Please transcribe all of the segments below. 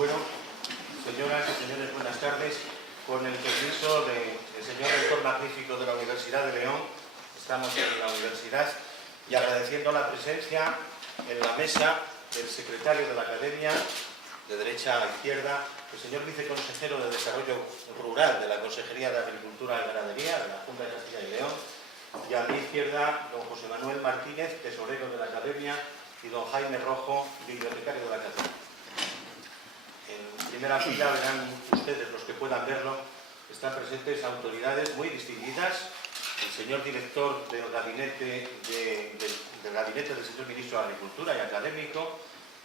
Bueno, señoras y señores, buenas tardes. Con el permiso del señor rector magnífico de la Universidad de León, estamos en la universidad y agradeciendo la presencia en la mesa del secretario de la Academia, de derecha a izquierda, el señor viceconsejero de Desarrollo Rural de la Consejería de Agricultura y Ganadería de la Junta de Castilla y León, y a mi izquierda, don José Manuel Martínez, tesorero de la Academia, y don Jaime Rojo, bibliotecario de la Academia. En primera fila verán ustedes, los que puedan verlo, están presentes autoridades muy distinguidas, el señor director del gabinete del señor ministro de Agricultura y académico,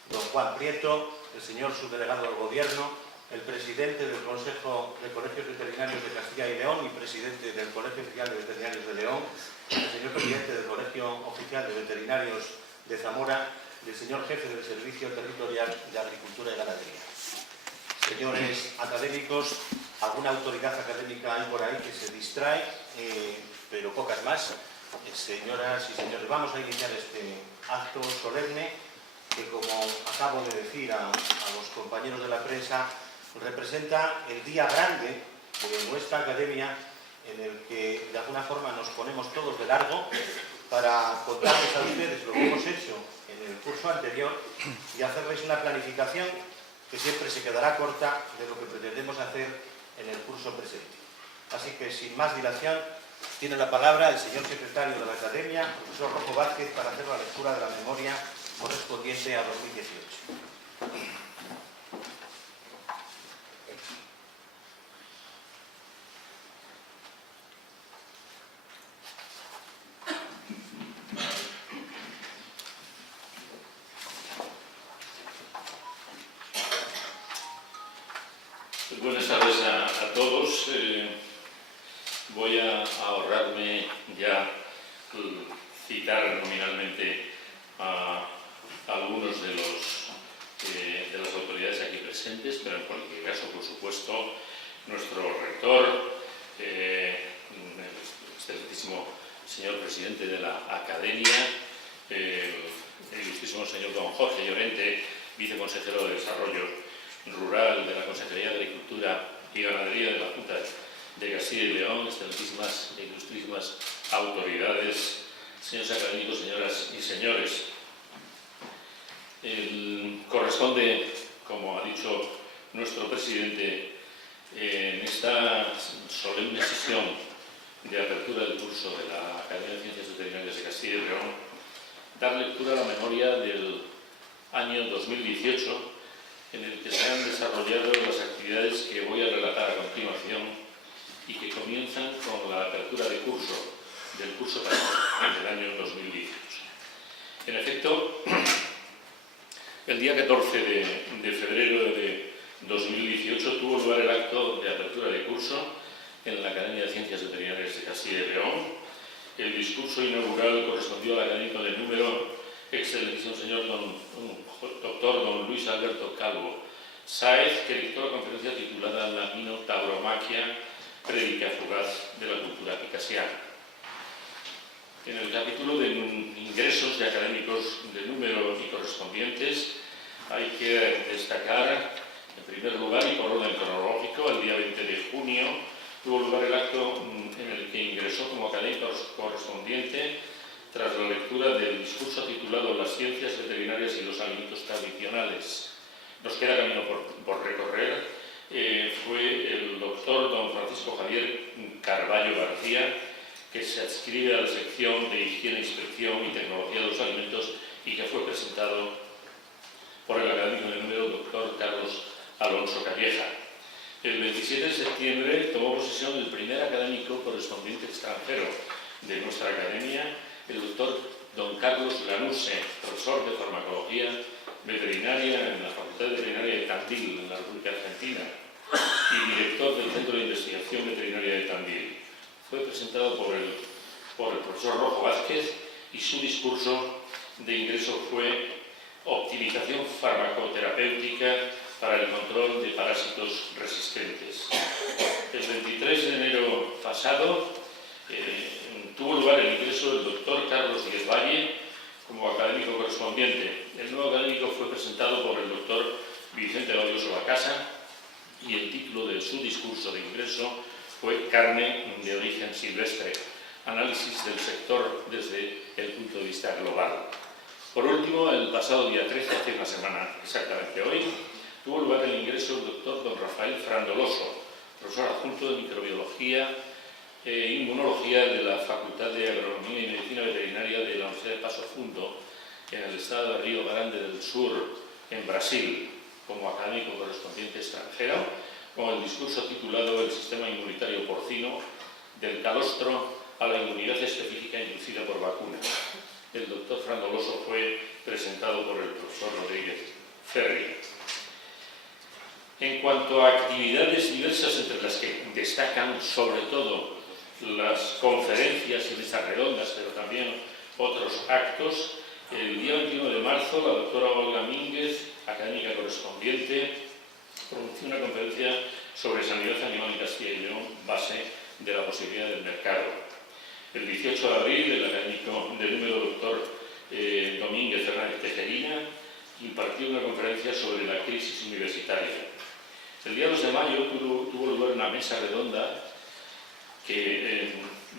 don Juan Prieto, el señor subdelegado del Gobierno, el presidente del Consejo de Colegios Veterinarios de Castilla y León y presidente del Colegio Oficial de Veterinarios de León, el señor presidente del Colegio Oficial de Veterinarios de Zamora y el señor jefe del Servicio Territorial de Agricultura y Ganadería. Señores académicos, alguna autoridad académica hay por ahí que se distrae, pero pocas más. Señoras y señores, vamos a iniciar este acto solemne que, como acabo de decir a los compañeros de la prensa, representa el día grande de nuestra academia, en el que de alguna forma nos ponemos todos de largo para contarles a ustedes lo que hemos hecho en el curso anterior y hacerles una planificación que siempre se quedará corta de lo que pretendemos hacer en el curso presente. Así que, sin más dilación, tiene la palabra el señor secretario de la Academia, el profesor Rojo Vázquez, para hacer la lectura de la memoria correspondiente a 2018. Buenas tardes a todos. Voy a ahorrarme ya citar nominalmente a algunos de las autoridades aquí presentes, pero en cualquier caso, por supuesto, nuestro rector, el excelentísimo señor presidente de la Academia, el ilustrísimo señor don Jorge Llorente, viceconsejero de Desarrollo Rural de la Consejería de Agricultura y Ganadería de la Junta de Castilla y León, excelentísimas e ilustrísimas autoridades, señores académicos, señoras y señores. Corresponde, como ha dicho nuestro presidente, en esta solemne sesión de apertura del curso de la Academia de Ciencias Veterinarias de Castilla y León, dar lectura a la memoria del año 2018, en el que se han desarrollado las actividades que voy a relatar a continuación y que comienzan con la apertura de curso del curso pasado, del año 2018. En efecto, el día 14 de febrero de 2018 tuvo lugar el acto de apertura de curso en la Academia de Ciencias Veterinarias de Castilla y León. El discurso inaugural correspondió al académico de número, excelentísimo señor doctor don Luis Alberto Calvo Sáez, que dictó la conferencia titulada La Minotauromaquia, prédica fugaz de la cultura picasiana. En el capítulo de ingresos de académicos de número y correspondientes hay que destacar, en primer lugar y por orden cronológico, el día 20 de junio tuvo lugar el acto en el que ingresó como académico correspondiente tras la lectura del discurso titulado Las ciencias veterinarias y los alimentos tradicionales. Nos queda camino por recorrer. Fue el doctor don Francisco Javier Carballo García, que se adscribe a la sección de Higiene, Inspección y Tecnología de los Alimentos y que fue presentado por el académico de número doctor Carlos Alonso Calleja. El 27 de septiembre tomó posesión el primer académico correspondiente extranjero de nuestra academia, el doctor don Carlos Lanuse, profesor de Farmacología Veterinaria en la Facultad de Veterinaria de Tandil, en la República Argentina, y director del Centro de Investigación Veterinaria de Tandil. Fue presentado por el profesor Rojo Vázquez y su discurso de ingreso fue Optimización farmacoterapéutica para el control de parásitos resistentes. El 23 de enero pasado tuvo lugar el ingreso del doctor Carlos Díez Valle como académico correspondiente. El nuevo académico fue presentado por el doctor Vicente Gaudioso Lacasa, y el título de su discurso de ingreso fue Carne de origen silvestre, análisis del sector desde el punto de vista global. Por último, el pasado día 13, hace una semana exactamente hoy, tuvo lugar el ingreso del doctor don Rafael Frandoloso, profesor adjunto de Microbiología e Inmunología de la Facultad de Agronomía y Medicina Veterinaria de la Universidad de Paso Fundo, en el estado de Río Grande del Sur, en Brasil, como académico correspondiente extranjero, con el discurso titulado El sistema inmunitario porcino, del calostro a la inmunidad específica inducida por vacunas. El doctor Frandoloso fue presentado por el profesor Rodríguez Ferri. En cuanto a actividades diversas, entre las que destacan sobre todo las conferencias y mesas redondas, pero también otros actos, el día 21 de marzo la doctora Olga Mínguez, académica correspondiente, pronunció una conferencia sobre sanidad animal en Castilla y León, base de la posibilidad del mercado. El 18 de abril, el académico de número doctor Domínguez Fernández Tejerina impartió una conferencia sobre la crisis universitaria. El día 2 de mayo tuvo lugar una mesa redonda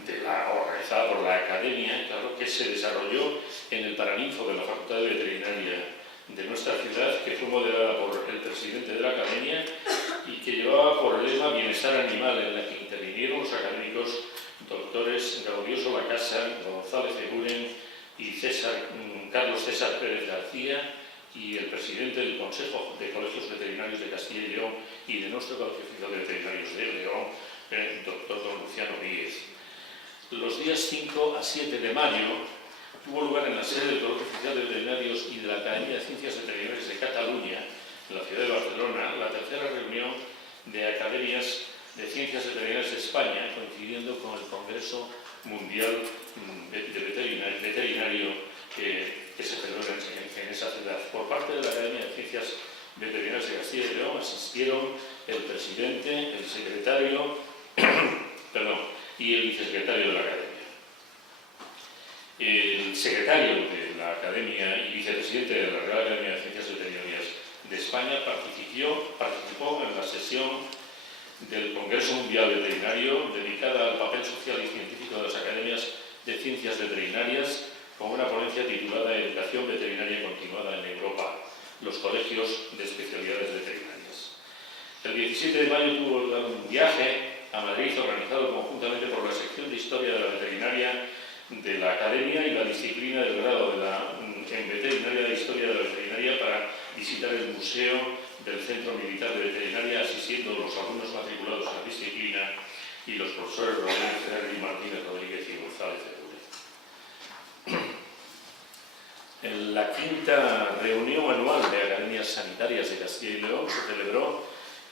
organizada por la Academia, claro, que se desarrolló en el Paraninfo de la Facultad de Veterinaria de nuestra ciudad, que fue moderada por el presidente de la Academia y que llevaba por lema Bienestar Animal, en la que intervinieron los académicos doctores Gaudioso Lacasa, González Eguren y Carlos César Pérez García, y el presidente del Consejo de Colegios Veterinarios de Castilla y León y de nuestro Colegio Oficial de Veterinarios de León, el doctor don Luciano Víez. Los días 5 a 7 de mayo tuvo lugar en la sede del Colegio Oficial de Veterinarios y de la Academia de Ciencias Veterinarias de Cataluña, en la ciudad de Barcelona, la tercera reunión de academias de Ciencias Veterinarias de España, coincidiendo con el Congreso Mundial de Veterinario que se celebra en esa ciudad. Por parte de la Academia de Ciencias Veterinarias de Castilla y León asistieron el presidente, el secretario y el vicesecretario de la Academia. El secretario de la Academia y vicepresidente de la Real Academia de Ciencias Veterinarias de España participó en la sesión del Congreso Mundial Veterinario dedicada al papel social y científico de las academias de ciencias veterinarias, con una ponencia titulada Educación Veterinaria Continuada en Europa, los colegios de especialidades veterinarias. El 17 de mayo tuvo lugar un viaje a Madrid organizado conjuntamente por la sección de Historia de la Veterinaria de la Academia y la disciplina del grado en Veterinaria de Historia de la Veterinaria para visitar el Museo del Centro Militar de Veterinaria, asistiendo los alumnos matriculados en la disciplina y los profesores Rodríguez Ferri, Martínez Rodríguez y González Eguren. En la quinta reunión anual de Academias Sanitarias de Castilla y León se celebró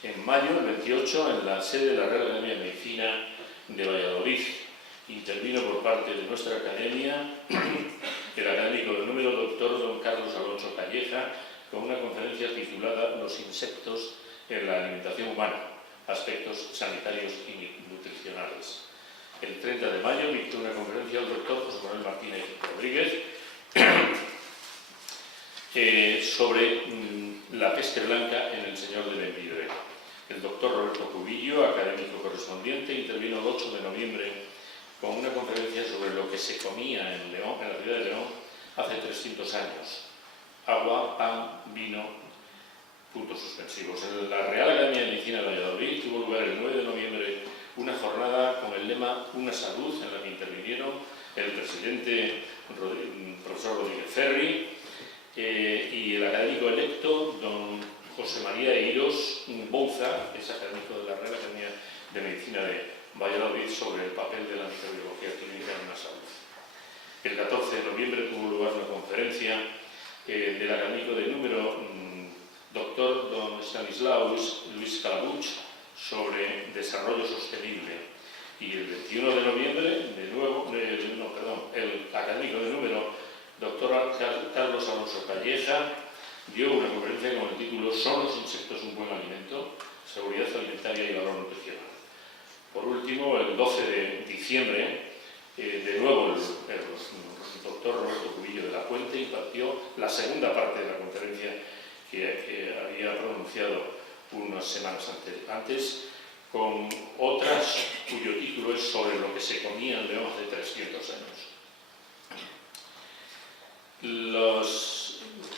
en mayo, el 28, en la sede de la Real Academia de Medicina de Valladolid. Intervino por parte de nuestra academia el académico de número doctor don Carlos Alonso Calleja, con una conferencia titulada Los insectos en la alimentación humana, aspectos sanitarios y nutricionales. El 30 de mayo dictó una conferencia el doctor José Manuel Martínez Rodríguez sobre la peste blanca en el Señor de Bembibre. El doctor Roberto Cubillo, académico correspondiente, intervino el 8 de noviembre con una conferencia sobre lo que se comía en León, en la ciudad de León, hace 300 años. Agua, pan, vino, puntos suspensivos. En la Real Academia de Medicina de Valladolid tuvo lugar el 9 de noviembre una jornada con el lema Una salud, en la que intervinieron el presidente profesor Rodríguez Ferri y el académico electo don José María Eiros Bouza, que es académico de la Real Academia de Medicina de Valladolid, sobre el papel de la microbiología clínica en la salud. El 14 de noviembre tuvo lugar una conferencia del académico de número doctor don Stanislaus Luis Calabuch sobre desarrollo sostenible. Y el 21 de noviembre, el académico de número doctor Carlos Alonso Calleja dio una conferencia con el título ¿Son los insectos un buen alimento? Seguridad alimentaria y valor nutricional. Por último, el 12 de diciembre, de nuevo el doctor Roberto Cubillo de la Puente impartió la segunda parte de la conferencia que había pronunciado unas semanas antes, con otras cuyo título es Sobre lo que se comía en León hace 300 años.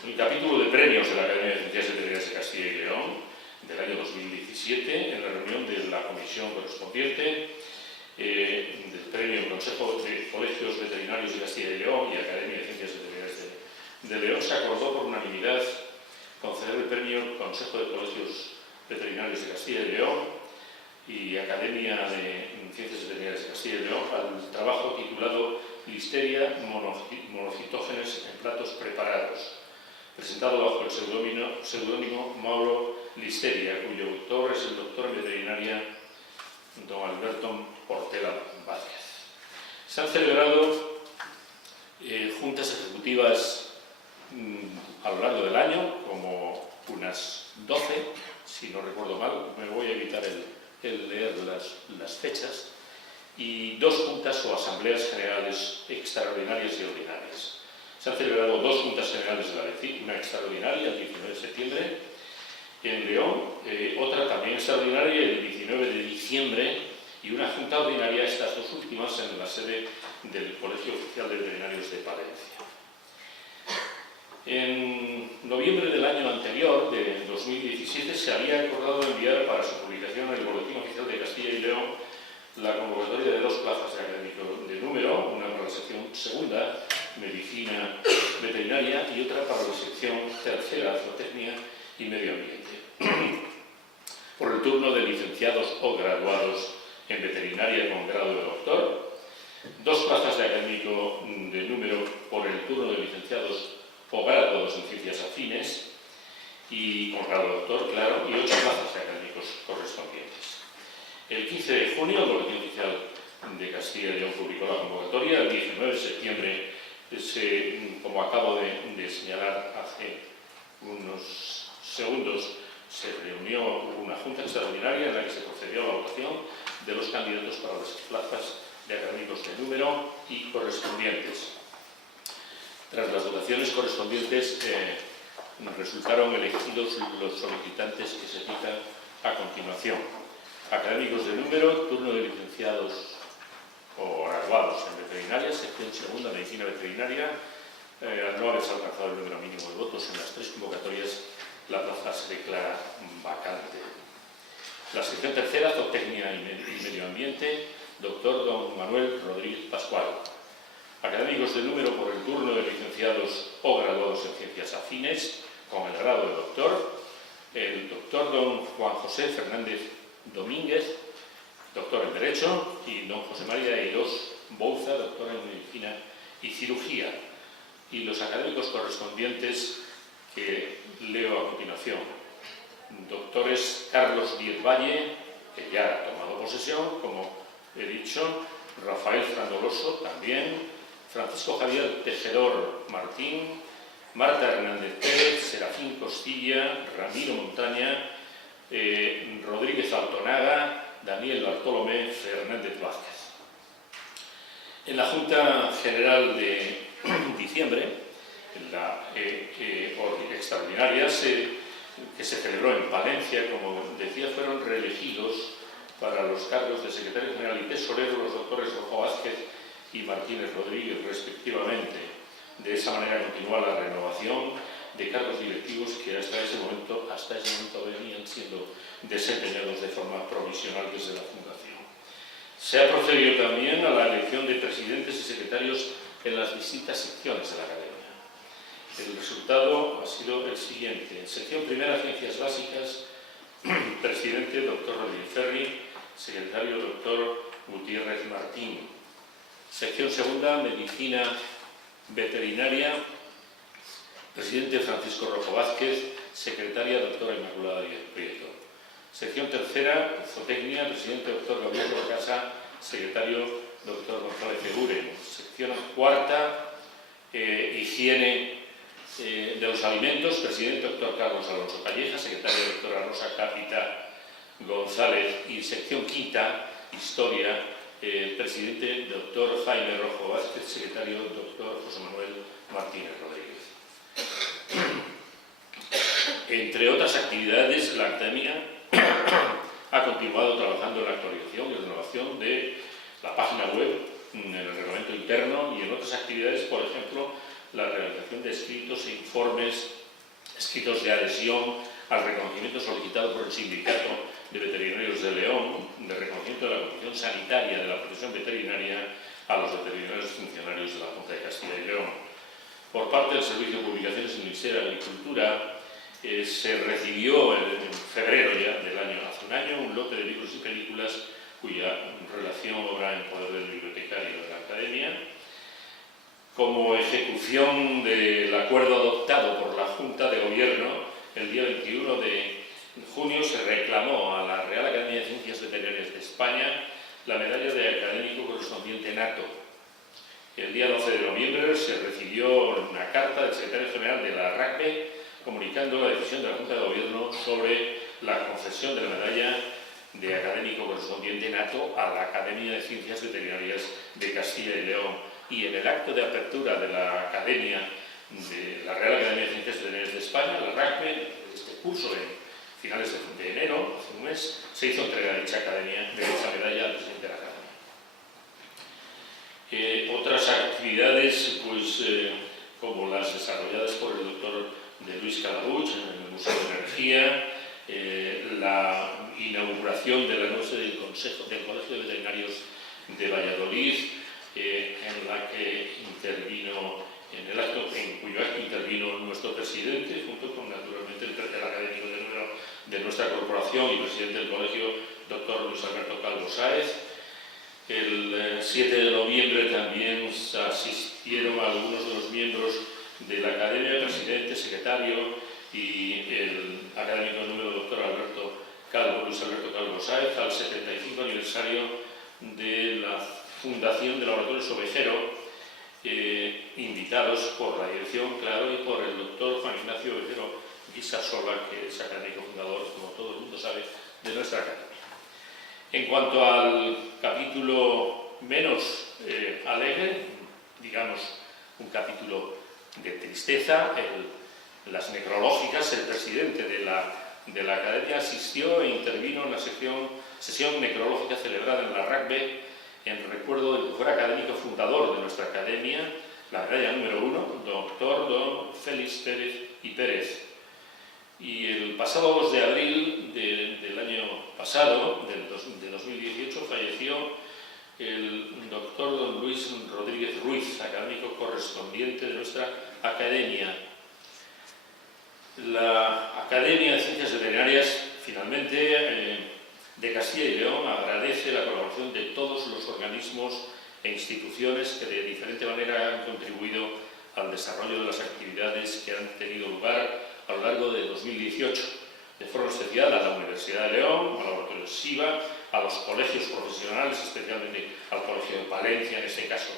El capítulo de premios de la Academia de Ciencias Veterinarias de Castilla y León del año 2017, en la reunión de la comisión correspondiente del premio del Consejo de Colegios Veterinarios de Castilla y León y Academia de Ciencias Veterinarias de León, se acordó por unanimidad conceder el premio Consejo de Colegios Veterinarios de Castilla y León y Academia de Ciencias Veterinarias de Castilla y León al trabajo titulado Listeria monocitógenes en platos preparados, presentado bajo el seudónimo Mauro Listeria, cuyo autor es el doctor en veterinaria don Alberto Portela Vázquez. Se han celebrado juntas ejecutivas a lo largo del año, como unas 12, si no recuerdo mal, me voy a evitar el leer las fechas, y 2 juntas o asambleas generales extraordinarias y ordinarias. Se han celebrado 2 juntas generales de la DECIC, una extraordinaria el 19 de septiembre en León, otra también extraordinaria el 19 de diciembre y una junta ordinaria, estas 2 últimas, en la sede del Colegio Oficial de Veterinarios de Palencia. En noviembre del año anterior, de 2017, se había acordado enviar para su publicación en el Boletín Oficial de Castilla y León la convocatoria de 2 plazas de académico de número, una para la sección segunda, Medicina Veterinaria, y otra para la sección tercera, Zootecnia y Medio Ambiente. Por el turno de licenciados o graduados en veterinaria con grado de doctor, 2 plazas de académico de número por el turno de licenciados o graduados en ciencias afines y con grado de doctor, claro, y 8 plazas de académicos correspondientes. El 15 de junio, el Boletín Oficial de Castilla y León publicó la convocatoria. El 19 de septiembre, como acabo de señalar hace unos segundos, se reunió una junta extraordinaria en la que se procedió a la votación de los candidatos para las plazas de académicos de número y correspondientes. Tras las votaciones correspondientes, resultaron elegidos los solicitantes que se citan a continuación. Académicos de número, turno de licenciados o graduados en veterinaria, sección segunda, medicina veterinaria. Al no haberse alcanzado el número mínimo de votos en las 3 convocatorias, la plaza se declara vacante. La sección tercera, Zootecnia y Medio Ambiente, doctor don Manuel Rodríguez Pascual. Académicos de número por el turno de licenciados o graduados en ciencias afines, con el grado de doctor, el doctor don Juan José Fernández Domínguez, doctor en Derecho, y don José María Eirós Bouza, doctor en Medicina y Cirugía. Y los académicos correspondientes que leo a continuación. Doctores Carlos Díez Valle, que ya ha tomado posesión, como he dicho, Rafael Frandoloso también, Francisco Javier Tejedor Martín, Marta Hernández Pérez, Serafín Costilla, Ramiro Montaña, Rodríguez Altonaga, Daniel Bartolomé, Fernández Vázquez. En la Junta General de diciembre, en la extraordinaria que se celebró en Palencia, como decía, fueron reelegidos para los cargos de secretario general y tesorero los doctores Rojo Vázquez y Martínez Rodríguez, respectivamente. De esa manera continúa la renovación de cargos directivos que hasta ese momento venían siendo desempeñados de forma provisional desde la Fundación. Se ha procedido también a la elección de presidentes y secretarios en las distintas secciones de la Academia. El resultado ha sido el siguiente. En sección primera, Ciencias Básicas, presidente doctor Rodríguez Ferri, secretario doctor Gutiérrez Martín. Sección segunda, Medicina Veterinaria, presidente Francisco Rojo Vázquez, secretaria doctora Inmaculada Díaz Prieto. Sección tercera, Zootecnia, presidente doctor Gabriel Rocasa, secretario doctor González Eguren. Sección cuarta, Higiene de los Alimentos, presidente doctor Carlos Alonso Calleja, secretaria doctora Rosa Cápita González. Y sección quinta, Historia, presidente doctor Jaime Rojo Vázquez, secretario doctor José Manuel Martínez Rodríguez. Entre otras actividades, la Academia ha continuado trabajando en la actualización y renovación de la página web, en el reglamento interno y en otras actividades, por ejemplo, la realización de escritos e informes, escritos de adhesión al reconocimiento solicitado por el Sindicato de Veterinarios de León, de reconocimiento de la condición sanitaria de la profesión veterinaria a los veterinarios funcionarios de la Junta de Castilla y León. Por parte del Servicio de Publicaciones del Ministerio de Agricultura, se recibió en febrero ya del año, hace un año, un lote de libros y películas cuya relación obra en poder del bibliotecario de la Academia. Como ejecución del acuerdo adoptado por la Junta de Gobierno, el día 21 de junio se reclamó a la Real Academia de Ciencias Veterinarias de España la medalla de académico correspondiente nato. El día 12 de noviembre se recibió una carta del secretario general de la RACVE comunicando la decisión de la Junta de Gobierno sobre la concesión de la medalla de académico correspondiente nato a la Academia de Ciencias Veterinarias de Castilla y León. Y en el acto de apertura de la Academia, de la Real Academia de Ciencias Veterinarias de España, la RACVE, este curso en finales de enero, hace un mes, se hizo entrega de dicha academia, de dicha medalla al presidente de la Academia. Otras actividades, pues, como las desarrolladas por el doctor de Luis Calabuch en el Museo de Energía, la inauguración de la nueva sede del Colegio de Veterinarios de Valladolid, en la que intervino, en el acto, en cuyo acto intervino nuestro presidente, junto con naturalmente el académico de número de nuestra corporación y presidente del colegio, doctor Luis Alberto Calvo Sáez. El 7 de noviembre también asistieron algunos de los miembros de la Academia, presidente, secretario y el académico de número doctor Luis Alberto Calvo Sáez al 75 aniversario de la fundación de Laboratorios Ovejero, invitados por la dirección, claro, y por el doctor Juan Ignacio Ovejero Guisasola, que es académico fundador, como todo el mundo sabe, de nuestra academia. En cuanto al capítulo menos alegre, digamos un capítulo de tristeza, las necrológicas, el presidente de la Academia asistió e intervino en la sesión necrológica celebrada en la RACVE en recuerdo del que fuera académico fundador de nuestra Academia, la medalla número 1, doctor don Félix Pérez y Pérez. Y el pasado 2 de abril del año pasado, de 2018, falleció el doctor don Luis Rodríguez Ruiz, académico correspondiente de nuestra Academia. La Academia de Ciencias Veterinarias, finalmente, de Castilla y León, agradece la colaboración de todos los organismos e instituciones que de diferente manera han contribuido al desarrollo de las actividades que han tenido lugar a lo largo de 2018, de forma especial a la Universidad de León, al Laboratorio SIVA, a los colegios profesionales, especialmente al Colegio de Palencia, en este caso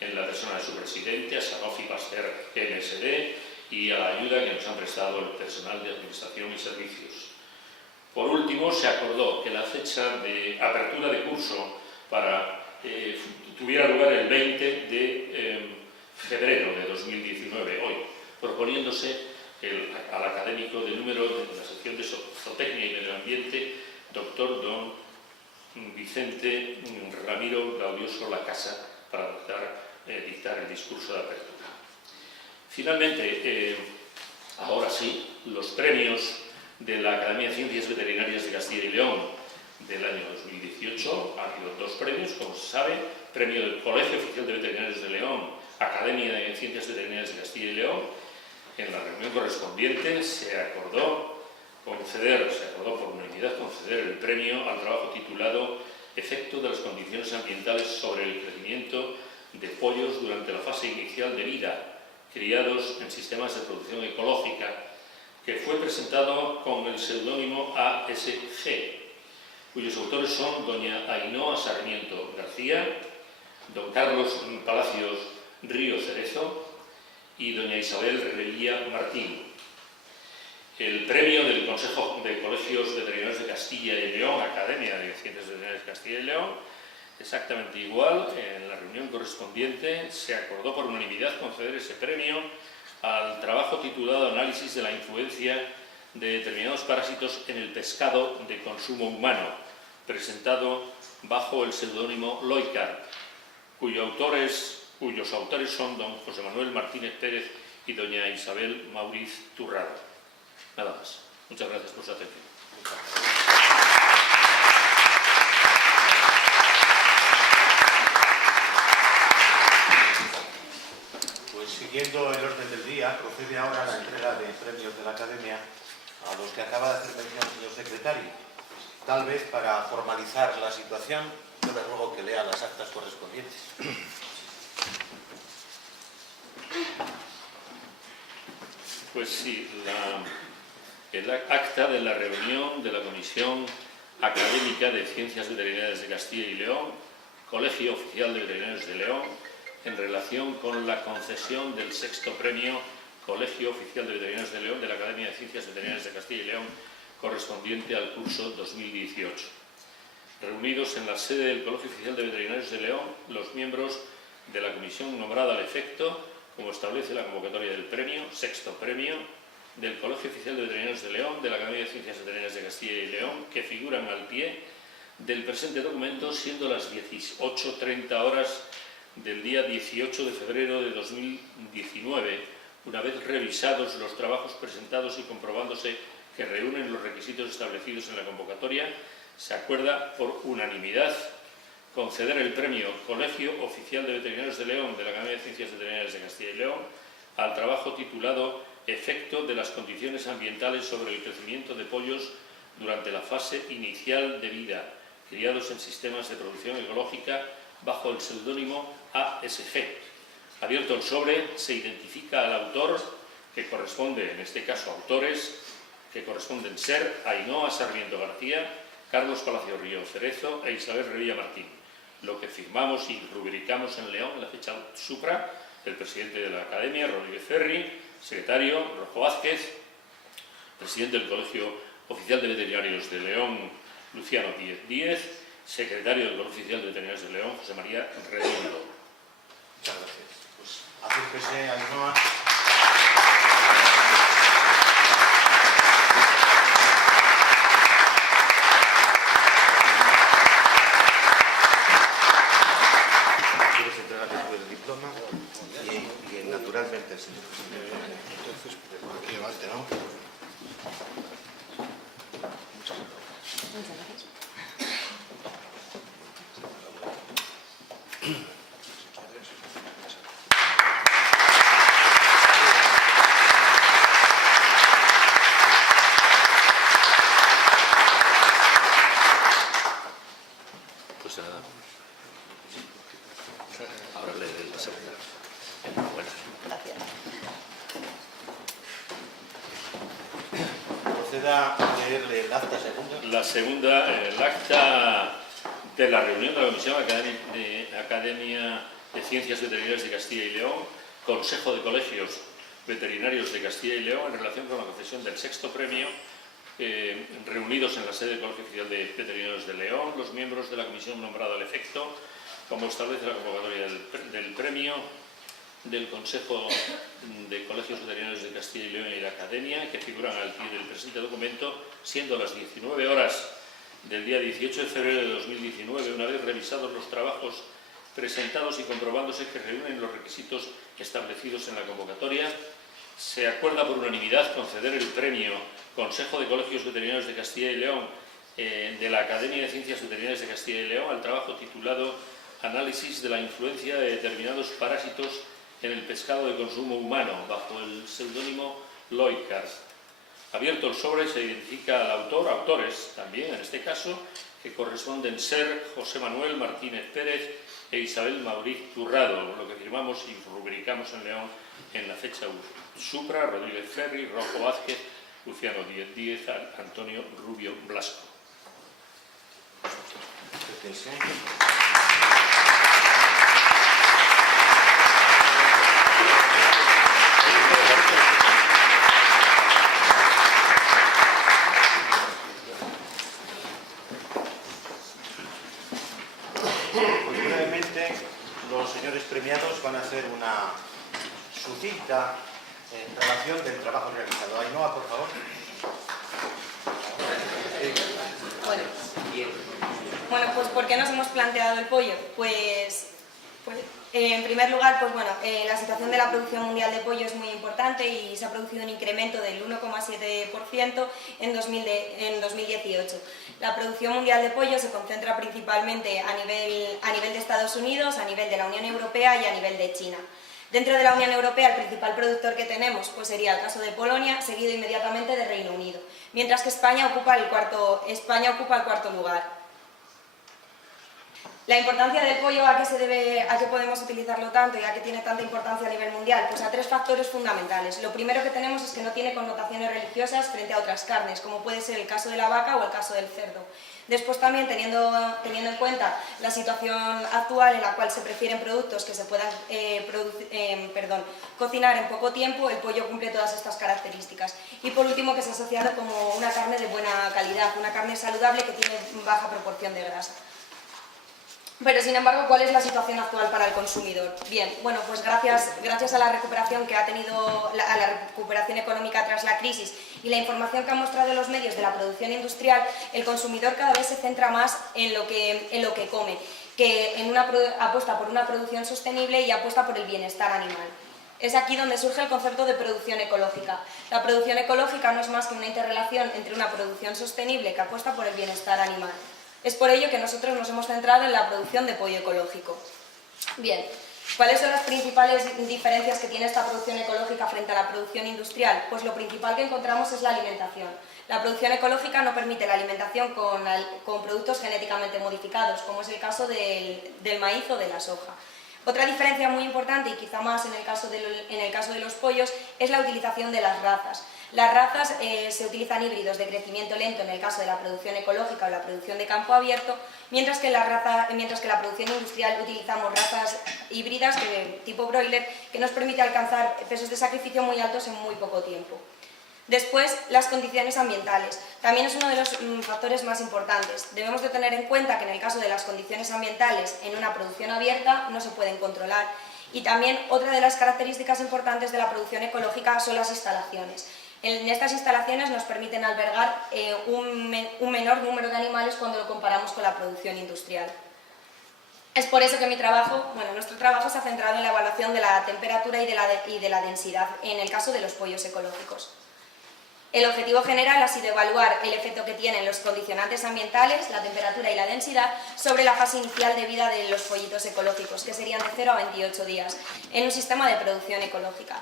en la persona de su presidente, a Sanofi Pasteur MSD, y a la ayuda que nos han prestado el personal de Administración y Servicios. Por último, se acordó que la fecha de apertura de curso tuviera lugar el 20 de febrero de 2019, hoy, proponiéndose al académico de número de la sección de Zootecnia y Medio Ambiente, doctor don Vicente Ramiro Gaudioso Lacasa, para dictar el discurso de apertura. Finalmente, ahora sí, los premios de la Academia de Ciencias Veterinarias de Castilla y León del año 2018. Ha habido 2 premios, como se sabe: premio del Colegio Oficial de Veterinarios de León, Academia de Ciencias Veterinarias de Castilla y León. En la reunión correspondiente se acordó por unanimidad conceder el premio al trabajo titulado Efecto de las condiciones ambientales sobre el crecimiento de pollos durante la fase inicial de vida, criados en sistemas de producción ecológica, que fue presentado con el seudónimo ASG, cuyos autores son doña Ainhoa Sarmiento García, don Carlos Palacios Río Cerezo y doña Isabel Revilla Martín. El premio del Consejo de Colegios Veterinarios de Castilla y León, Academia de Ciencias Veterinarias de Castilla y León, exactamente igual. En la reunión correspondiente se acordó por unanimidad conceder ese premio al trabajo titulado Análisis de la influencia de determinados parásitos en el pescado de consumo humano, presentado bajo el seudónimo Loicar, cuyos autores son don José Manuel Martínez Pérez y doña Isabel Mauriz Turrado. Nada más. Muchas gracias por su atención. Pues siguiendo el orden del día, procede ahora la entrega de premios de la Academia a los que acaba de hacer mención el señor secretario. Tal vez para formalizar la situación, yo le ruego que lea las actas correspondientes. Pues sí, el acta de la reunión de la Comisión Académica de Ciencias Veterinarias de Castilla y León, Colegio Oficial de Veterinarios de León, en relación con la concesión del 6º premio Colegio Oficial de Veterinarios de León de la Academia de Ciencias Veterinarias de Castilla y León, correspondiente al curso 2018. Reunidos en la sede del Colegio Oficial de Veterinarios de León, los miembros de la comisión nombrada al efecto, como establece la convocatoria del premio, 6º premio, del Colegio Oficial de Veterinarios de León, de la Academia de Ciencias Veterinarias de Castilla y León, que figuran al pie del presente documento, siendo las 18:30 horas del día 18 de febrero de 2019, una vez revisados los trabajos presentados y comprobándose que reúnen los requisitos establecidos en la convocatoria, se acuerda por unanimidad conceder el premio Colegio Oficial de Veterinarios de León de la Academia de Ciencias Veterinarias de Castilla y León al trabajo titulado Efecto de las condiciones ambientales sobre el crecimiento de pollos durante la fase inicial de vida, criados en sistemas de producción ecológica bajo el seudónimo ASG. Abierto el sobre, se identifica al autor, que corresponde, en este caso, autores, que corresponden ser Ainhoa Sarmiento García, Carlos Palacio Río Cerezo e Isabel Revilla Martín. Lo que firmamos y rubricamos en León, la fecha supra, el presidente de la Academia, Rodríguez Ferri, secretario, Rojo Vázquez, presidente del Colegio Oficial de Veterinarios de León, Luciano Díez, secretario del Colegio Oficial de Veterinarios de León, José María Redondo. Muchas gracias. Pues acérquese, Ainhoa. ¿Quieres entregarle tú el diploma? Y naturalmente el señor presidente. Entonces, por aquí levante, ¿no? Muchas gracias. Pues nada. Ahora le doy la segunda. Enhorabuena. Gracias. Proceda a leerle el acta segunda. La segunda, el acta de la reunión de la Comisión Academia de Ciencias Veterinarias de Castilla y León, Consejo de Colegios Veterinarios de Castilla y León, en relación con la concesión del 6º premio, reunidos en la sede del Colegio Oficial de Veterinarios de León, los miembros de la comisión nombrada al efecto, como establece la convocatoria del premio del Consejo de Colegios Veterinarios de Castilla y León y la Academia, que figuran al pie del presente documento, siendo las 19 horas del día 18 de febrero de 2019, una vez revisados los trabajos presentados y comprobándose que reúnen los requisitos establecidos en la convocatoria, se acuerda por unanimidad conceder el premio Consejo de Colegios Veterinarios de Castilla y León de la Academia de Ciencias Veterinarias de Castilla y León al trabajo titulado Análisis de la influencia de determinados parásitos en el pescado de consumo humano, bajo el seudónimo Loicar. Abierto el sobre, se identifica al autor, autores también en este caso, que corresponden ser José Manuel Martínez Pérez e Isabel Mauriz Turrado, lo que firmamos y rubricamos en León en la fecha supra, Rodríguez Ferri, Rojo Vázquez, Luciano Díez, Antonio Rubio Blasco. Pues brevemente, los señores premiados van a hacer una sucinta relación del trabajo realizado. Ainhoa, por favor. pues ¿por qué nos hemos planteado el pollo? Pues en primer lugar, pues bueno, la situación de la producción mundial de pollo es muy importante y se ha producido un incremento del 1,7% en 2018. La producción mundial de pollo se concentra principalmente a nivel de Estados Unidos, a nivel de la Unión Europea y a nivel de China. Dentro de la Unión Europea, el principal productor que tenemos pues sería el caso de Polonia, seguido inmediatamente de Reino Unido, mientras que España ocupa el cuarto lugar. La importancia del pollo, ¿a qué se debe, a qué podemos utilizarlo tanto y a qué tiene tanta importancia a nivel mundial? Pues a tres factores fundamentales. Lo primero que tenemos es que no tiene connotaciones religiosas frente a otras carnes, como puede ser el caso de la vaca o el caso del cerdo. Después también teniendo en cuenta la situación actual en la cual se prefieren productos que se puedan cocinar en poco tiempo, el pollo cumple todas estas características. Y por último, que es asociado como una carne de buena calidad, una carne saludable que tiene baja proporción de grasa. Pero, sin embargo, ¿cuál es la situación actual para el consumidor? Bien, bueno, pues gracias a la recuperación que ha tenido, a la recuperación económica tras la crisis y la información que han mostrado los medios de la producción industrial, el consumidor cada vez se centra más en lo que come, que apuesta por una producción sostenible y apuesta por el bienestar animal. Es aquí donde surge el concepto de producción ecológica. La producción ecológica no es más que una interrelación entre una producción sostenible que apuesta por el bienestar animal. Es por ello que nosotros nos hemos centrado en la producción de pollo ecológico. Bien, ¿cuáles son las principales diferencias que tiene esta producción ecológica frente a la producción industrial? Pues lo principal que encontramos es la alimentación. La producción ecológica no permite la alimentación con productos genéticamente modificados, como es el caso del maíz o de la soja. Otra diferencia muy importante, y quizá más en el caso de los pollos, es la utilización de las razas. Las razas se utilizan híbridos de crecimiento lento en el caso de la producción ecológica o la producción de campo abierto, mientras que la producción industrial utilizamos razas híbridas tipo broiler que nos permite alcanzar pesos de sacrificio muy altos en muy poco tiempo. Después, las condiciones ambientales. También es uno de los factores más importantes. Debemos de tener en cuenta que en el caso de las condiciones ambientales en una producción abierta no se pueden controlar. Y también otra de las características importantes de la producción ecológica son las instalaciones. En estas instalaciones nos permiten albergar un menor número de animales cuando lo comparamos con la producción industrial. Es por eso que nuestro trabajo se ha centrado en la evaluación de la temperatura y de la densidad en el caso de los pollos ecológicos. El objetivo general ha sido evaluar el efecto que tienen los condicionantes ambientales, la temperatura y la densidad, sobre la fase inicial de vida de los pollitos ecológicos, que serían de 0 a 28 días, en un sistema de producción ecológica.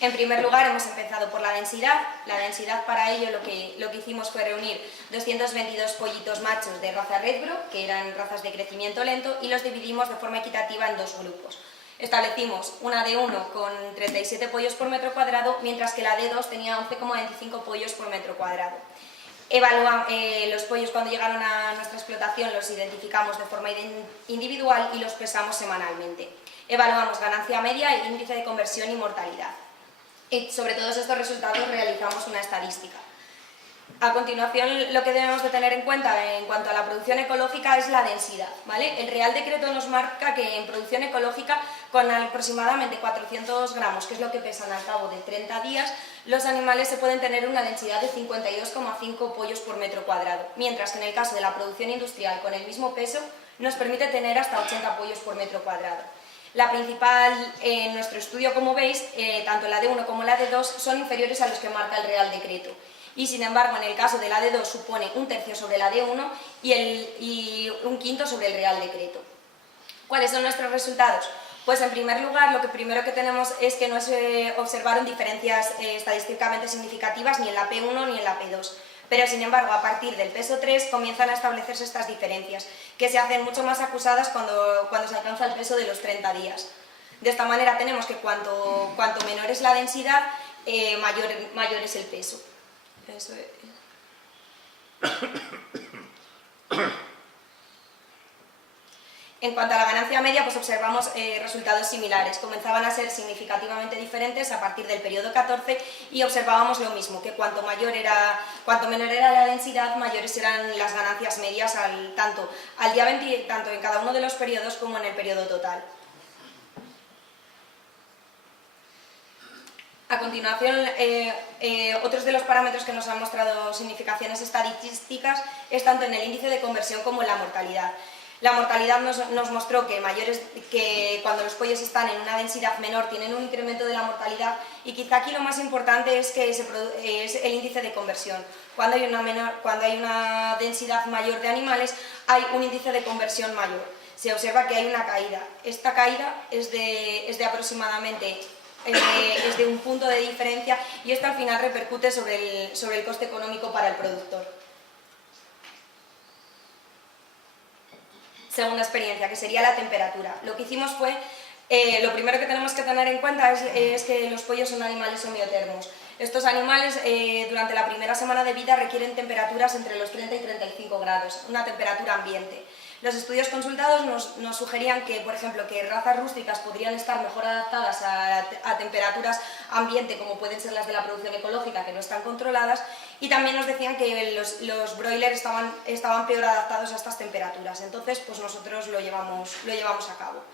En primer lugar, hemos empezado por la densidad. La densidad, para ello, lo que hicimos fue reunir 222 pollitos machos de raza Redbro, que eran razas de crecimiento lento, y los dividimos de forma equitativa en dos grupos. Establecimos una D1 con 37 pollos por metro cuadrado, mientras que la D2 tenía 11,25 pollos por metro cuadrado. Los pollos, cuando llegaron a nuestra explotación, los identificamos de forma individual y los pesamos semanalmente. Evaluamos ganancia media, índice de conversión y mortalidad. Y sobre todos estos resultados realizamos una estadística. A continuación, lo que debemos de tener en cuenta en cuanto a la producción ecológica es la densidad, ¿vale? El Real Decreto nos marca que en producción ecológica, con aproximadamente 400 gramos, que es lo que pesan al cabo de 30 días, los animales se pueden tener una densidad de 52,5 pollos por metro cuadrado, mientras que en el caso de la producción industrial, con el mismo peso, nos permite tener hasta 80 pollos por metro cuadrado. La principal, en nuestro estudio, como veis, tanto la D1 como la D2 son inferiores a los que marca el Real Decreto. Y, sin embargo, en el caso de la D2 supone un tercio sobre la D1 y un quinto sobre el Real Decreto. ¿Cuáles son nuestros resultados? Pues, en primer lugar, lo que primero que tenemos es que no se observaron diferencias estadísticamente significativas ni en la P1 ni en la P2. Pero, sin embargo, a partir del peso 3 comienzan a establecerse estas diferencias, que se hacen mucho más acusadas cuando se alcanza el peso de los 30 días. De esta manera tenemos que cuanto menor es la densidad, mayor es el peso. Eso es. En cuanto a la ganancia media, pues observamos resultados similares. Comenzaban a ser significativamente diferentes a partir del periodo 14 y observábamos lo mismo, que cuanto menor era la densidad, mayores eran las ganancias medias tanto en cada uno de los periodos como en el periodo total. A continuación, otros de los parámetros que nos han mostrado significaciones estadísticas es tanto en el índice de conversión como en la mortalidad. La mortalidad nos mostró que cuando los pollos están en una densidad menor tienen un incremento de la mortalidad, y quizá aquí lo más importante es que es el índice de conversión. Cuando hay una densidad mayor de animales hay un índice de conversión mayor. Se observa que hay una caída. Esta caída es de aproximadamente es de un punto de diferencia, y esto al final repercute sobre el coste económico para el productor. Segunda experiencia, que sería la temperatura. Lo que hicimos fue, lo primero que tenemos que tener en cuenta es que los pollos son animales homeotermos. Estos animales durante la primera semana de vida requieren temperaturas entre los 30 y 35 grados, una temperatura ambiente. Los estudios consultados nos sugerían que, por ejemplo, que razas rústicas podrían estar mejor adaptadas a temperaturas ambiente, como pueden ser las de la producción ecológica, que no están controladas, y también nos decían que los broilers estaban peor adaptados a estas temperaturas. Entonces, pues nosotros lo llevamos a cabo.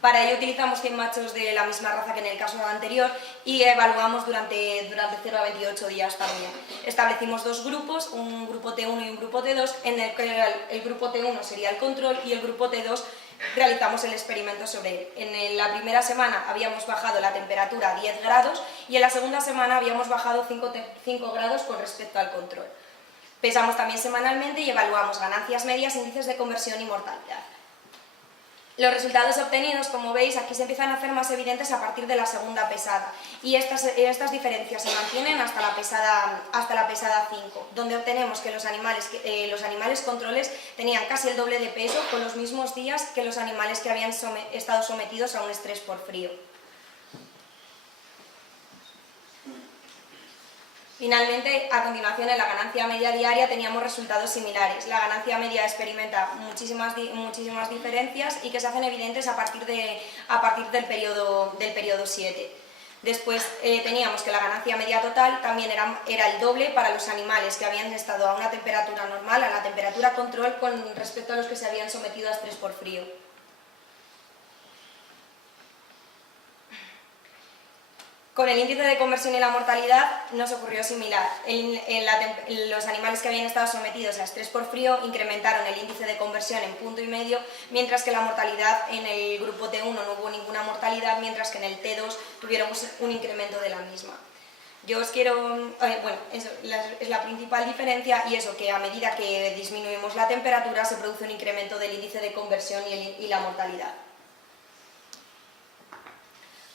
Para ello utilizamos 100 machos de la misma raza que en el caso anterior y evaluamos durante 0 a 28 días también. Establecimos dos grupos, un grupo T1 y un grupo T2, en el que el grupo T1 sería el control y el grupo T2 realizamos el experimento sobre él. En la primera semana habíamos bajado la temperatura a 10 grados y en la segunda semana habíamos bajado 5 grados con respecto al control. Pesamos también semanalmente y evaluamos ganancias medias, índices de conversión y mortalidad. Los resultados obtenidos, como veis, aquí se empiezan a hacer más evidentes a partir de la segunda pesada, y estas diferencias se mantienen hasta la pesada 5, donde obtenemos que los animales controles tenían casi el doble de peso con los mismos días que los animales que habían estado sometidos a un estrés por frío. Finalmente, a continuación, en la ganancia media diaria teníamos resultados similares. La ganancia media experimenta muchísimas diferencias y que se hacen evidentes a partir del periodo 7. Después teníamos que la ganancia media total también era el doble para los animales que habían estado a una temperatura normal, a la temperatura control, con respecto a los que se habían sometido a estrés por frío. Con el índice de conversión y la mortalidad nos ocurrió similar. Los animales que habían estado sometidos a estrés por frío incrementaron el índice de conversión en 1,5 punto, mientras que la mortalidad en el grupo T1 no hubo ninguna mortalidad, mientras que en el T2 tuviéramos un incremento de la misma. Yo os quiero, eso es la principal diferencia, y eso, que a medida que disminuimos la temperatura se produce un incremento del índice de conversión y la mortalidad.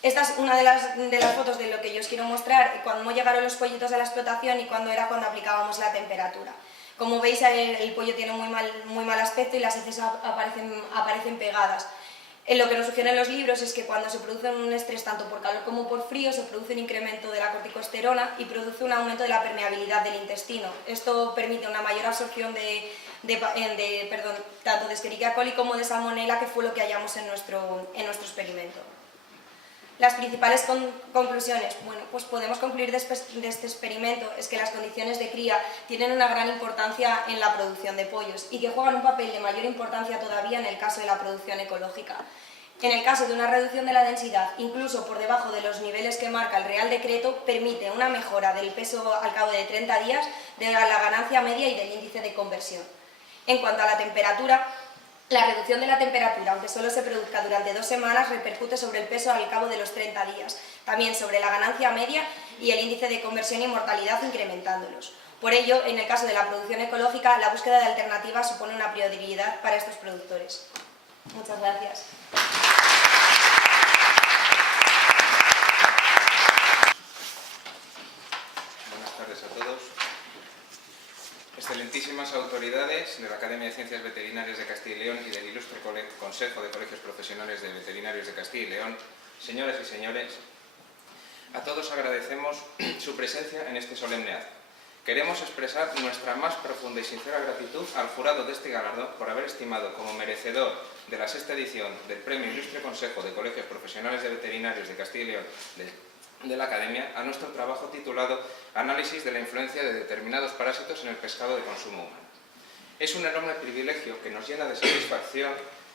Esta es una de las fotos de lo que yo os quiero mostrar, cuando llegaron los pollitos a la explotación y cuando aplicábamos la temperatura. Como veis, el pollo tiene muy mal aspecto y las heces aparecen pegadas. Lo que nos sugieren los libros es que cuando se produce un estrés tanto por calor como por frío, se produce un incremento de la corticosterona y produce un aumento de la permeabilidad del intestino. Esto permite una mayor absorción tanto de Escherichia coli como de Salmonella, que fue lo que hallamos en nuestro experimento. Las principales conclusiones, pues podemos concluir de este experimento es que las condiciones de cría tienen una gran importancia en la producción de pollos y que juegan un papel de mayor importancia todavía en el caso de la producción ecológica. En el caso de una reducción de la densidad, incluso por debajo de los niveles que marca el Real Decreto, permite una mejora del peso al cabo de 30 días, de la ganancia media y del índice de conversión. En cuanto a la temperatura, la reducción de la temperatura, aunque solo se produzca durante 2 semanas, repercute sobre el peso al cabo de los 30 días, también sobre la ganancia media y el índice de conversión y mortalidad, incrementándolos. Por ello, en el caso de la producción ecológica, la búsqueda de alternativas supone una prioridad para estos productores. Muchas gracias. Buenas tardes a todos. Excelentísimas autoridades de la Academia de Ciencias Veterinarias de Castilla y León y del Ilustre Consejo de Colegios Profesionales de Veterinarios de Castilla y León, señoras y señores, a todos agradecemos su presencia en este solemne acto. Queremos expresar nuestra más profunda y sincera gratitud al jurado de este galardón por haber estimado como merecedor de la 6ª edición del Premio Ilustre Consejo de Colegios Profesionales de Veterinarios de Castilla y León de la Academia a nuestro trabajo titulado Análisis de la influencia de determinados parásitos en el pescado de consumo humano. Es un enorme privilegio que nos llena de satisfacción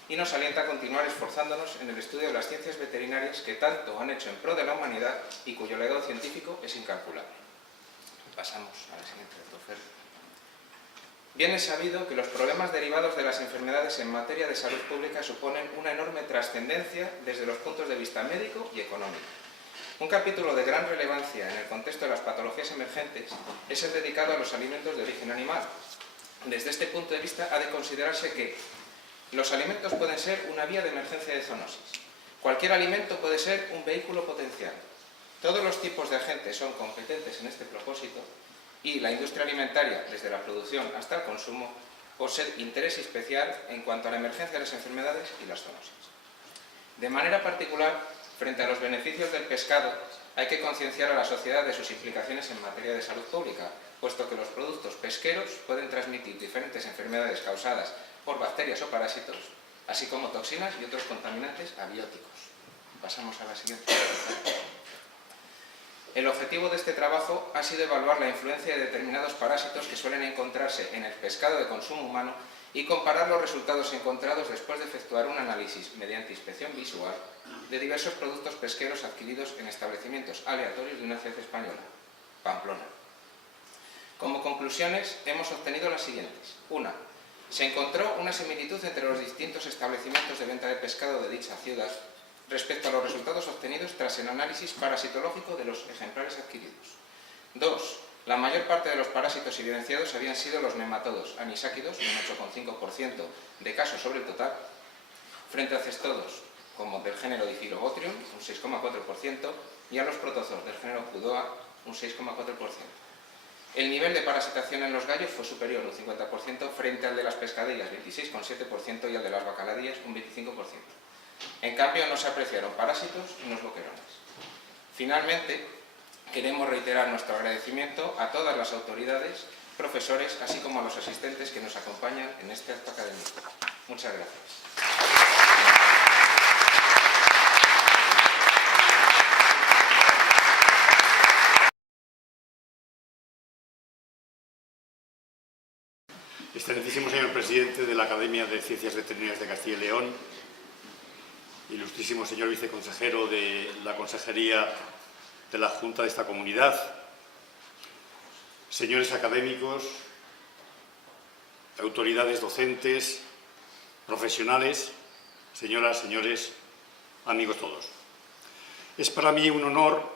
y nos alienta a continuar esforzándonos en el estudio de las ciencias veterinarias que tanto han hecho en pro de la humanidad y cuyo legado científico es incalculable. Pasamos a la siguiente, doctor Fer. Bien es sabido que los problemas derivados de las enfermedades en materia de salud pública suponen una enorme trascendencia desde los puntos de vista médico y económico. Un capítulo de gran relevancia en el contexto de las patologías emergentes es el dedicado a los alimentos de origen animal. Desde este punto de vista ha de considerarse que los alimentos pueden ser una vía de emergencia de zoonosis. Cualquier alimento puede ser un vehículo potencial. Todos los tipos de agentes son competentes en este propósito y la industria alimentaria, desde la producción hasta el consumo, posee interés especial en cuanto a la emergencia de las enfermedades y las zoonosis. De manera particular, frente a los beneficios del pescado, hay que concienciar a la sociedad de sus implicaciones en materia de salud pública, puesto que los productos pesqueros pueden transmitir diferentes enfermedades causadas por bacterias o parásitos, así como toxinas y otros contaminantes abióticos. Pasamos a la siguiente. El objetivo de este trabajo ha sido evaluar la influencia de determinados parásitos que suelen encontrarse en el pescado de consumo humano y comparar los resultados encontrados después de efectuar un análisis mediante inspección visual de diversos productos pesqueros adquiridos en establecimientos aleatorios de una ciudad española, Pamplona. Como conclusiones, hemos obtenido las siguientes. 1. Se encontró una similitud entre los distintos establecimientos de venta de pescado de dicha ciudad respecto a los resultados obtenidos tras el análisis parasitológico de los ejemplares adquiridos. 2. La mayor parte de los parásitos evidenciados habían sido los nematodos anisáquidos, un 8,5% de casos sobre el total, frente a cestodos, como del género Diphyllobotrium, un 6,4%, y a los protozoos del género Cudoa, un 6,4%. El nivel de parasitación en los gallos fue superior un 50% frente al de las pescadillas, 26,7%, y al de las bacaladillas, un 25%. En cambio, no se apreciaron parásitos ni boquerones. Finalmente, queremos reiterar nuestro agradecimiento a todas las autoridades, profesores, así como a los asistentes que nos acompañan en este acto académico. Muchas gracias. Excelentísimo señor presidente de la Academia de Ciencias Veterinarias de Castilla y León, ilustrísimo señor viceconsejero de la Consejería de la Junta de esta comunidad, señores académicos, autoridades docentes, profesionales, señoras, señores, amigos todos. Es para mí un honor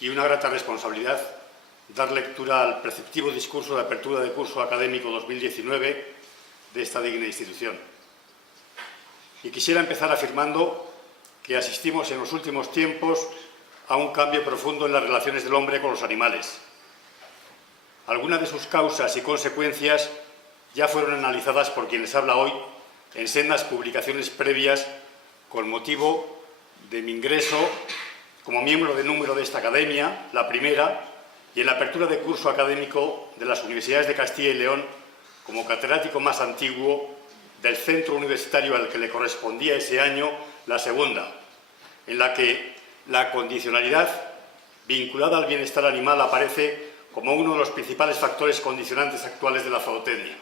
y una grata responsabilidad dar lectura al preceptivo discurso de apertura del curso académico 2019 de esta digna institución. Y quisiera empezar afirmando que asistimos en los últimos tiempos a un cambio profundo en las relaciones del hombre con los animales. Algunas de sus causas y consecuencias ya fueron analizadas por quienes habla hoy en sendas publicaciones previas con motivo de mi ingreso como miembro de número de esta academia, la primera, y en la apertura de curso académico de las Universidades de Castilla y León como catedrático más antiguo del centro universitario al que le correspondía ese año, la segunda, en la que la condicionalidad vinculada al bienestar animal aparece como uno de los principales factores condicionantes actuales de la zootecnia.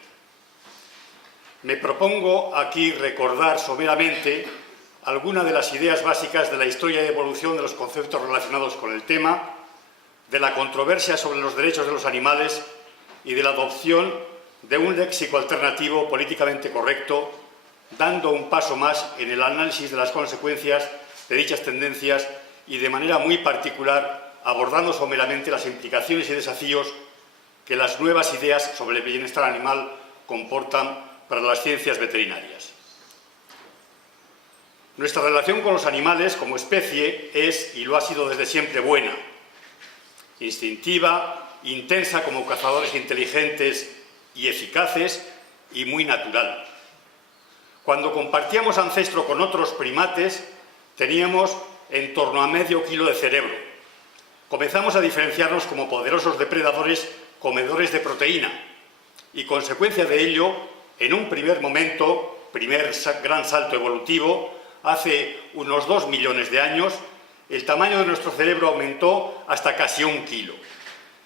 Me propongo aquí recordar someramente algunas de las ideas básicas de la historia y evolución de los conceptos relacionados con el tema, de la controversia sobre los derechos de los animales y de la adopción de un léxico alternativo políticamente correcto, dando un paso más en el análisis de las consecuencias de dichas tendencias y de manera muy particular abordando someramente las implicaciones y desafíos que las nuevas ideas sobre el bienestar animal comportan para las ciencias veterinarias. Nuestra relación con los animales como especie es, y lo ha sido desde siempre, buena, instintiva, intensa como cazadores inteligentes y eficaces y muy natural. Cuando compartíamos ancestro con otros primates, teníamos en torno a medio kilo de cerebro. Comenzamos a diferenciarnos como poderosos depredadores comedores de proteína y, consecuencia de ello, en un primer momento, primer gran salto evolutivo, hace unos 2 millones de años, el tamaño de nuestro cerebro aumentó hasta casi 1 kilo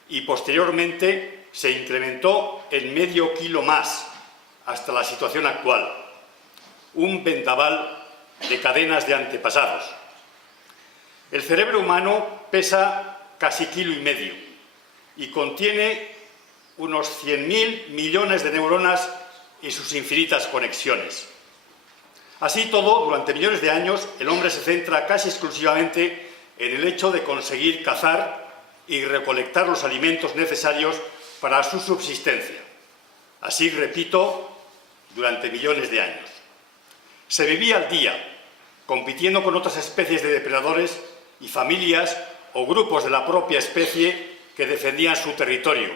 y posteriormente se incrementó en medio kilo más hasta la situación actual. Un vendaval de cadenas de antepasados. El cerebro humano pesa casi 1,5 kilos y contiene unos 100.000 millones de neuronas y sus infinitas conexiones. Así todo, durante millones de años, el hombre se centra casi exclusivamente en el hecho de conseguir cazar y recolectar los alimentos necesarios para su subsistencia. Así, repito, durante millones de años. Se vivía al día, compitiendo con otras especies de depredadores y familias o grupos de la propia especie que defendían su territorio.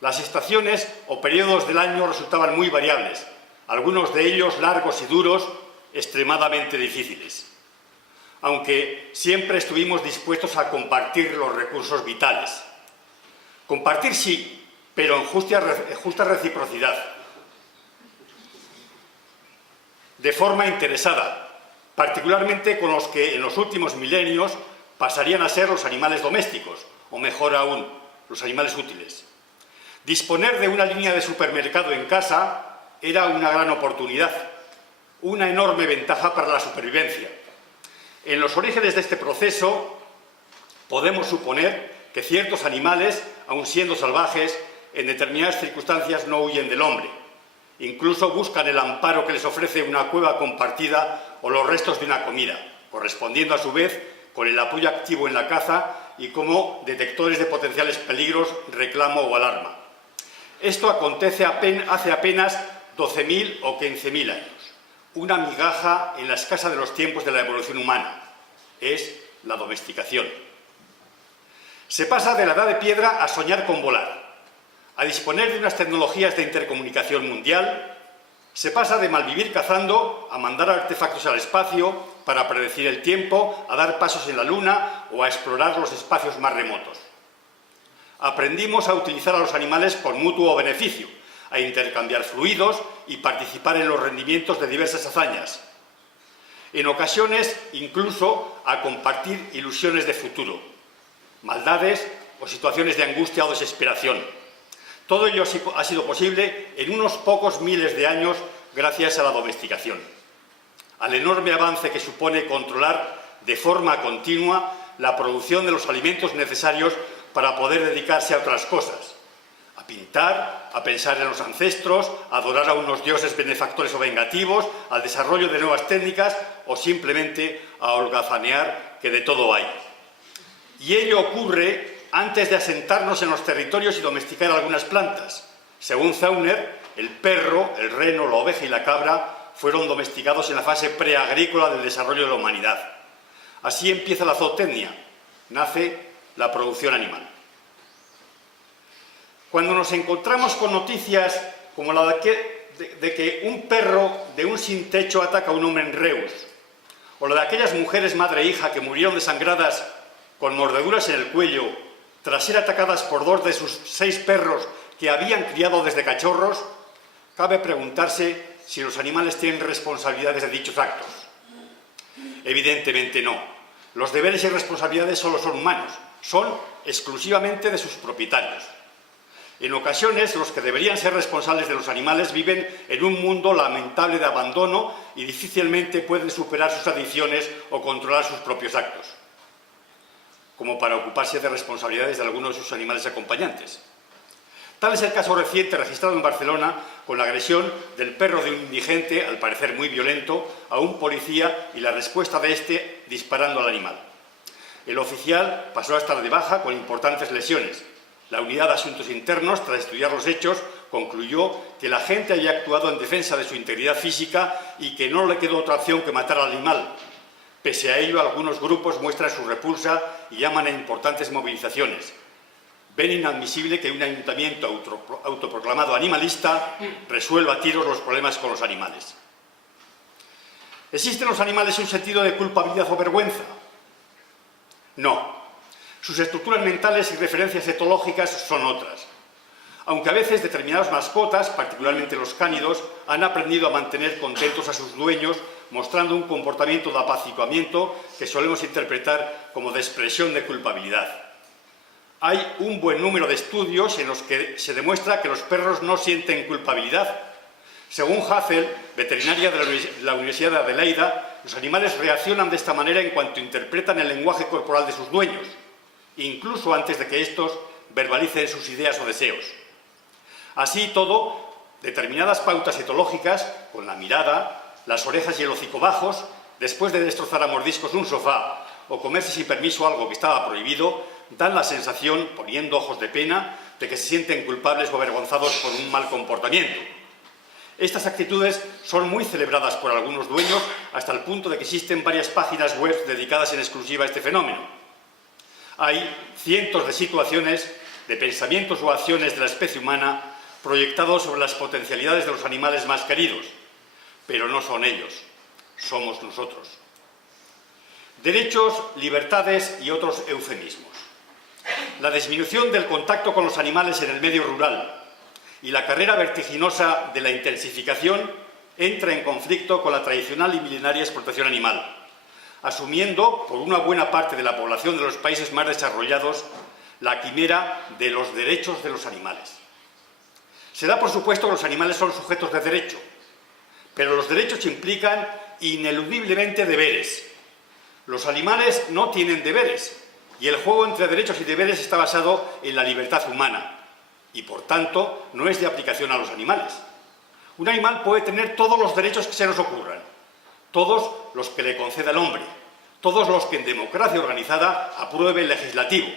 Las estaciones o periodos del año resultaban muy variables, algunos de ellos largos y duros, extremadamente difíciles. Aunque siempre estuvimos dispuestos a compartir los recursos vitales. Compartir sí, pero en justa reciprocidad. De forma interesada, particularmente con los que en los últimos milenios pasarían a ser los animales domésticos, o mejor aún, los animales útiles. Disponer de una línea de supermercado en casa era una gran oportunidad, una enorme ventaja para la supervivencia. En los orígenes de este proceso podemos suponer que ciertos animales, aun siendo salvajes, en determinadas circunstancias no huyen del hombre. Incluso buscan el amparo que les ofrece una cueva compartida o los restos de una comida, correspondiendo a su vez con el apoyo activo en la caza y como detectores de potenciales peligros, reclamo o alarma. Esto acontece hace apenas 12.000 o 15.000 años. Una migaja en la escasa de los tiempos de la evolución humana. Es la domesticación. Se pasa de la edad de piedra a soñar con volar, a disponer de unas tecnologías de intercomunicación mundial. Se pasa de malvivir cazando a mandar artefactos al espacio para predecir el tiempo, a dar pasos en la Luna o a explorar los espacios más remotos. Aprendimos a utilizar a los animales con mutuo beneficio, a intercambiar fluidos y participar en los rendimientos de diversas hazañas. En ocasiones, incluso, a compartir ilusiones de futuro, maldades o situaciones de angustia o desesperación. Todo ello ha sido posible en unos pocos miles de años gracias a la domesticación, al enorme avance que supone controlar de forma continua la producción de los alimentos necesarios para poder dedicarse a otras cosas, a pintar, a pensar en los ancestros, a adorar a unos dioses benefactores o vengativos, al desarrollo de nuevas técnicas o simplemente a holgazanear, que de todo hay. Y ello ocurre antes de asentarnos en los territorios y domesticar algunas plantas. Según Zauner, el perro, el reno, la oveja y la cabra fueron domesticados en la fase preagrícola del desarrollo de la humanidad. Así empieza la zootecnia, nace la producción animal. Cuando nos encontramos con noticias como la de que un perro de un sin techo ataca a un hombre en Reus, o la de aquellas mujeres madre e hija que murieron desangradas con mordeduras en el cuello tras ser atacadas por 2 de sus 6 perros que habían criado desde cachorros, cabe preguntarse si los animales tienen responsabilidades de dichos actos. Evidentemente no. Los deberes y responsabilidades solo son humanos, son exclusivamente de sus propietarios. En ocasiones, los que deberían ser responsables de los animales viven en un mundo lamentable de abandono y difícilmente pueden superar sus adicciones o controlar sus propios actos, como para ocuparse de responsabilidades de algunos de sus animales acompañantes. Tal es el caso reciente registrado en Barcelona con la agresión del perro de un indigente, al parecer muy violento, a un policía y la respuesta de este disparando al animal. El oficial pasó a estar de baja con importantes lesiones. La Unidad de Asuntos Internos, tras estudiar los hechos, concluyó que el agente había actuado en defensa de su integridad física y que no le quedó otra opción que matar al animal. Pese a ello, algunos grupos muestran su repulsa y llaman a importantes movilizaciones. Ven inadmisible que un ayuntamiento autoproclamado animalista resuelva a tiros los problemas con los animales. ¿Existe en los animales un sentido de culpabilidad o vergüenza? No. Sus estructuras mentales y referencias etológicas son otras. Aunque a veces determinadas mascotas, particularmente los cánidos, han aprendido a mantener contentos a sus dueños, mostrando un comportamiento de apaciguamiento que solemos interpretar como de expresión de culpabilidad. Hay un buen número de estudios en los que se demuestra que los perros no sienten culpabilidad. Según Hazel, veterinaria de la Universidad de Adelaida, los animales reaccionan de esta manera en cuanto interpretan el lenguaje corporal de sus dueños, incluso antes de que estos verbalicen sus ideas o deseos. Así y todo, determinadas pautas etológicas, con la mirada, las orejas y el hocico bajos, después de destrozar a mordiscos un sofá o comerse sin permiso algo que estaba prohibido, dan la sensación, poniendo ojos de pena, de que se sienten culpables o avergonzados por un mal comportamiento. Estas actitudes son muy celebradas por algunos dueños hasta el punto de que existen varias páginas web dedicadas en exclusiva a este fenómeno. Hay cientos de situaciones, de pensamientos o acciones de la especie humana proyectados sobre las potencialidades de los animales más queridos, pero no son ellos, somos nosotros. Derechos, libertades y otros eufemismos. La disminución del contacto con los animales en el medio rural y la carrera vertiginosa de la intensificación entra en conflicto con la tradicional y milenaria explotación animal, asumiendo por una buena parte de la población de los países más desarrollados la quimera de los derechos de los animales. Se da por supuesto que los animales son sujetos de derecho, pero los derechos implican ineludiblemente deberes. Los animales no tienen deberes, y el juego entre derechos y deberes está basado en la libertad humana, y por tanto no es de aplicación a los animales. Un animal puede tener todos los derechos que se nos ocurran, todos los que le conceda el hombre, todos los que en democracia organizada apruebe el legislativo.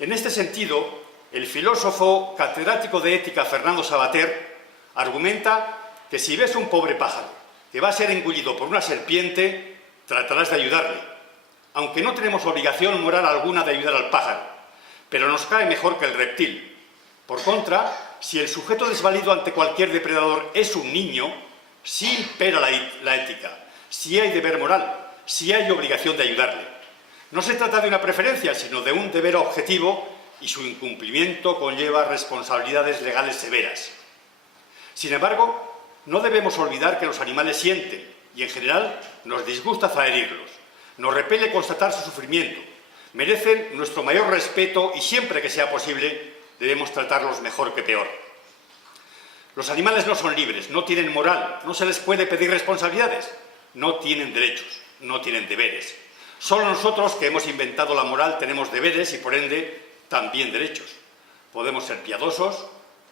En este sentido, el filósofo catedrático de ética Fernando Savater argumenta que si ves un pobre pájaro que va a ser engullido por una serpiente, tratarás de ayudarle, aunque no tenemos obligación moral alguna de ayudar al pájaro, pero nos cae mejor que el reptil. Por contra, si el sujeto desvalido ante cualquier depredador es un niño, sí impera la ética, sí hay deber moral, sí hay obligación de ayudarle. No se trata de una preferencia, sino de un deber objetivo y su incumplimiento conlleva responsabilidades legales severas. Sin embargo, no debemos olvidar que los animales sienten y, en general, nos disgusta herirlos, nos repele constatar su sufrimiento, merecen nuestro mayor respeto y siempre que sea posible debemos tratarlos mejor que peor. Los animales no son libres, no tienen moral, no se les puede pedir responsabilidades, no tienen derechos, no tienen deberes. Solo nosotros que hemos inventado la moral tenemos deberes y por ende también derechos. Podemos ser piadosos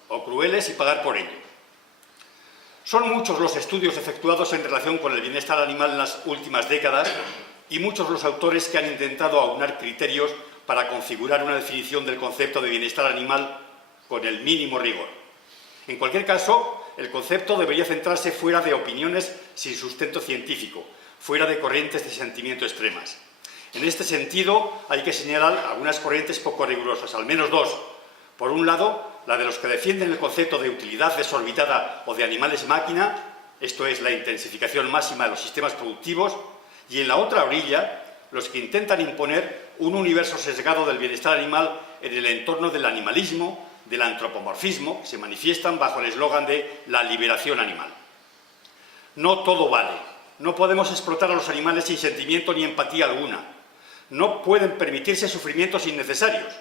o crueles y pagar por ello. Son muchos los estudios efectuados en relación con el bienestar animal en las últimas décadas y muchos los autores que han intentado aunar criterios para configurar una definición del concepto de bienestar animal con el mínimo rigor. En cualquier caso, el concepto debería centrarse fuera de opiniones sin sustento científico, fuera de corrientes de sentimiento extremas. En este sentido, hay que señalar algunas corrientes poco rigurosas, al menos dos. Por un lado, la de los que defienden el concepto de utilidad desorbitada o de animales máquina, esto es, la intensificación máxima de los sistemas productivos, y en la otra orilla, los que intentan imponer un universo sesgado del bienestar animal en el entorno del animalismo, del antropomorfismo, que se manifiestan bajo el eslogan de la liberación animal. No todo vale. No podemos explotar a los animales sin sentimiento ni empatía alguna. No pueden permitirse sufrimientos innecesarios.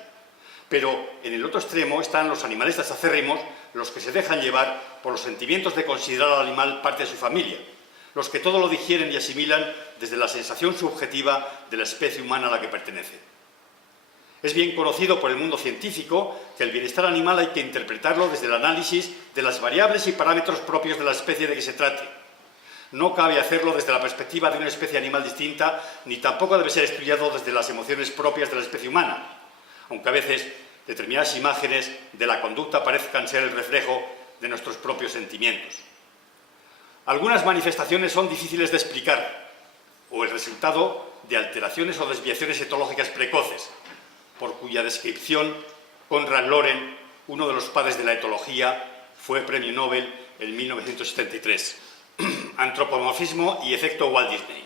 Pero en el otro extremo están los animalistas acérrimos, los que se dejan llevar por los sentimientos de considerar al animal parte de su familia, los que todo lo digieren y asimilan desde la sensación subjetiva de la especie humana a la que pertenece. Es bien conocido por el mundo científico que el bienestar animal hay que interpretarlo desde el análisis de las variables y parámetros propios de la especie de que se trate. No cabe hacerlo desde la perspectiva de una especie animal distinta, ni tampoco debe ser estudiado desde las emociones propias de la especie humana, aunque a veces determinadas imágenes de la conducta parezcan ser el reflejo de nuestros propios sentimientos. Algunas manifestaciones son difíciles de explicar, o el resultado de alteraciones o desviaciones etológicas precoces, por cuya descripción Konrad Lorenz, uno de los padres de la etología, fue premio Nobel en 1973. Antropomorfismo y efecto Walt Disney.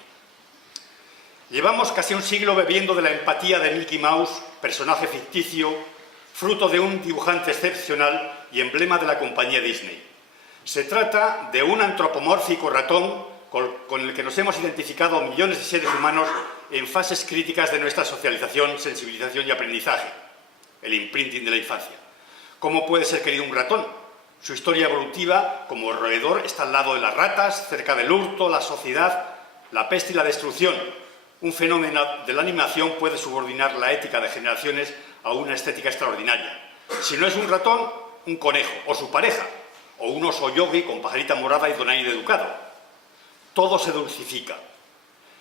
Llevamos casi un siglo bebiendo de la empatía de Mickey Mouse, personaje ficticio, fruto de un dibujante excepcional y emblema de la compañía Disney. Se trata de un antropomórfico ratón con el que nos hemos identificado millones de seres humanos en fases críticas de nuestra socialización, sensibilización y aprendizaje, el imprinting de la infancia. ¿Cómo puede ser querido un ratón? Su historia evolutiva como roedor está al lado de las ratas, cerca del hurto, la sociedad, la peste y la destrucción. Un fenómeno de la animación puede subordinar la ética de generaciones a una estética extraordinaria. Si no es un ratón, un conejo, o su pareja, o un oso yogi con pajarita morada y donaire educado. Todo se dulcifica.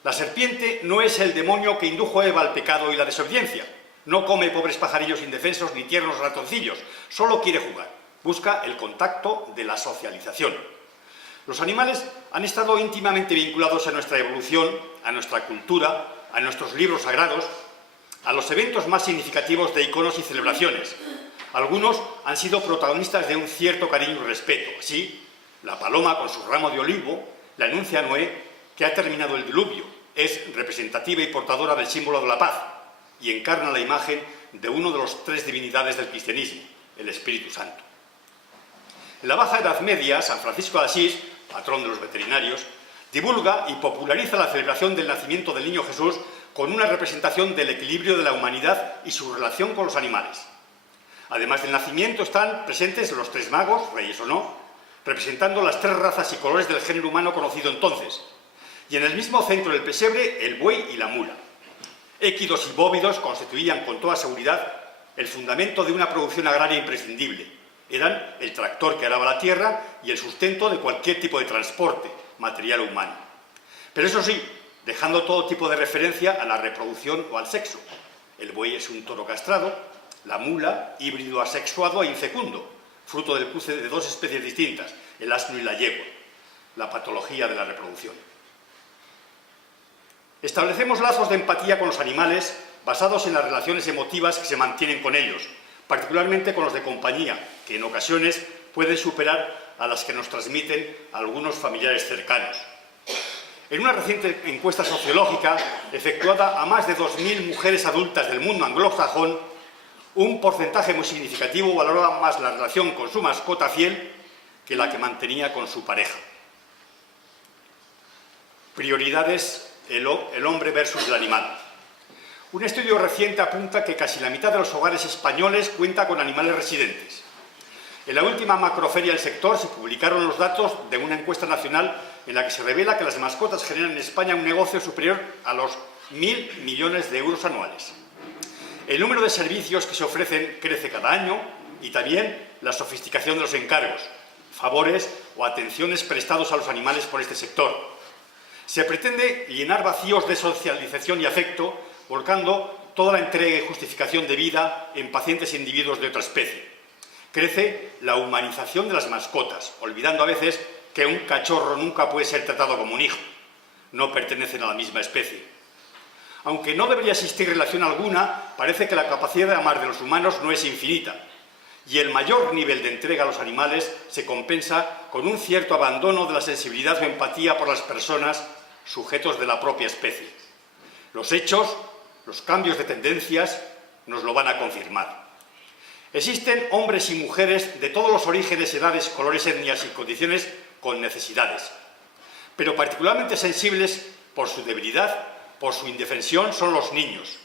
La serpiente no es el demonio que indujo a Eva al pecado y la desobediencia. No come pobres pajarillos indefensos ni tiernos ratoncillos, solo quiere jugar. Busca el contacto de la socialización. Los animales han estado íntimamente vinculados a nuestra evolución, a nuestra cultura, a nuestros libros sagrados, a los eventos más significativos de iconos y celebraciones. Algunos han sido protagonistas de un cierto cariño y respeto. Así, la paloma con su ramo de olivo le anuncia a Noé que ha terminado el diluvio. Es representativa y portadora del símbolo de la paz y encarna la imagen de uno de los tres divinidades del cristianismo, el Espíritu Santo. En la Baja Edad Media, San Francisco de Asís, patrón de los veterinarios, divulga y populariza la celebración del nacimiento del niño Jesús con una representación del equilibrio de la humanidad y su relación con los animales. Además del nacimiento están presentes los tres magos, reyes o no, representando las tres razas y colores del género humano conocido entonces, y en el mismo centro del pesebre el buey y la mula. Équidos y bóvidos constituían con toda seguridad el fundamento de una producción agraria imprescindible. Eran el tractor que araba la tierra y el sustento de cualquier tipo de transporte, material o humano. Pero eso sí, dejando todo tipo de referencia a la reproducción o al sexo. El buey es un toro castrado, la mula, híbrido asexuado e infecundo, fruto del cruce de dos especies distintas, el asno y la yegua, la patología de la reproducción. Establecemos lazos de empatía con los animales basados en las relaciones emotivas que se mantienen con ellos, particularmente con los de compañía, que en ocasiones pueden superar a las que nos transmiten algunos familiares cercanos. En una reciente encuesta sociológica efectuada a más de 2.000 mujeres adultas del mundo anglosajón, un porcentaje muy significativo valoraba más la relación con su mascota fiel que la que mantenía con su pareja. Prioridades, el hombre versus el animal. Un estudio reciente apunta que casi la mitad de los hogares españoles cuenta con animales residentes. En la última macroferia del sector se publicaron los datos de una encuesta nacional en la que se revela que las mascotas generan en España un negocio superior a los 1.000 millones de euros anuales. El número de servicios que se ofrecen crece cada año y también la sofisticación de los encargos, favores o atenciones prestados a los animales por este sector. Se pretende llenar vacíos de socialización y afecto, volcando toda la entrega y justificación de vida en pacientes e individuos de otra especie. Crece la humanización de las mascotas, olvidando a veces que un cachorro nunca puede ser tratado como un hijo. No pertenecen a la misma especie. Aunque no debería existir relación alguna, parece que la capacidad de amar de los humanos no es infinita, y el mayor nivel de entrega a los animales se compensa con un cierto abandono de la sensibilidad o empatía por las personas, sujetos de la propia especie. Los hechos, los cambios de tendencias, nos lo van a confirmar. Existen hombres y mujeres de todos los orígenes, edades, colores, etnias y condiciones con necesidades, pero particularmente sensibles por su debilidad, por su indefensión, son los niños.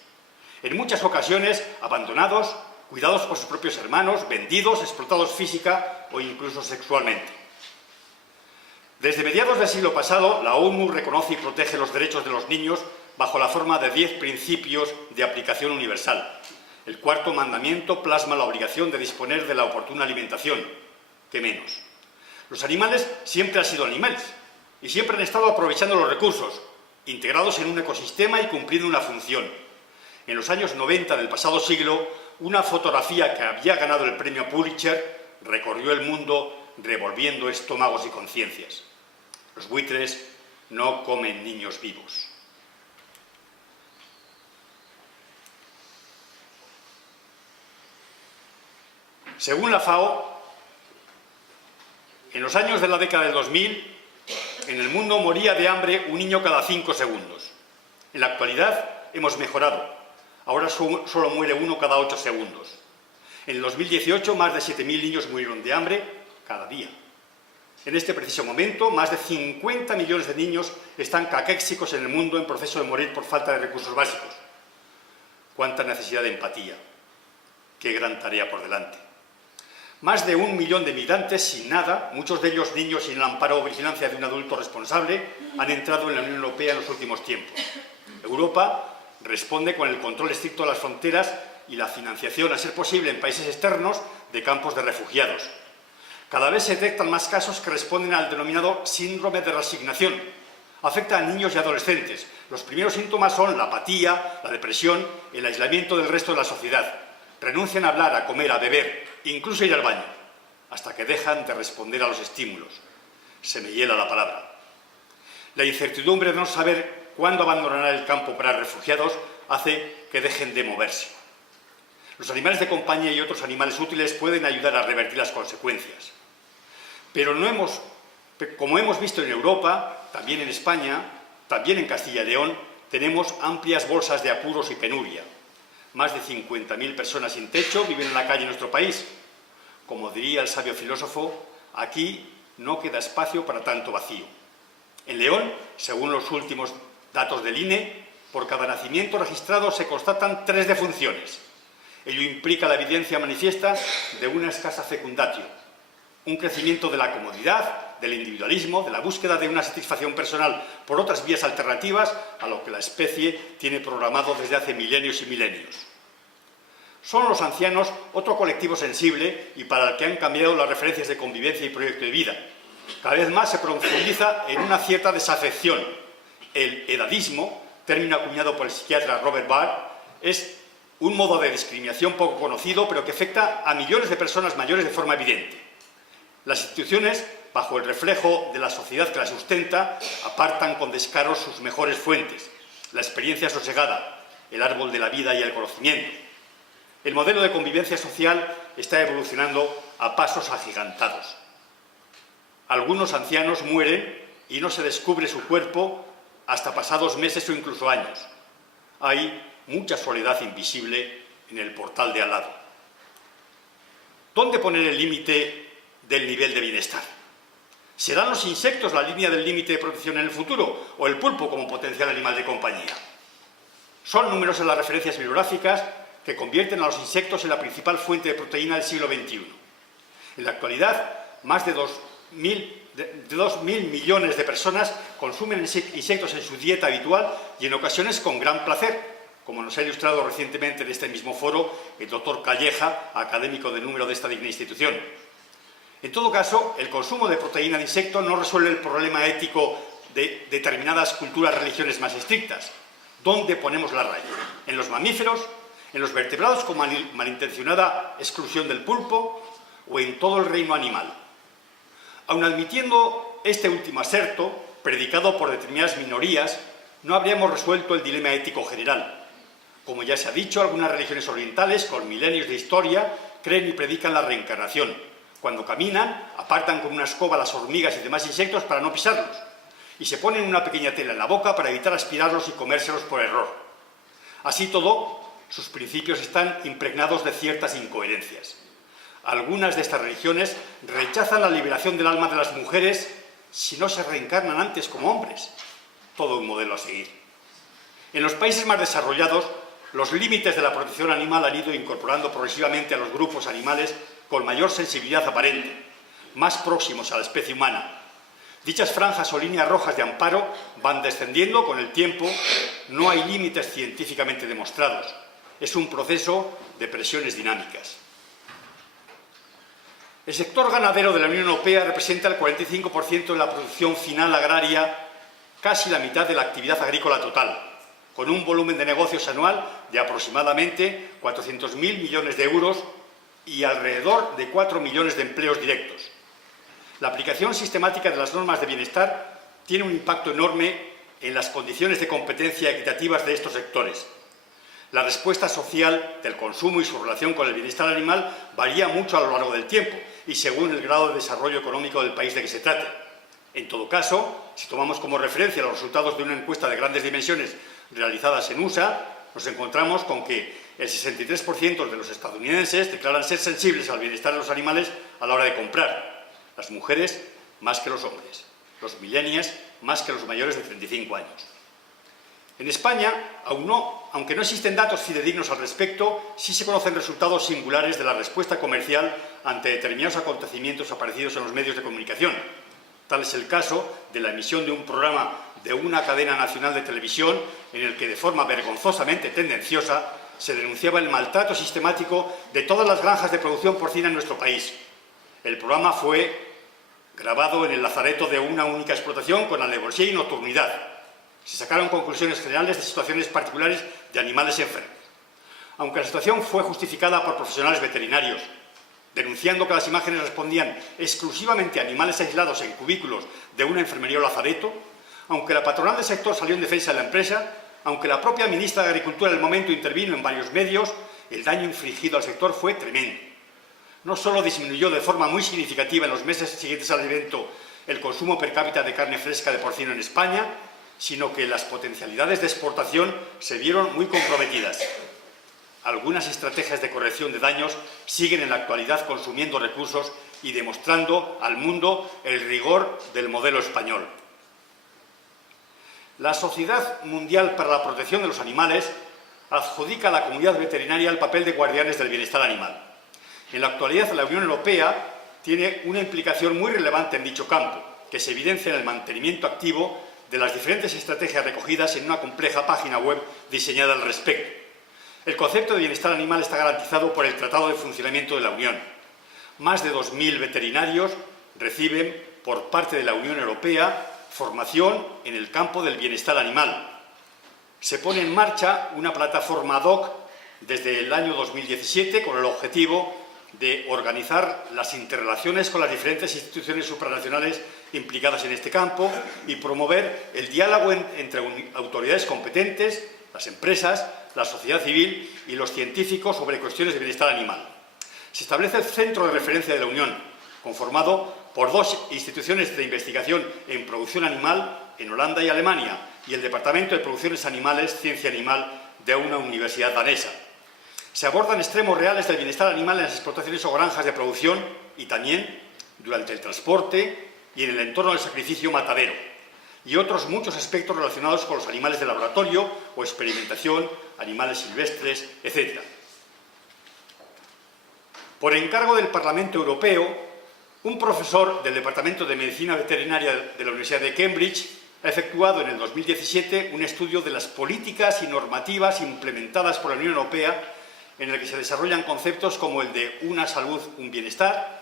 En muchas ocasiones abandonados, cuidados por sus propios hermanos, vendidos, explotados física o incluso sexualmente. Desde mediados del siglo pasado, la ONU reconoce y protege los derechos de los niños bajo la forma de 10 principios de aplicación universal. El cuarto mandamiento plasma la obligación de disponer de la oportuna alimentación. ¿Qué menos? Los animales siempre han sido animales y siempre han estado aprovechando los recursos, integrados en un ecosistema y cumpliendo una función. En los años 90 del pasado siglo, una fotografía que había ganado el premio Pulitzer recorrió el mundo revolviendo estómagos y conciencias. Los buitres no comen niños vivos. Según la FAO, en los años de la década del 2000, en el mundo moría de hambre un niño cada 5 segundos. En la actualidad hemos mejorado. Ahora solo muere uno cada 8 segundos. En el 2018, más de 7.000 niños murieron de hambre cada día. En este preciso momento, más de 50 millones de niños están caquéxicos en el mundo en proceso de morir por falta de recursos básicos. ¡Cuánta necesidad de empatía! ¡Qué gran tarea por delante! Más de 1 millón de migrantes sin nada, muchos de ellos niños sin el amparo o vigilancia de un adulto responsable, han entrado en la Unión Europea en los últimos tiempos. Europa responde con el control estricto de las fronteras y la financiación, a ser posible, en países externos de campos de refugiados. Cada vez se detectan más casos que responden al denominado síndrome de resignación. Afecta a niños y adolescentes. Los primeros síntomas son la apatía, la depresión, el aislamiento del resto de la sociedad. Renuncian a hablar, a comer, a beber, incluso a ir al baño, hasta que dejan de responder a los estímulos. Se me hiela la palabra. La incertidumbre de no saber cuándo abandonarán el campo para refugiados hace que dejen de moverse. Los animales de compañía y otros animales útiles pueden ayudar a revertir las consecuencias. Pero como hemos visto en Europa, también en España, también en Castilla y León, tenemos amplias bolsas de apuros y penuria. Más de 50.000 personas sin techo viven en la calle en nuestro país. Como diría el sabio filósofo, aquí no queda espacio para tanto vacío. En León, según los últimos datos del INE, por cada nacimiento registrado se constatan 3 defunciones. Ello implica la evidencia manifiesta de una escasa fecundatio, un crecimiento de la comodidad, del individualismo, de la búsqueda de una satisfacción personal por otras vías alternativas a lo que la especie tiene programado desde hace milenios y milenios. Son los ancianos otro colectivo sensible y para el que han cambiado las referencias de convivencia y proyecto de vida. Cada vez más se profundiza en una cierta desafección. El edadismo, término acuñado por el psiquiatra Robert Barr, es un modo de discriminación poco conocido, pero que afecta a millones de personas mayores de forma evidente. Las instituciones, bajo el reflejo de la sociedad que las sustenta, apartan con descaro sus mejores fuentes, la experiencia sosegada, el árbol de la vida y el conocimiento. El modelo de convivencia social está evolucionando a pasos agigantados. Algunos ancianos mueren y no se descubre su cuerpo hasta pasados meses o incluso años. Hay mucha soledad invisible en el portal de al lado. ¿Dónde poner el límite del nivel de bienestar? ¿Serán los insectos la línea del límite de protección en el futuro o el pulpo como potencial animal de compañía? Son numerosas las referencias bibliográficas que convierten a los insectos en la principal fuente de proteína del siglo XXI. En la actualidad, más de 2.000 millones de personas consumen insectos en su dieta habitual y en ocasiones con gran placer, como nos ha ilustrado recientemente en este mismo foro el doctor Calleja, académico de número de esta digna institución. En todo caso, el consumo de proteína de insecto no resuelve el problema ético de determinadas culturas, religiones más estrictas. ¿Dónde ponemos la raya? ¿En los mamíferos? ¿En los vertebrados con malintencionada exclusión del pulpo? ¿O en todo el reino animal? Aun admitiendo este último aserto, predicado por determinadas minorías, no habríamos resuelto el dilema ético general. Como ya se ha dicho, algunas religiones orientales, con milenios de historia, creen y predican la reencarnación. Cuando caminan, apartan con una escoba las hormigas y demás insectos para no pisarlos, y se ponen una pequeña tela en la boca para evitar aspirarlos y comérselos por error. Así todo, sus principios están impregnados de ciertas incoherencias. Algunas de estas religiones rechazan la liberación del alma de las mujeres si no se reencarnan antes como hombres. Todo un modelo a seguir. En los países más desarrollados, los límites de la protección animal han ido incorporando progresivamente a los grupos animales con mayor sensibilidad aparente, más próximos a la especie humana. Dichas franjas o líneas rojas de amparo van descendiendo con el tiempo, no hay límites científicamente demostrados. Es un proceso de presiones dinámicas. El sector ganadero de la Unión Europea representa el 45% de la producción final agraria, casi la mitad de la actividad agrícola total, con un volumen de negocios anual de aproximadamente 400.000 millones de euros y alrededor de 4 millones de empleos directos. La aplicación sistemática de las normas de bienestar tiene un impacto enorme en las condiciones de competencia equitativas de estos sectores. La respuesta social del consumo y su relación con el bienestar animal varía mucho a lo largo del tiempo y según el grado de desarrollo económico del país de que se trate. En todo caso, si tomamos como referencia los resultados de una encuesta de grandes dimensiones realizadas en USA, nos encontramos con que el 63% de los estadounidenses declaran ser sensibles al bienestar de los animales a la hora de comprar. Las mujeres más que los hombres, los millennials más que los mayores de 35 años. En España, aunque no existen datos fidedignos al respecto, sí se conocen resultados singulares de la respuesta comercial ante determinados acontecimientos aparecidos en los medios de comunicación. Tal es el caso de la emisión de un programa de una cadena nacional de televisión en el que, de forma vergonzosamente tendenciosa, se denunciaba el maltrato sistemático de todas las granjas de producción porcina en nuestro país. El programa fue grabado en el lazareto de una única explotación con alevosía y nocturnidad. Se sacaron conclusiones generales de situaciones particulares de animales enfermos. Aunque la situación fue justificada por profesionales veterinarios, denunciando que las imágenes respondían exclusivamente a animales aislados en cubículos de una enfermería o lazareto, aunque la patronal del sector salió en defensa de la empresa, aunque la propia ministra de Agricultura en el momento intervino en varios medios, el daño infligido al sector fue tremendo. No solo disminuyó de forma muy significativa en los meses siguientes al evento el consumo per cápita de carne fresca de porcino en España, sino que las potencialidades de exportación se vieron muy comprometidas. Algunas estrategias de corrección de daños siguen en la actualidad consumiendo recursos y demostrando al mundo el rigor del modelo español. La Sociedad Mundial para la Protección de los Animales adjudica a la comunidad veterinaria el papel de guardianes del bienestar animal. En la actualidad, la Unión Europea tiene una implicación muy relevante en dicho campo, que se evidencia en el mantenimiento activo de las diferentes estrategias recogidas en una compleja página web diseñada al respecto. El concepto de bienestar animal está garantizado por el Tratado de Funcionamiento de la Unión. Más de 2.000 veterinarios reciben, por parte de la Unión Europea, formación en el campo del bienestar animal. Se pone en marcha una plataforma ad hoc desde el año 2017 con el objetivo de organizar las interrelaciones con las diferentes instituciones supranacionales implicadas en este campo y promover el diálogo entre autoridades competentes, las empresas, la sociedad civil y los científicos sobre cuestiones de bienestar animal. Se establece el Centro de Referencia de la Unión, conformado por 2 instituciones de investigación en producción animal en Holanda y Alemania, y el Departamento de Producciones Animales, Ciencia Animal de una universidad danesa. Se abordan extremos reales del bienestar animal en las explotaciones o granjas de producción y también durante el transporte y en el entorno del sacrificio matadero, y otros muchos aspectos relacionados con los animales de laboratorio o experimentación, animales silvestres, etc. Por encargo del Parlamento Europeo, un profesor del Departamento de Medicina Veterinaria de la Universidad de Cambridge ha efectuado en el 2017 un estudio de las políticas y normativas implementadas por la Unión Europea en el que se desarrollan conceptos como el de una salud, un bienestar.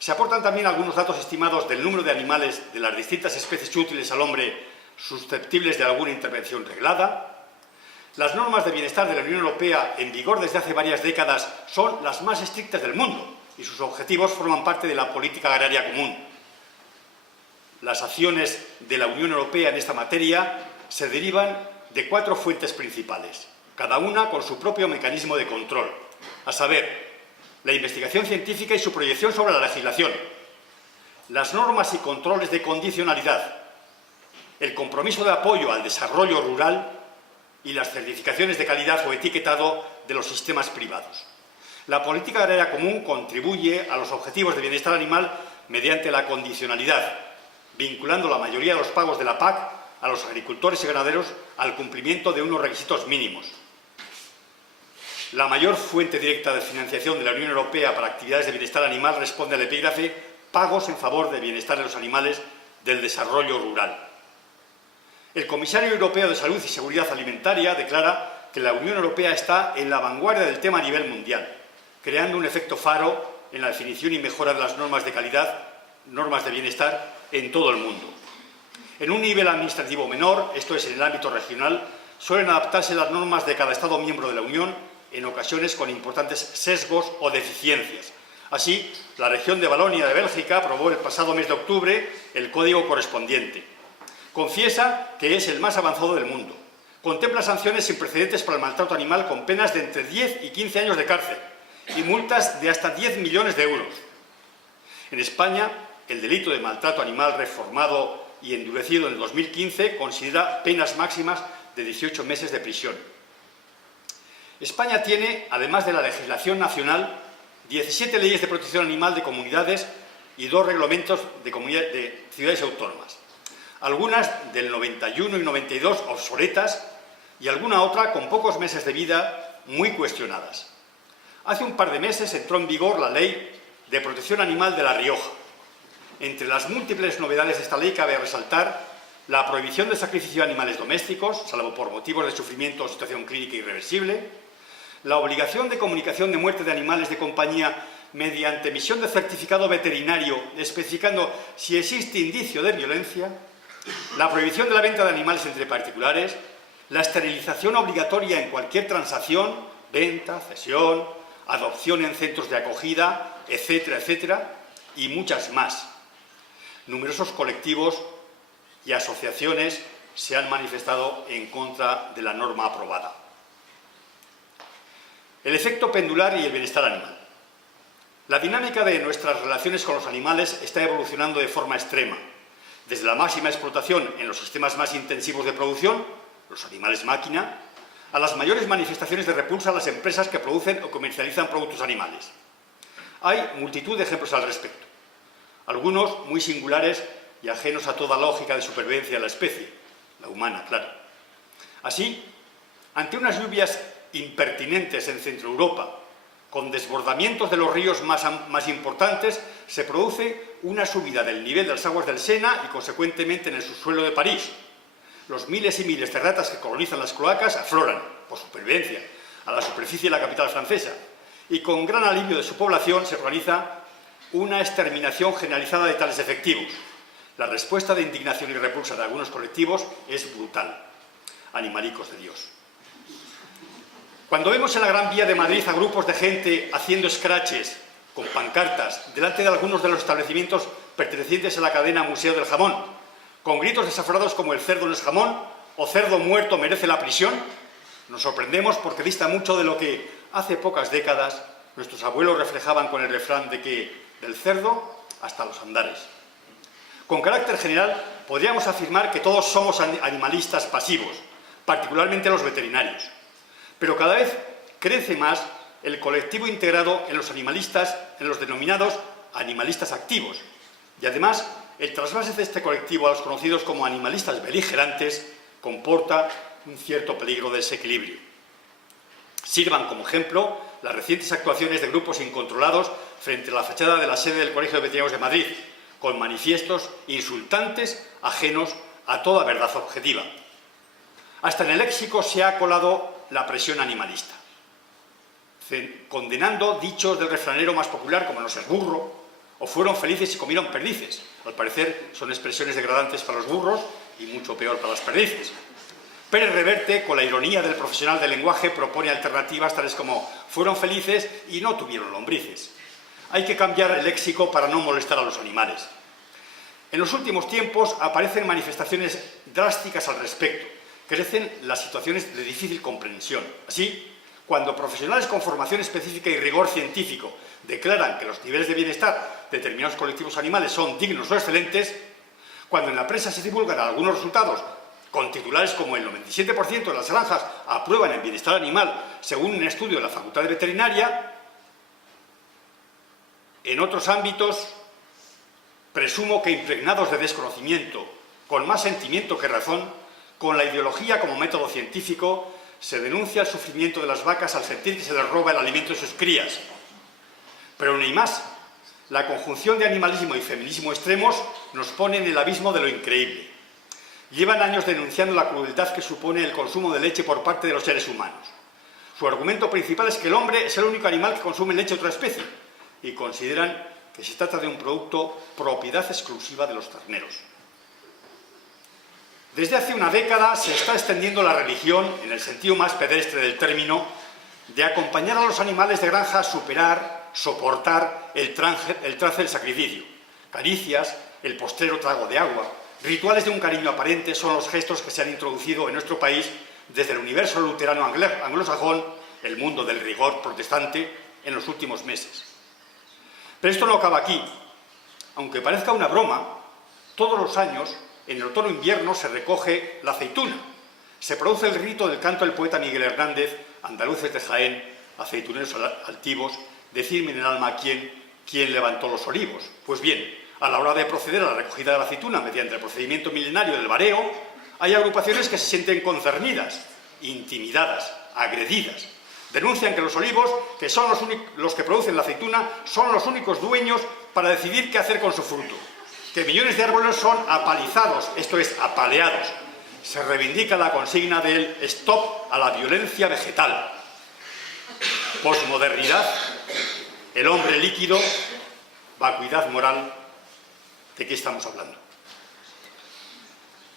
Se aportan también algunos datos estimados del número de animales de las distintas especies útiles al hombre susceptibles de alguna intervención reglada. Las normas de bienestar de la Unión Europea en vigor desde hace varias décadas son las más estrictas del mundo y sus objetivos forman parte de la política agraria común. Las acciones de la Unión Europea en esta materia se derivan de 4 fuentes principales, cada una con su propio mecanismo de control, a saber, la investigación científica y su proyección sobre la legislación, las normas y controles de condicionalidad, el compromiso de apoyo al desarrollo rural y las certificaciones de calidad o etiquetado de los sistemas privados. La política agraria común contribuye a los objetivos de bienestar animal mediante la condicionalidad, vinculando la mayoría de los pagos de la PAC a los agricultores y ganaderos al cumplimiento de unos requisitos mínimos. La mayor fuente directa de financiación de la Unión Europea para actividades de bienestar animal responde al epígrafe «Pagos en favor del bienestar de los animales del desarrollo rural». El Comisario Europeo de Salud y Seguridad Alimentaria declara que la Unión Europea está en la vanguardia del tema a nivel mundial, creando un efecto faro en la definición y mejora de las normas de calidad, normas de bienestar en todo el mundo. En un nivel administrativo menor, esto es en el ámbito regional, suelen adaptarse las normas de cada Estado miembro de la Unión, en ocasiones con importantes sesgos o deficiencias. Así, la región de Valonia de Bélgica aprobó el pasado mes de octubre el código correspondiente. Confiesa que es el más avanzado del mundo. Contempla sanciones sin precedentes para el maltrato animal con penas de entre 10 y 15 años de cárcel y multas de hasta 10 millones de euros. En España, el delito de maltrato animal reformado y endurecido en el 2015 considera penas máximas de 18 meses de prisión. España tiene, además de la legislación nacional, 17 leyes de protección animal de comunidades y 2 reglamentos de ciudades autónomas. Algunas del 91 y 92 obsoletas y alguna otra con pocos meses de vida muy cuestionadas. Hace un par de meses entró en vigor la Ley de Protección Animal de La Rioja. Entre las múltiples novedades de esta ley cabe resaltar la prohibición del sacrificio de animales domésticos, salvo por motivos de sufrimiento o situación clínica irreversible, la obligación de comunicación de muerte de animales de compañía mediante emisión de certificado veterinario especificando si existe indicio de violencia, la prohibición de la venta de animales entre particulares, la esterilización obligatoria en cualquier transacción, venta, cesión, adopción en centros de acogida, etcétera, etcétera, y muchas más. Numerosos colectivos y asociaciones se han manifestado en contra de la norma aprobada. El efecto pendular y el bienestar animal. La dinámica de nuestras relaciones con los animales está evolucionando de forma extrema, desde la máxima explotación en los sistemas más intensivos de producción, los animales máquina, a las mayores manifestaciones de repulsa a las empresas que producen o comercializan productos animales. Hay multitud de ejemplos al respecto, algunos muy singulares y ajenos a toda lógica de supervivencia de la especie, la humana, claro. Así, ante unas lluvias impertinentes en Centro Europa, con desbordamientos de los ríos más importantes, se produce una subida del nivel de las aguas del Sena y, consecuentemente, en el subsuelo de París. Los miles y miles de ratas que colonizan las cloacas afloran, por supervivencia, a la superficie de la capital francesa, y con gran alivio de su población se organiza una exterminación generalizada de tales efectivos. La respuesta de indignación y repulsa de algunos colectivos es brutal. Animalicos de Dios. Cuando vemos en la Gran Vía de Madrid a grupos de gente haciendo scratches con pancartas delante de algunos de los establecimientos pertenecientes a la cadena Museo del Jamón, con gritos desaforados como "el cerdo no es jamón" o "cerdo muerto merece la prisión", nos sorprendemos porque dista mucho de lo que hace pocas décadas nuestros abuelos reflejaban con el refrán de que del cerdo hasta los andares. Con carácter general, podríamos afirmar que todos somos animalistas pasivos, particularmente los veterinarios. Pero cada vez crece más el colectivo integrado en los animalistas, en los denominados animalistas activos. Y además, el trasvase de este colectivo a los conocidos como animalistas beligerantes comporta un cierto peligro de desequilibrio. Sirvan como ejemplo las recientes actuaciones de grupos incontrolados frente a la fachada de la sede del Colegio de Veterinarios de Madrid, con manifiestos insultantes ajenos a toda verdad objetiva. Hasta en el léxico se ha colado la presión animalista, condenando dichos del refranero más popular como "no seas burro" o "fueron felices y comieron perdices". Al parecer son expresiones degradantes para los burros y mucho peor para las perdices. Pérez Reverte, con la ironía del profesional del lenguaje, propone alternativas tales como "fueron felices y no tuvieron lombrices". Hay que cambiar el léxico para no molestar a los animales. En los últimos tiempos aparecen manifestaciones drásticas al respecto. Crecen las situaciones de difícil comprensión. Así, cuando profesionales con formación específica y rigor científico declaran que los niveles de bienestar de determinados colectivos animales son dignos o excelentes, cuando en la prensa se divulgan algunos resultados con titulares como "el 97% de las granjas aprueban el bienestar animal según un estudio de la Facultad de Veterinaria", en otros ámbitos, presumo que impregnados de desconocimiento, con más sentimiento que razón, con la ideología como método científico, se denuncia el sufrimiento de las vacas al sentir que se les roba el alimento de sus crías. Pero ni más, la conjunción de animalismo y feminismo extremos nos pone en el abismo de lo increíble. Llevan años denunciando la crueldad que supone el consumo de leche por parte de los seres humanos. Su argumento principal es que el hombre es el único animal que consume leche de otra especie y consideran que se trata de un producto propiedad exclusiva de los terneros. Desde hace una década se está extendiendo la religión, en el sentido más pedestre del término, de acompañar a los animales de granja a superar, soportar el trance del sacrificio. Caricias, el postrero trago de agua, rituales de un cariño aparente son los gestos que se han introducido en nuestro país desde el universo luterano anglosajón, el mundo del rigor protestante, en los últimos meses. Pero esto no acaba aquí. Aunque parezca una broma, todos los años, en el otoño-invierno, se recoge la aceituna. Se produce el rito del canto del poeta Miguel Hernández, "Andaluces de Jaén, aceituneros altivos, decidme en el alma quién levantó los olivos". Pues bien, a la hora de proceder a la recogida de la aceituna mediante el procedimiento milenario del vareo, hay agrupaciones que se sienten concernidas, intimidadas, agredidas. Denuncian que los olivos, que son los que producen la aceituna, son los únicos dueños para decidir qué hacer con su fruto. Que millones de árboles son apalizados, esto es, apaleados. Se reivindica la consigna del "stop a la violencia vegetal". posmodernidad, el hombre líquido, vacuidad moral. ¿De qué estamos hablando?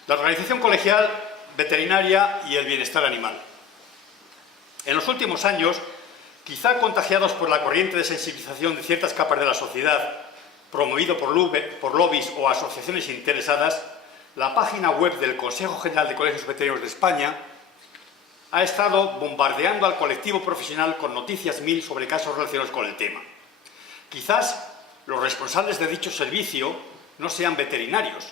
La organización colegial veterinaria y el bienestar animal. En los últimos años, quizá contagiados por la corriente de sensibilización de ciertas capas de la sociedad, promovido por lobbies o asociaciones interesadas, la página web del Consejo General de Colegios Veterinarios de España ha estado bombardeando al colectivo profesional con noticias mil sobre casos relacionados con el tema. Quizás los responsables de dicho servicio no sean veterinarios,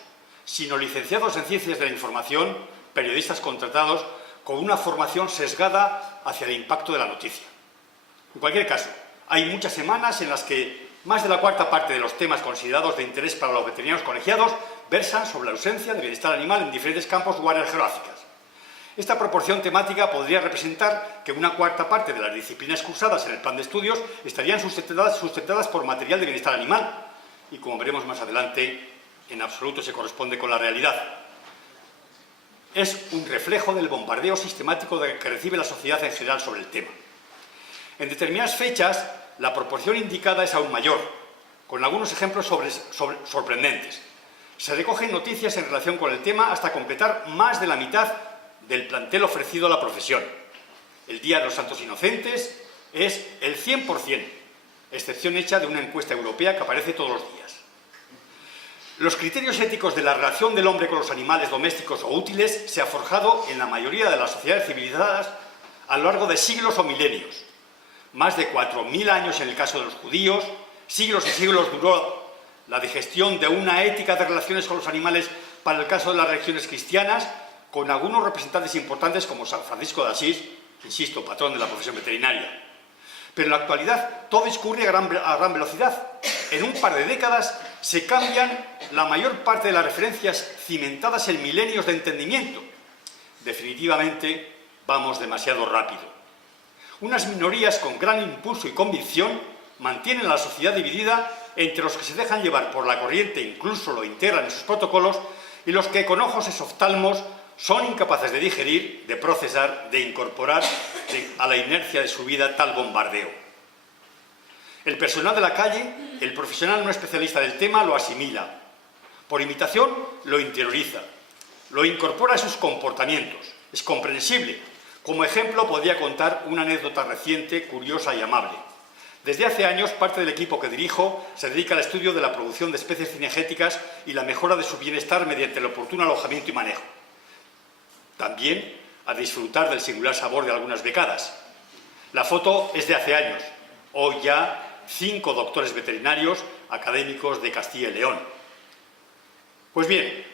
sino licenciados en Ciencias de la Información, periodistas contratados con una formación sesgada hacia el impacto de la noticia. En cualquier caso, hay muchas semanas en las que más de la cuarta parte de los temas considerados de interés para los veterinarios colegiados versan sobre la ausencia de bienestar animal en diferentes campos o áreas geográficas. Esta proporción temática podría representar que una cuarta parte de las disciplinas cursadas en el plan de estudios estarían sustentadas por material de bienestar animal y, como veremos más adelante, en absoluto se corresponde con la realidad. Es un reflejo del bombardeo sistemático que recibe la sociedad en general sobre el tema. En determinadas fechas, la proporción indicada es aún mayor, con algunos ejemplos sorprendentes. Se recogen noticias en relación con el tema hasta completar más de la mitad del plantel ofrecido a la profesión. El Día de los Santos Inocentes es el 100%, excepción hecha de una encuesta europea que aparece todos los días. Los criterios éticos de la relación del hombre con los animales domésticos o útiles se ha forjado en la mayoría de las sociedades civilizadas a lo largo de siglos o milenios. Más de 4.000 años en el caso de los judíos, siglos y siglos duró la digestión de una ética de relaciones con los animales para el caso de las religiones cristianas, con algunos representantes importantes como San Francisco de Asís, insisto, patrón de la profesión veterinaria. Pero en la actualidad todo discurre a gran velocidad. En un par de décadas se cambian la mayor parte de las referencias cimentadas en milenios de entendimiento. Definitivamente vamos demasiado rápido. Unas minorías con gran impulso y convicción mantienen a la sociedad dividida entre los que se dejan llevar por la corriente, incluso lo integran en sus protocolos, y los que con ojos exoftalmos son incapaces de digerir, de procesar, de incorporar a la inercia de su vida tal bombardeo. El personal de la calle, el profesional no especialista del tema, lo asimila. Por imitación, lo interioriza, lo incorpora a sus comportamientos. Es comprensible. Como ejemplo, podría contar una anécdota reciente, curiosa y amable. Desde hace años, parte del equipo que dirijo se dedica al estudio de la producción de especies cinegéticas y la mejora de su bienestar mediante el oportuno alojamiento y manejo. También a disfrutar del singular sabor de algunas becadas. La foto es de hace años. Hoy ya 5 doctores veterinarios académicos de Castilla y León. Pues bien,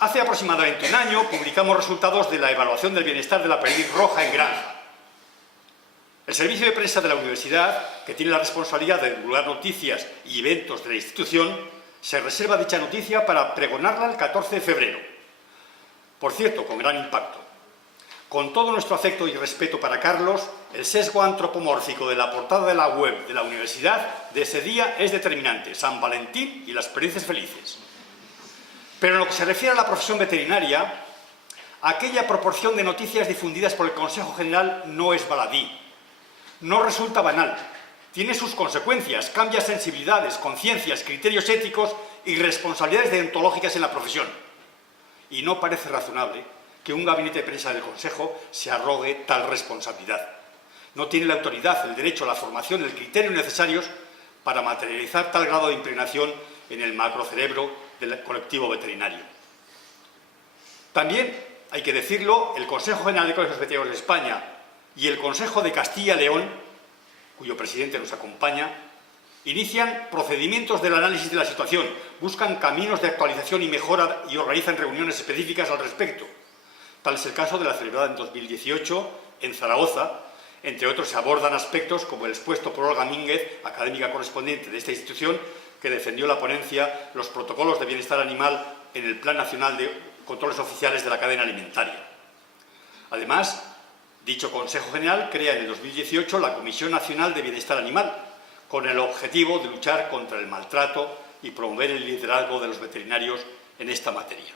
hace aproximadamente un año publicamos resultados de la evaluación del bienestar de la perdiz roja en granja. El servicio de prensa de la universidad, que tiene la responsabilidad de divulgar noticias y eventos de la institución, se reserva dicha noticia para pregonarla el 14 de febrero. Por cierto, con gran impacto. Con todo nuestro afecto y respeto para Carlos, el sesgo antropomórfico de la portada de la web de la universidad de ese día es determinante: San Valentín y las perdices felices. Pero en lo que se refiere a la profesión veterinaria, aquella proporción de noticias difundidas por el Consejo General no es baladí, no resulta banal, tiene sus consecuencias, cambia sensibilidades, conciencias, criterios éticos y responsabilidades deontológicas en la profesión. Y no parece razonable que un gabinete de prensa del Consejo se arrogue tal responsabilidad. No tiene la autoridad, el derecho, la formación, el criterio necesarios para materializar tal grado de impregnación en el macrocerebro del colectivo veterinario. También, hay que decirlo, el Consejo General de Colegios Veterinarios de España y el Consejo de Castilla y León, cuyo presidente nos acompaña, inician procedimientos del análisis de la situación, buscan caminos de actualización y mejora y organizan reuniones específicas al respecto. Tal es el caso de la celebrada en 2018 en Zaragoza. Entre otros, se abordan aspectos como el expuesto por Olga Mínguez, académica correspondiente de esta institución, que defendió la ponencia los protocolos de bienestar animal en el Plan Nacional de Controles Oficiales de la Cadena Alimentaria. Además, dicho Consejo General crea en el 2018 la Comisión Nacional de Bienestar Animal, con el objetivo de luchar contra el maltrato y promover el liderazgo de los veterinarios en esta materia.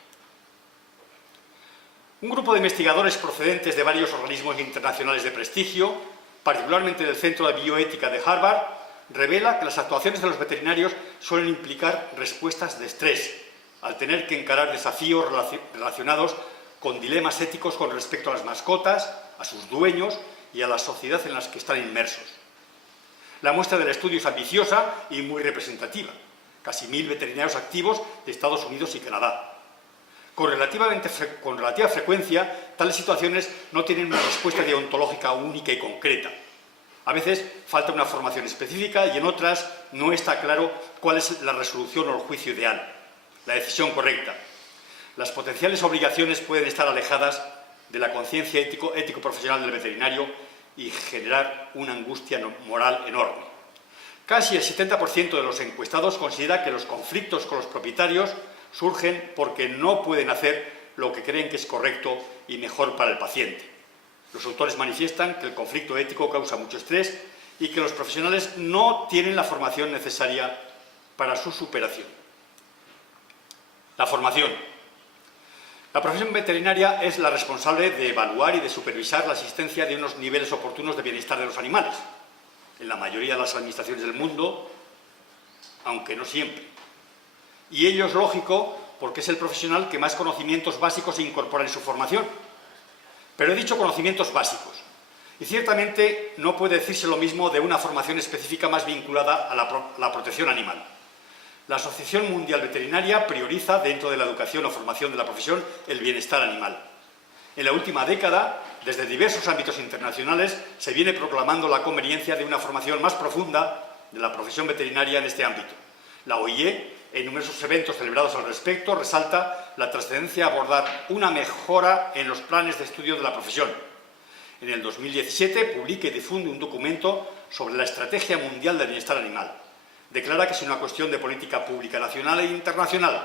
Un grupo de investigadores procedentes de varios organismos internacionales de prestigio particularmente del Centro de Bioética de Harvard, revela que las actuaciones de los veterinarios suelen implicar respuestas de estrés, al tener que encarar desafíos relacionados con dilemas éticos con respecto a las mascotas, a sus dueños y a la sociedad en la que están inmersos. La muestra del estudio es ambiciosa y muy representativa, casi 1000 veterinarios activos de Estados Unidos y Canadá. Con relativa frecuencia, tales situaciones no tienen una respuesta deontológica única y concreta. A veces falta una formación específica y en otras no está claro cuál es la resolución o el juicio ideal, la decisión correcta. Las potenciales obligaciones pueden estar alejadas de la conciencia ético-profesional del veterinario y generar una angustia moral enorme. Casi el 70% de los encuestados considera que los conflictos con los propietarios surgen porque no pueden hacer lo que creen que es correcto y mejor para el paciente. Los autores manifiestan que el conflicto ético causa mucho estrés y que los profesionales no tienen la formación necesaria para su superación. La formación. La profesión veterinaria es la responsable de evaluar y de supervisar la existencia de unos niveles oportunos de bienestar de los animales, en la mayoría de las administraciones del mundo, aunque no siempre. Y ello es lógico porque es el profesional que más conocimientos básicos incorpora en su formación. Pero he dicho conocimientos básicos. Y ciertamente no puede decirse lo mismo de una formación específica más vinculada a la protección animal. La Asociación Mundial Veterinaria prioriza, dentro de la educación o formación de la profesión, el bienestar animal. En la última década, desde diversos ámbitos internacionales, se viene proclamando la conveniencia de una formación más profunda de la profesión veterinaria en este ámbito. La OIE, en numerosos eventos celebrados al respecto, resalta la trascendencia de abordar una mejora en los planes de estudio de la profesión. En el 2017 publica y difunde un documento sobre la Estrategia Mundial del Bienestar Animal. Declara que es una cuestión de política pública nacional e internacional,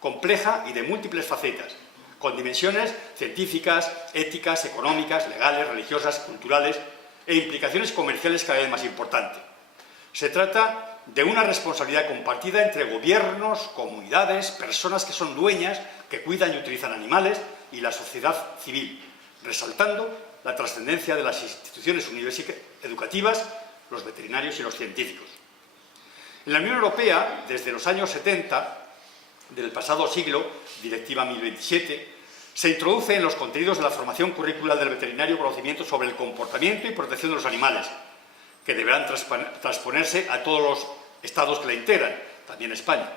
compleja y de múltiples facetas, con dimensiones científicas, éticas, económicas, legales, religiosas, culturales e implicaciones comerciales cada vez más importantes. Se trata de una responsabilidad compartida entre gobiernos, comunidades, personas que son dueñas, que cuidan y utilizan animales, y la sociedad civil, resaltando la trascendencia de las instituciones educativas, los veterinarios y los científicos. En la Unión Europea, desde los años 70 del pasado siglo, Directiva 1027, se introduce en los contenidos de la formación curricular del veterinario conocimientos sobre el comportamiento y protección de los animales, que deberán transponerse a todos los estados que la integran, también España.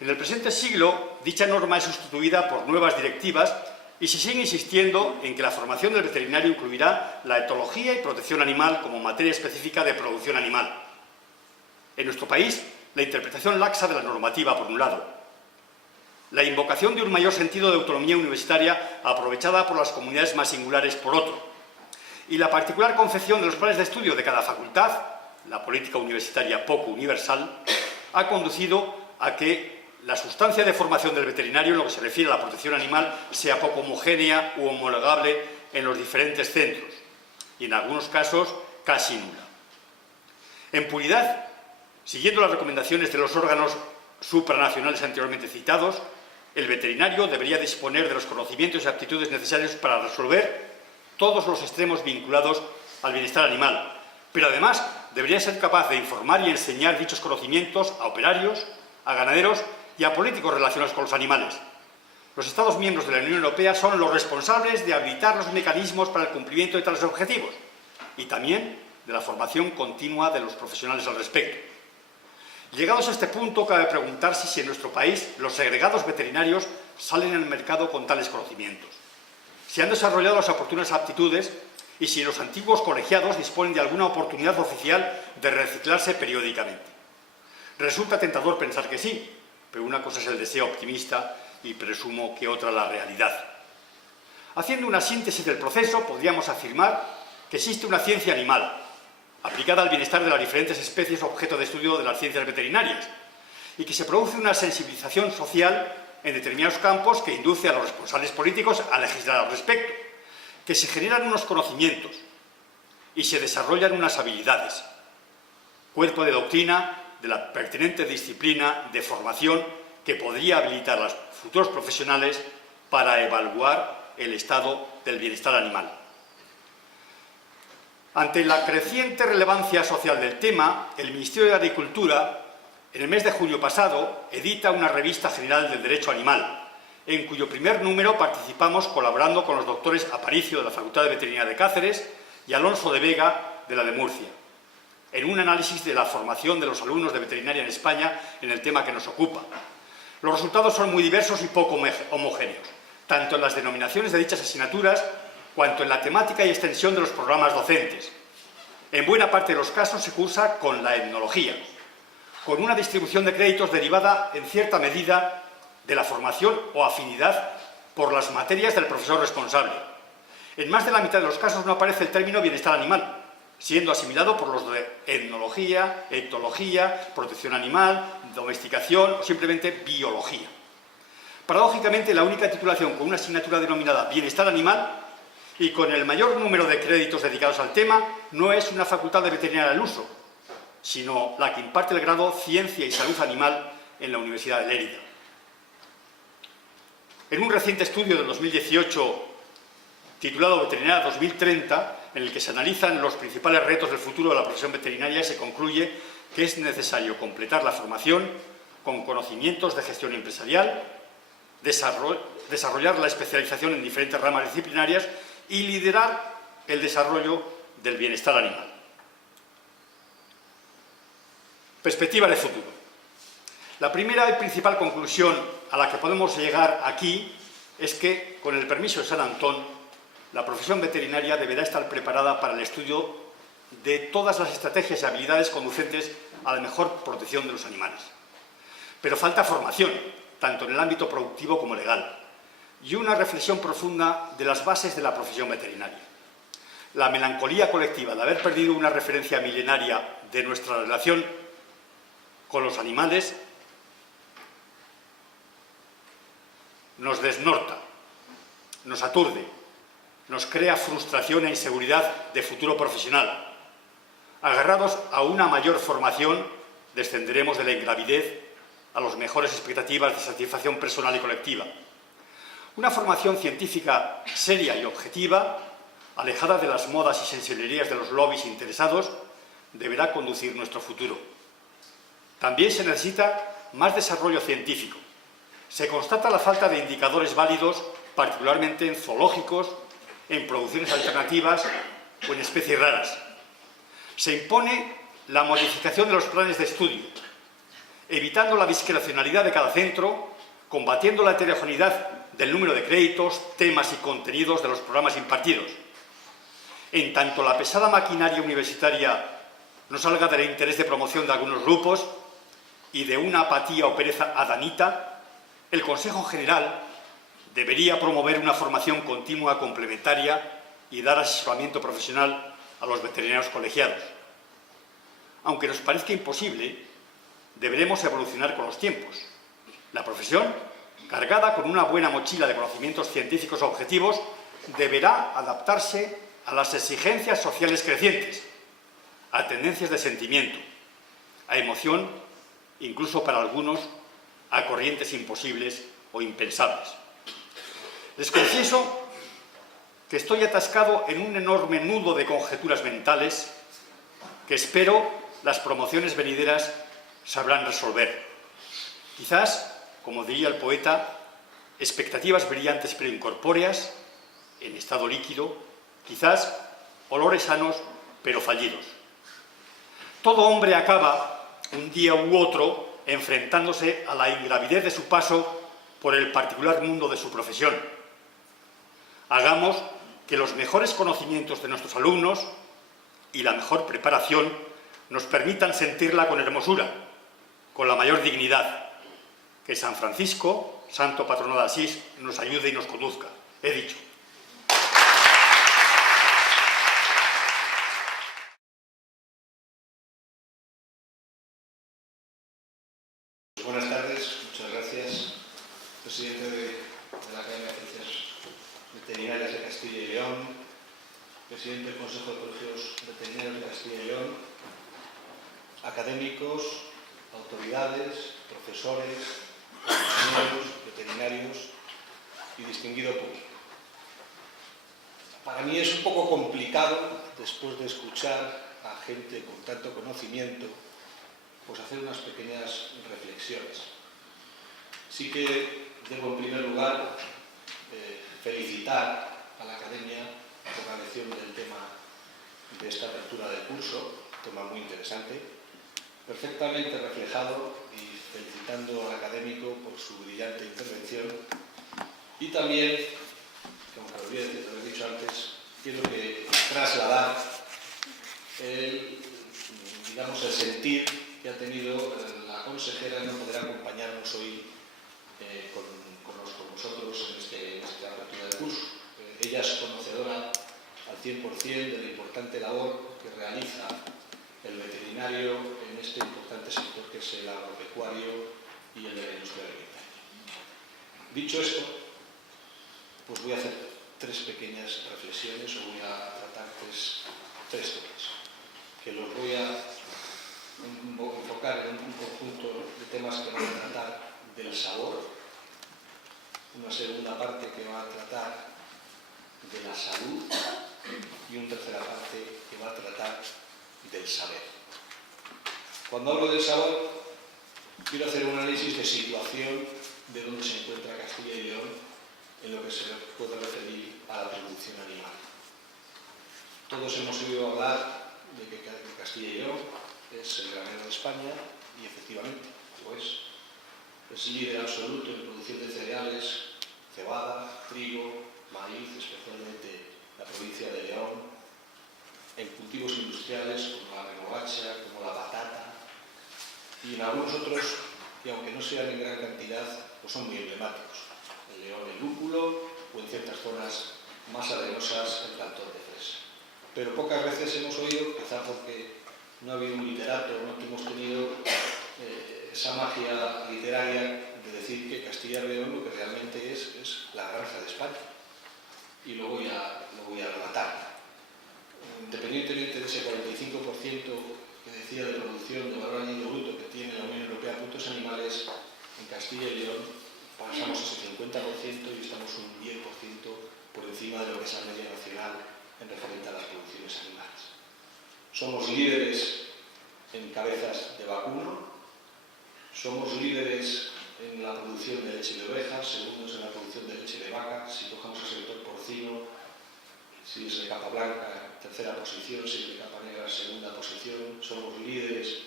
En el presente siglo, dicha norma es sustituida por nuevas directivas y se sigue insistiendo en que la formación del veterinario incluirá la etología y protección animal como materia específica de producción animal. En nuestro país, la interpretación laxa de la normativa, por un lado, la invocación de un mayor sentido de autonomía universitaria aprovechada por las comunidades más singulares, por otro, y la particular confección de los planes de estudio de cada facultad, la política universitaria poco universal, ha conducido a que la sustancia de formación del veterinario en lo que se refiere a la protección animal sea poco homogénea u homologable en los diferentes centros y en algunos casos casi nula. En puridad, siguiendo las recomendaciones de los órganos supranacionales anteriormente citados, el veterinario debería disponer de los conocimientos y aptitudes necesarios para resolver todos los extremos vinculados al bienestar animal, pero además debería ser capaz de informar y enseñar dichos conocimientos a operarios, a ganaderos y a políticos relacionados con los animales. Los Estados miembros de la Unión Europea son los responsables de habilitar los mecanismos para el cumplimiento de tales objetivos y también de la formación continua de los profesionales al respecto. Llegados a este punto, cabe preguntarse si en nuestro país los segregados veterinarios salen al mercado con tales conocimientos, si han desarrollado las oportunas aptitudes y si los antiguos colegiados disponen de alguna oportunidad oficial de reciclarse periódicamente. Resulta tentador pensar que sí, pero una cosa es el deseo optimista y presumo que otra la realidad. Haciendo una síntesis del proceso, podríamos afirmar que existe una ciencia animal, aplicada al bienestar de las diferentes especies objeto de estudio de las ciencias veterinarias, y que se produce una sensibilización social en determinados campos que induce a los responsables políticos a legislar al respecto, que se generan unos conocimientos y se desarrollan unas habilidades, cuerpo de doctrina de la pertinente disciplina de formación que podría habilitar a los futuros profesionales para evaluar el estado del bienestar animal. Ante la creciente relevancia social del tema, el Ministerio de Agricultura, en el mes de julio pasado, edita una revista general del derecho animal, en cuyo primer número participamos colaborando con los doctores Aparicio de la Facultad de Veterinaria de Cáceres y Alonso de Vega de la de Murcia, en un análisis de la formación de los alumnos de veterinaria en España en el tema que nos ocupa. Los resultados son muy diversos y poco homogéneos, tanto en las denominaciones de dichas asignaturas, cuanto en la temática y extensión de los programas docentes. En buena parte de los casos se cursa con la etnología, con una distribución de créditos derivada en cierta medida de la formación o afinidad por las materias del profesor responsable. En más de la mitad de los casos no aparece el término bienestar animal, siendo asimilado por los de etnología, etología, protección animal, domesticación o simplemente biología. Paradójicamente, la única titulación con una asignatura denominada bienestar animal y con el mayor número de créditos dedicados al tema no es una facultad de veterinaria al uso, sino la que imparte el grado Ciencia y Salud Animal en la Universidad de Lérida. En un reciente estudio del 2018, titulado Veterinaria 2030, en el que se analizan los principales retos del futuro de la profesión veterinaria, se concluye que es necesario completar la formación con conocimientos de gestión empresarial, desarrollar la especialización en diferentes ramas disciplinarias y liderar el desarrollo del bienestar animal. Perspectiva de futuro. La primera y principal conclusión a la que podemos llegar aquí es que, con el permiso de San Antón, la profesión veterinaria deberá estar preparada para el estudio de todas las estrategias y habilidades conducentes a la mejor protección de los animales. Pero falta formación, tanto en el ámbito productivo como legal, y una reflexión profunda de las bases de la profesión veterinaria. La melancolía colectiva de haber perdido una referencia milenaria de nuestra relación con los animales nos desnorta, nos aturde, nos crea frustración e inseguridad de futuro profesional. Agarrados a una mayor formación, descenderemos de la ingravidez a las mejores expectativas de satisfacción personal y colectiva. Una formación científica seria y objetiva, alejada de las modas y sensiblerías de los lobbies interesados, deberá conducir nuestro futuro. También se necesita más desarrollo científico. Se constata la falta de indicadores válidos, particularmente en zoológicos, en producciones alternativas o en especies raras. Se impone la modificación de los planes de estudio, evitando la discrecionalidad de cada centro, combatiendo la heterogeneidad del número de créditos, temas y contenidos de los programas impartidos. En tanto la pesada maquinaria universitaria no salga del interés de promoción de algunos grupos y de una apatía o pereza adanita, el Consejo General debería promover una formación continua complementaria y dar asesoramiento profesional a los veterinarios colegiados. Aunque nos parezca imposible, deberemos evolucionar con los tiempos. La profesión, cargada con una buena mochila de conocimientos científicos objetivos, deberá adaptarse a las exigencias sociales crecientes, a tendencias de sentimiento, a emoción, incluso para algunos, a corrientes imposibles o impensables. Les confieso que estoy atascado en un enorme nudo de conjeturas mentales que espero las promociones venideras sabrán resolver. Quizás, como diría el poeta, expectativas brillantes pero incorpóreas, en estado líquido, quizás olores sanos pero fallidos. Todo hombre acaba, un día u otro, enfrentándose a la ingravidez de su paso por el particular mundo de su profesión. Hagamos que los mejores conocimientos de nuestros alumnos y la mejor preparación nos permitan sentirla con hermosura, con la mayor dignidad. Que San Francisco, santo patrono de Asís, nos ayude y nos conduzca. He dicho. Buenas tardes, muchas gracias, presidente de la Academia de Ciencias Veterinarias de Castilla y León, presidente del Consejo de Colegios Veterinarios de Castilla y León, académicos, autoridades, profesores, compañeros, veterinarios y distinguido público. para mí es un poco complicado, después de escuchar a gente con tanto conocimiento, pues hacer unas pequeñas reflexiones. Sí que debo en primer lugar felicitar a la Academia por la elección del tema de esta apertura del curso, tema muy interesante, perfectamente reflejado, y felicitando al académico por su brillante intervención. Y también, como me olvidé de lo que he dicho antes, quiero trasladar el sentir que ha tenido la consejera en no poder acompañarnos hoy con nosotros en esta apertura del curso. Ella es conocedora al 100% de la importante labor que realiza el veterinario en este importante sector que es el agropecuario y el de la industria alimentaria. Dicho esto, pues voy a hacer tres pequeñas reflexiones, o voy a tratar tres temas, que los voy a enfocar en un conjunto de temas que van a tratar del sabor, una segunda parte que va a tratar de la salud y una tercera parte que va a tratar del saber. Cuando hablo del sabor, quiero hacer un análisis de situación de dónde se encuentra Castilla y León en lo que se puede referir a la producción animal. Todos hemos oído hablar de que Castilla y León es el granero de España, y efectivamente lo es. Es líder absoluto en producción de cereales, cebada, trigo, maíz, especialmente la provincia de León, en cultivos industriales como la remolacha, como la patata, y en algunos otros que, aunque no sean en gran cantidad, pues son muy emblemáticos. En León el lúpulo, o en ciertas zonas más arenosas el plantón de fresa. Pero pocas veces hemos oído, quizá porque no ha habido un literato, no hemos tenido esa magia literaria de decir que Castilla y León lo que realmente es la granja de España. Y lo voy a relatar. Independientemente de ese 45% que decía de producción de valor añadido bruto que tiene la Unión Europea, productos animales, en Castilla y León pasamos ese 50% y estamos un 10% por encima de lo que es la media nacional en referente a las producciones animales. Somos líderes en cabezas de vacuno, somos líderes en la producción de leche de ovejas, segundos en la producción de leche de vaca. Si cogemos el sector porcino, si es de capa blanca, tercera posición; si es de capa negra, segunda posición. Somos líderes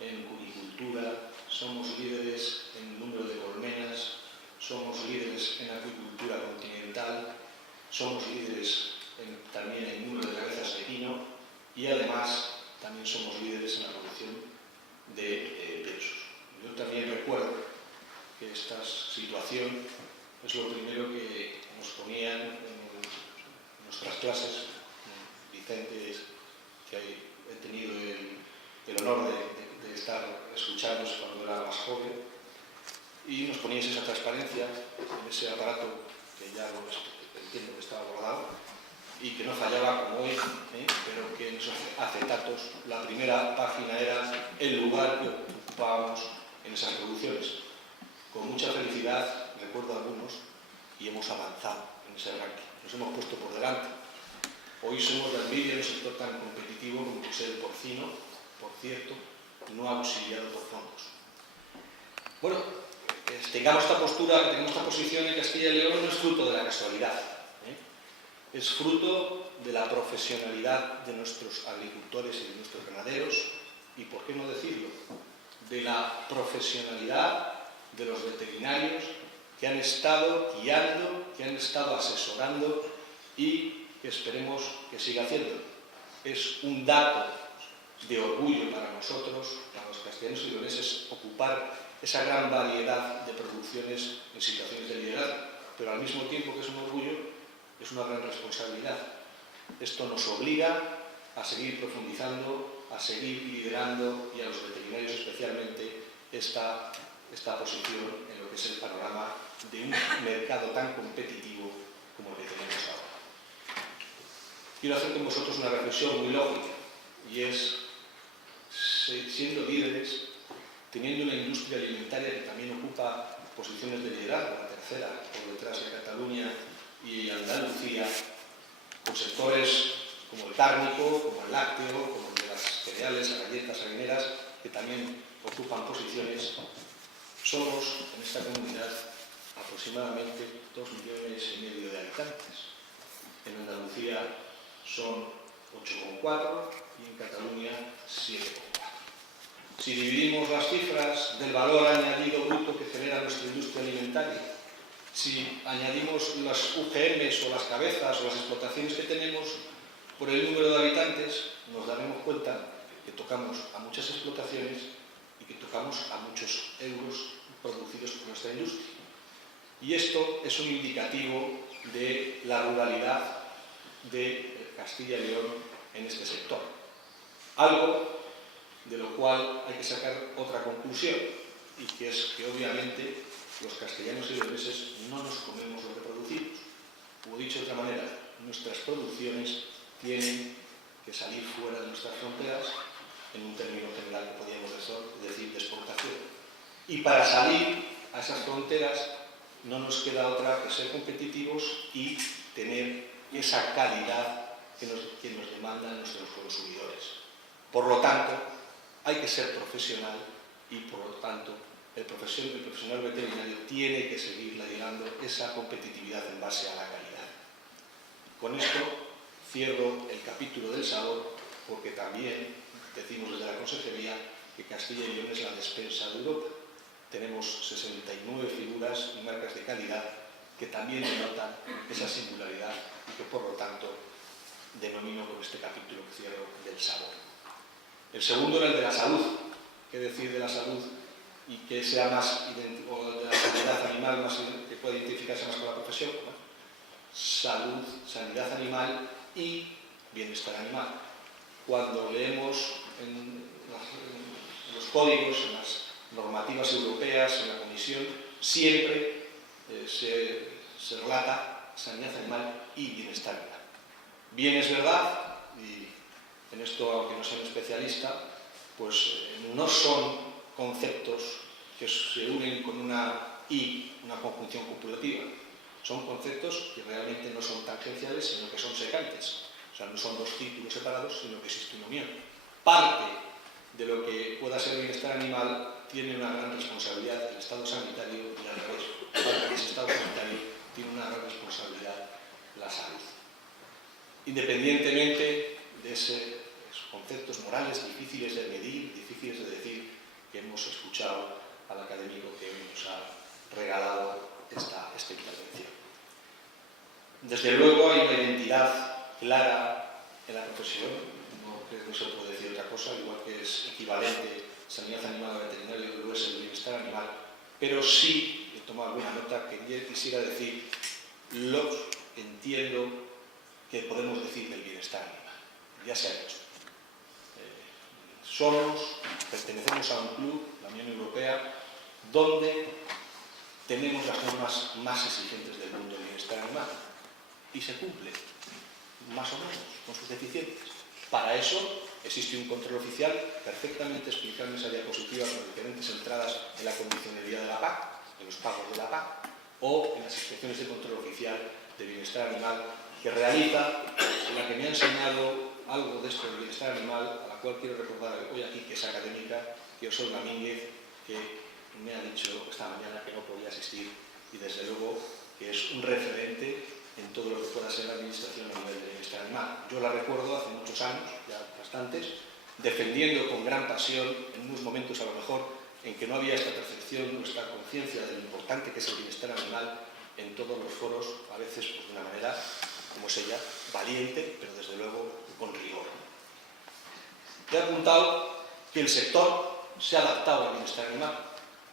en cunicultura, somos líderes en número de colmenas, somos líderes en acuicultura continental, somos líderes también en número de cabezas de pino, y además también somos líderes en la producción de piensos. Yo también recuerdo que esta situación es lo primero que nos ponían en nuestras clases. Vicente, que he tenido el honor de estar escuchando cuando era más joven, y nos poníais esa transparencia en ese aparato que ya entiendo que estaba guardado y que no fallaba como hoy, pero que en esos acetatos la primera página era el lugar que ocupábamos en esas producciones. Con mucha felicidad recuerdo algunos, y hemos avanzado en ese ranking, nos hemos puesto por delante. Hoy somos la envidia en un sector tan competitivo como es el porcino, por cierto, no auxiliado por fondos. Bueno, que tengamos esta postura, que tengamos esta posición en Castilla y León, no es fruto de la casualidad, es fruto de la profesionalidad de nuestros agricultores y de nuestros ganaderos, y, por qué no decirlo, de la profesionalidad de los veterinarios que han estado guiando, que han estado asesorando, y que esperemos que siga haciéndolo. Es un dato de orgullo para nosotros, para los castellanos y leoneses, ocupar esa gran variedad de producciones en situaciones de liderazgo, pero al mismo tiempo que es un orgullo, es una gran responsabilidad. Esto nos obliga a seguir profundizando, a seguir liderando, y a los veterinarios especialmente, esta posición en lo que es el panorama de un mercado tan competitivo como el que tenemos ahora. Quiero hacer con vosotros una reflexión muy lógica, y es, siendo líderes, teniendo una industria alimentaria que también ocupa posiciones de liderazgo, la tercera por detrás de Cataluña y Andalucía, con sectores como el cárnico, como el lácteo, como el de las cereales, las galletas, harineras, que también ocupan posiciones. Somos en esta comunidad aproximadamente 2,5 millones de habitantes. En Andalucía son 8,4 y en Cataluña 7,4. Si dividimos las cifras del valor añadido bruto que genera nuestra industria alimentaria, si añadimos las UGMs o las cabezas o las explotaciones que tenemos por el número de habitantes, nos daremos cuenta que tocamos a muchas explotaciones y que tocamos a muchos euros producidos por nuestra industria. Y esto es un indicativo de la ruralidad de Castilla y León en este sector. Algo de lo cual hay que sacar otra conclusión, y que es que obviamente los castellanos y leoneses no nos comemos lo que producimos. Como dicho de otra manera, nuestras producciones tienen que salir fuera de nuestras fronteras, en un término general que podríamos decir de exportación. Y para salir a esas fronteras no nos queda otra que ser competitivos y tener esa calidad que nos demandan nuestros consumidores. Por lo tanto, hay que ser profesional y, por lo tanto, el profesional veterinario tiene que seguir liderando esa competitividad en base a la calidad. Con esto cierro el capítulo del sabor, porque también decimos desde la Consejería que Castilla y León es la despensa de Europa. Tenemos 69 figuras y marcas de calidad que también denotan esa singularidad y que, por lo tanto, denomino con este capítulo que cierro del sabor. El segundo era el de la salud. ¿Qué decir de la salud y que sea más, o de la sanidad animal más, que pueda identificarse más con la profesión? ¿No? Salud, sanidad animal y bienestar animal. Cuando leemos en los códigos, en las normativas europeas, en la Comisión, siempre se relata sanidad animal y bienestar animal. Bien es verdad, y en esto, aunque no sea un especialista, pues no son conceptos que se unen con una conjunción copulativa. Son conceptos que realmente no son tangenciales, sino que son secantes. O sea, no son dos títulos separados, sino que existe una unión. Parte de lo que pueda ser bienestar animal tiene una gran responsabilidad el Estado sanitario y al revés. Parte de ese Estado sanitario tiene una gran responsabilidad la salud. Independientemente de esos conceptos morales difíciles de medir, difíciles de decir, que hemos escuchado al académico que hoy nos ha regalado esta intervención. Desde luego hay una identidad clara en la profesión, no se puede decir otra cosa, igual que es equivalente sanidad animal a veterinario, luego es el bienestar animal, pero sí, he tomado alguna nota que quisiera decir, entiendo que podemos decir del bienestar animal. Ya se ha hecho. Pertenecemos a un club, la Unión Europea, donde tenemos las normas más exigentes del mundo del bienestar animal y se cumple, más o menos, con sus deficiencias. Para eso existe un control oficial perfectamente explicado en esa diapositiva con diferentes entradas en la condicionalidad de la PAC, en los pagos de la PAC, o en las inspecciones de control oficial de bienestar animal que realiza, en la que me ha enseñado algo de esto del bienestar animal, a la cual quiero recordar hoy aquí, que es académica, que Osor Domínguez, que me ha dicho esta mañana que no podía asistir y desde luego que es un referente en todo lo que pueda ser la administración a nivel de bienestar animal. Yo la recuerdo hace muchos años, ya bastantes, defendiendo con gran pasión, en unos momentos a lo mejor en que no había esta percepción, nuestra conciencia de lo importante que es el bienestar animal en todos los foros, a veces pues, de una manera, como es ella, valiente, pero desde luego con rigor. He apuntado que el sector se ha adaptado al bienestar animal.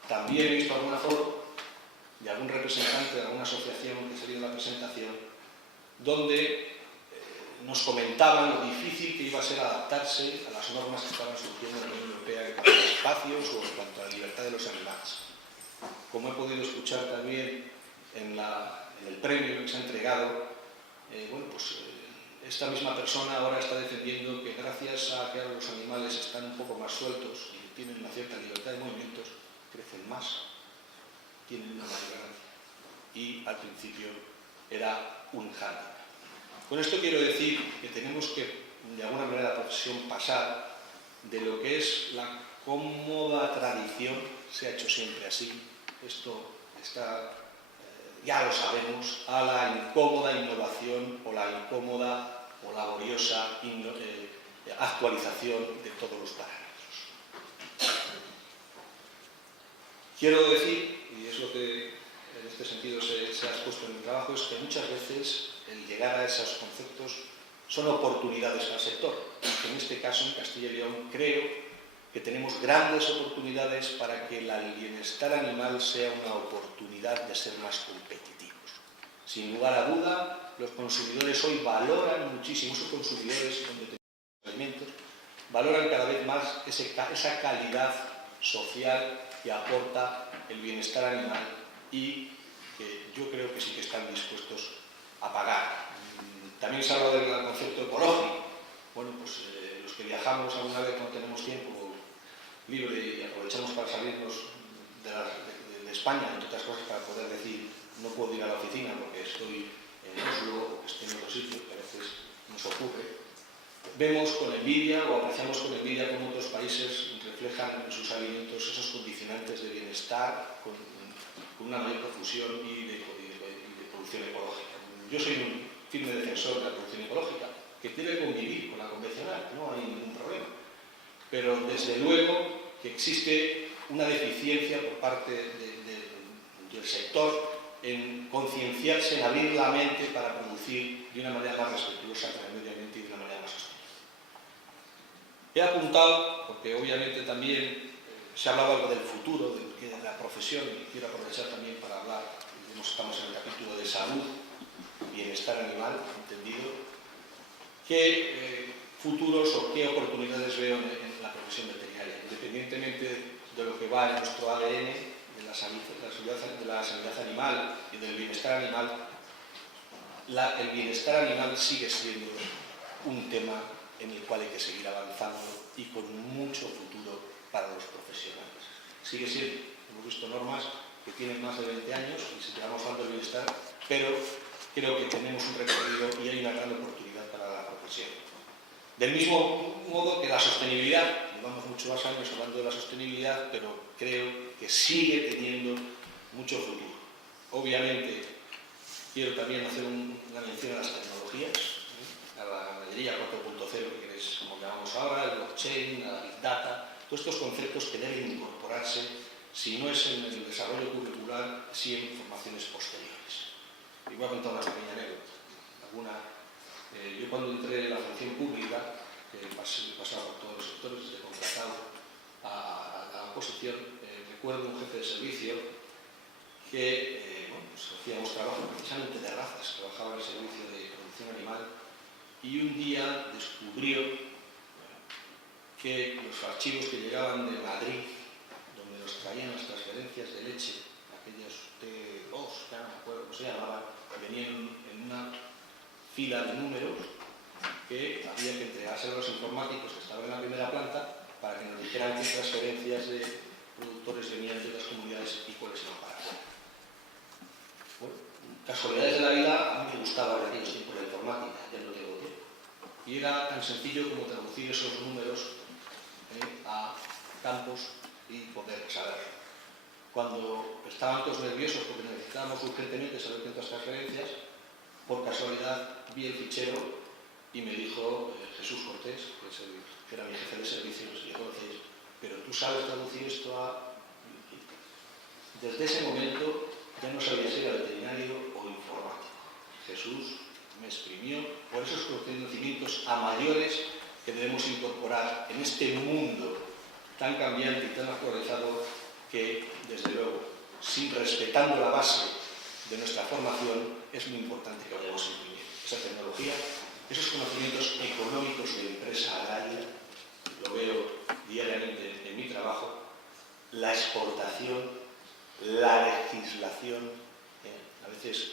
También he visto alguna foto de algún representante de alguna asociación que salió en la presentación, donde nos comentaban lo difícil que iba a ser adaptarse a las normas que estaban surgiendo en la Unión Europea en cuanto a espacios o en cuanto a la libertad de los animales. Como he podido escuchar también en el premio que se ha entregado, esta misma persona ahora está defendiendo que gracias a que ahora los animales están un poco más sueltos y tienen una cierta libertad de movimientos, crecen más, tienen una mayor ganancia. Y al principio era un hándicap. Con esto quiero decir que tenemos que, de alguna manera, la profesión pasar de lo que es la cómoda tradición, se ha hecho siempre así, esto está, ya lo sabemos, a la incómoda innovación o la incómoda o laboriosa actualización de todos los parámetros. Quiero decir, y es lo que en este sentido se ha expuesto en el trabajo, es que muchas veces el llegar a esos conceptos son oportunidades para el sector. Y en este caso, en Castilla y León, creo que tenemos grandes oportunidades para que el bienestar animal sea una oportunidad de ser más competitivos. Sin lugar a duda, los consumidores hoy valoran muchísimo, esos consumidores con determinados alimentos, valoran cada vez más esa calidad social que aporta el bienestar animal y que yo creo que sí que están dispuestos a pagar. También se habla del concepto ecológico. Bueno, pues los que viajamos alguna vez cuando tenemos tiempo libre y aprovechamos para salirnos de España, entre otras cosas, para poder decir no puedo ir a la oficina porque estoy en Oslo o estoy en otro sitio, que a veces nos ocurre, vemos con envidia o apreciamos con envidia cómo otros países reflejan en sus alimentos esos condicionantes de bienestar con una mayor profusión y de producción ecológica. Yo soy un firme defensor de la producción ecológica, que debe convivir con la convencional, no hay ningún problema. Pero desde luego que existe una deficiencia por parte del sector en concienciarse, en abrir la mente para producir de una manera más respetuosa con el medio ambiente y de una manera más sostenible. He apuntado, porque obviamente también se ha hablado algo del futuro, de la profesión, y quiero aprovechar también para hablar, estamos en el capítulo de salud, bienestar animal, entendido, qué futuros o qué oportunidades veo en la profesión veterinaria, independientemente de lo que va en nuestro ADN, de la sanidad animal y del bienestar animal. El bienestar animal sigue siendo un tema en el cual hay que seguir avanzando y con mucho futuro para los profesionales. Sigue siendo, hemos visto normas que tienen más de 20 años y se llevamos hablando del bienestar, pero creo que tenemos un recorrido y hay una gran oportunidad para la profesión. Del mismo modo que la sostenibilidad, llevamos muchos más años hablando de la sostenibilidad, pero creo que sigue teniendo mucho futuro. Obviamente, quiero también hacer una mención a las tecnologías, a la ganadería 4.0, que es como llamamos ahora, el blockchain, a la big data, todos estos conceptos que deben incorporarse, si no es en el desarrollo curricular, sí en formaciones posteriores. Y voy a contar una pequeña anécdota. Yo cuando entré en la función pública, que he pasado por todos los sectores, desde contratado a la oposición, recuerdo un jefe de servicio que pues hacíamos trabajo precisamente de razas, trabajaba en el servicio de producción animal, y un día descubrió que los archivos que llegaban de Madrid, donde nos traían las transferencias de leche, aquellos T2, ya no me acuerdo cómo se llamaban, venían en una fila de números que había que entregárselo a los informáticos que estaban en la primera planta para que nos dijeran qué transferencias de productores venían de las comunidades y cuáles iban para allá. Bueno, casualidades de la vida, a mí me gustaba en aquellos tiempos la informática, ya no tengo tiempo. Y era tan sencillo como traducir esos números a campos y poder saberlo. Cuando estaban todos nerviosos porque necesitábamos urgentemente saber tantas transferencias, por casualidad vi el fichero y me dijo Jesús Cortés, que era mi jefe de servicios, y yo decía, pero tú sabes traducir esto a... Desde ese momento ya no sabía si era veterinario o informático. Jesús me exprimió por esos conocimientos a mayores que debemos incorporar en este mundo tan cambiante y tan actualizado que, desde luego, respetando la base de nuestra formación, es muy importante que vayamos incluyendo esa tecnología, esos conocimientos económicos de empresa agraria, lo veo diariamente en mi trabajo, la exportación, la legislación, a veces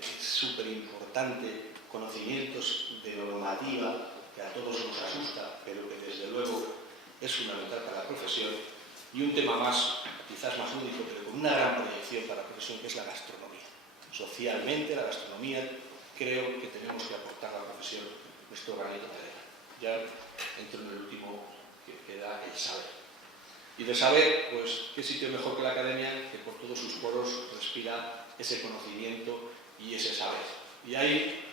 es súper importante, conocimientos de normativa que a todos nos asusta, pero que desde luego es fundamental para la profesión, y un tema más, quizás más único, pero con una gran proyección para la profesión, que es la gastronomía. Socialmente, la gastronomía creo que tenemos que aportar a la profesión nuestro granito de arena. Ya entro en el último, que da el saber. Y de saber, pues, qué sitio mejor que la academia, que por todos sus poros respira ese conocimiento y ese saber. Y ahí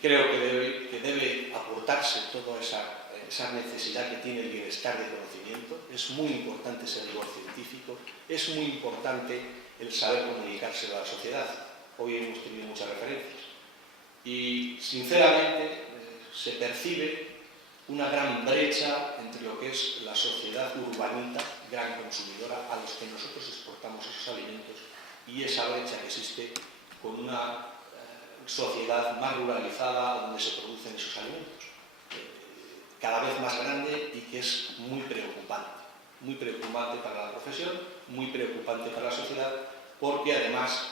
creo que debe aportarse toda esa necesidad que tiene el bienestar de conocimiento. Es muy importante ese rigor científico, es muy importante el saber comunicárselo a la sociedad. Hoy hemos tenido muchas referencias. Y, sinceramente, se percibe una gran brecha entre lo que es la sociedad urbanita, gran consumidora, a los que nosotros exportamos esos alimentos, y esa brecha que existe con una sociedad más ruralizada donde se producen esos alimentos, cada vez más grande, y que es muy preocupante para la profesión, muy preocupante para la sociedad, porque además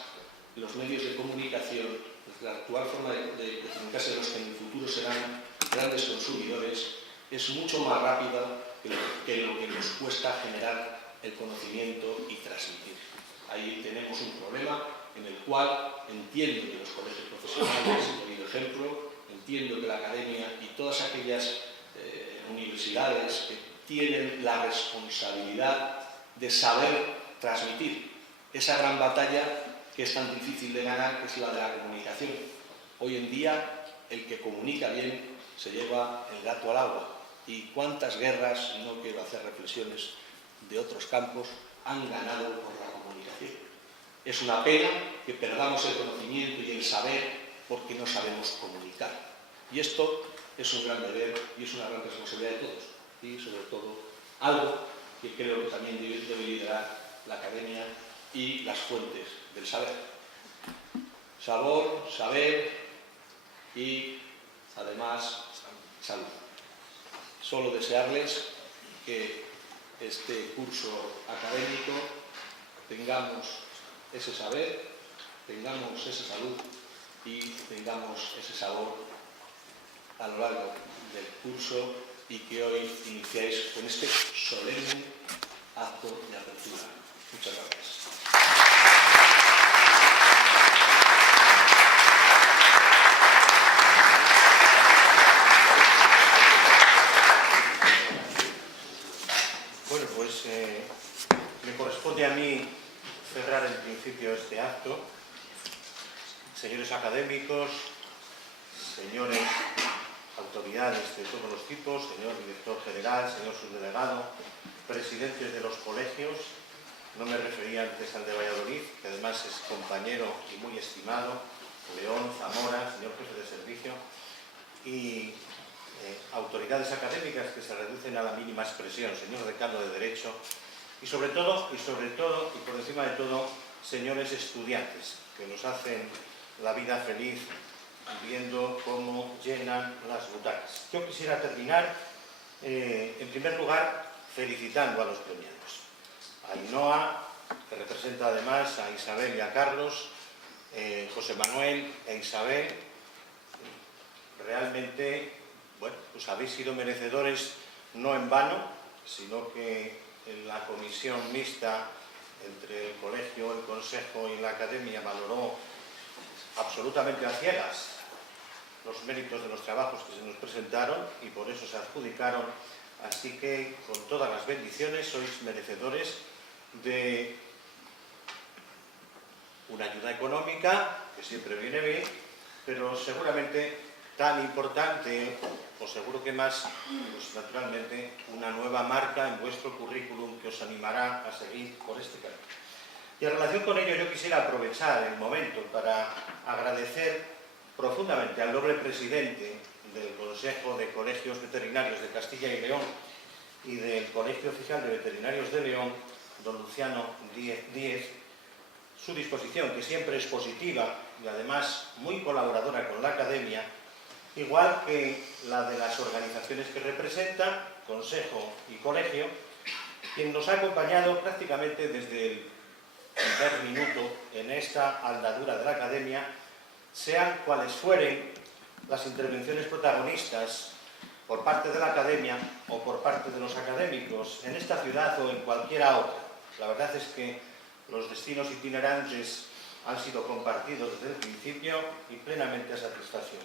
los medios de comunicación, la actual forma de comunicarse de los que en el futuro serán grandes consumidores, es mucho más rápida que lo que nos cuesta generar el conocimiento y transmitir. Ahí tenemos un problema en el cual entiendo que los colegios profesionales, por ejemplo, entiendo que la academia y todas aquellas universidades que tienen la responsabilidad de saber transmitir esa gran batalla que es tan difícil de ganar, que es la de la comunicación. Hoy en día, el que comunica bien se lleva el gato al agua. Y cuántas guerras, no quiero hacer reflexiones de otros campos, han ganado por la comunicación. Es una pena que perdamos el conocimiento y el saber porque no sabemos comunicar. Y esto es un gran deber y es una gran responsabilidad de todos. Y sobre todo, algo que creo que también debe liderar la academia y las fuentes del saber. Sabor, saber y, además, salud. Solo desearles que este curso académico tengamos ese saber, tengamos esa salud y tengamos ese sabor a lo largo del curso, y que hoy iniciáis con este solemne acto de apertura. Muchas gracias. Bueno, pues me corresponde a mí cerrar en principio este acto. Señores académicos, señores autoridades de todos los tipos, señor director general, señor subdelegado, presidentes de los colegios, no me refería antes al de Valladolid, que además es compañero y muy estimado, León, Zamora, señor jefe de servicio, y autoridades académicas que se reducen a la mínima expresión, señor decano de Derecho, y sobre todo, y por encima de todo, señores estudiantes, que nos hacen la vida feliz viendo cómo llenan las butacas. Yo quisiera terminar, en primer lugar, felicitando a los premiados. A Ainhoa, que representa además a Isabel y a Carlos, José Manuel e Isabel. Realmente, bueno, pues habéis sido merecedores no en vano, sino que en la comisión mixta entre el colegio, el consejo y la academia valoró absolutamente a ciegas los méritos de los trabajos que se nos presentaron y por eso se adjudicaron. Así que, con todas las bendiciones, sois merecedores de una ayuda económica, que siempre viene bien, pero seguramente tan importante, o seguro que más, pues naturalmente, una nueva marca en vuestro currículum que os animará a seguir por este camino. Y en relación con ello, yo quisiera aprovechar el momento para agradecer profundamente al noble presidente del Consejo de Colegios Veterinarios de Castilla y León y del Colegio Oficial de Veterinarios de León, don Luciano Díez, su disposición, que siempre es positiva y además muy colaboradora con la academia, igual que la de las organizaciones que representa, Consejo y Colegio, quien nos ha acompañado prácticamente desde el primer minuto en esta andadura de la academia, sean cuales fueren las intervenciones protagonistas por parte de la academia o por parte de los académicos en esta ciudad o en cualquiera otra. La verdad es que los destinos itinerantes han sido compartidos desde el principio y plenamente a satisfacción.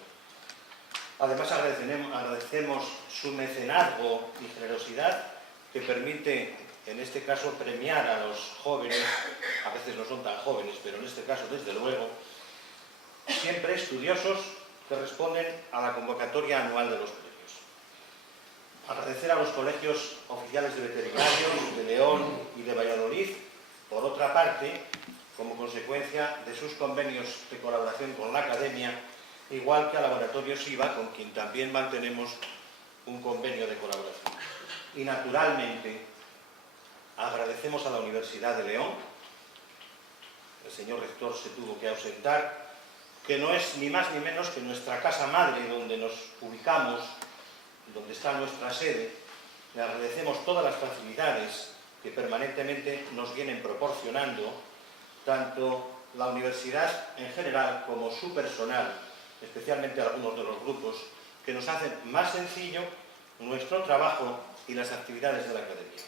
Además, agradecemos su mecenazgo y generosidad que permite, en este caso, premiar a los jóvenes, a veces no son tan jóvenes, pero en este caso, desde luego, siempre estudiosos que responden a la convocatoria anual de los premios. Agradecer a los colegios oficiales de veterinarios de León y de Valladolid, por otra parte, como consecuencia de sus convenios de colaboración con la Academia, igual que a Laboratorios IVA, con quien también mantenemos un convenio de colaboración. Y, naturalmente, agradecemos a la Universidad de León, el señor rector se tuvo que ausentar, que no es ni más ni menos que nuestra casa madre, donde nos ubicamos, donde está nuestra sede. Le agradecemos todas las facilidades que permanentemente nos vienen proporcionando, tanto la universidad en general como su personal, especialmente algunos de los grupos, que nos hacen más sencillo nuestro trabajo y las actividades de la Academia.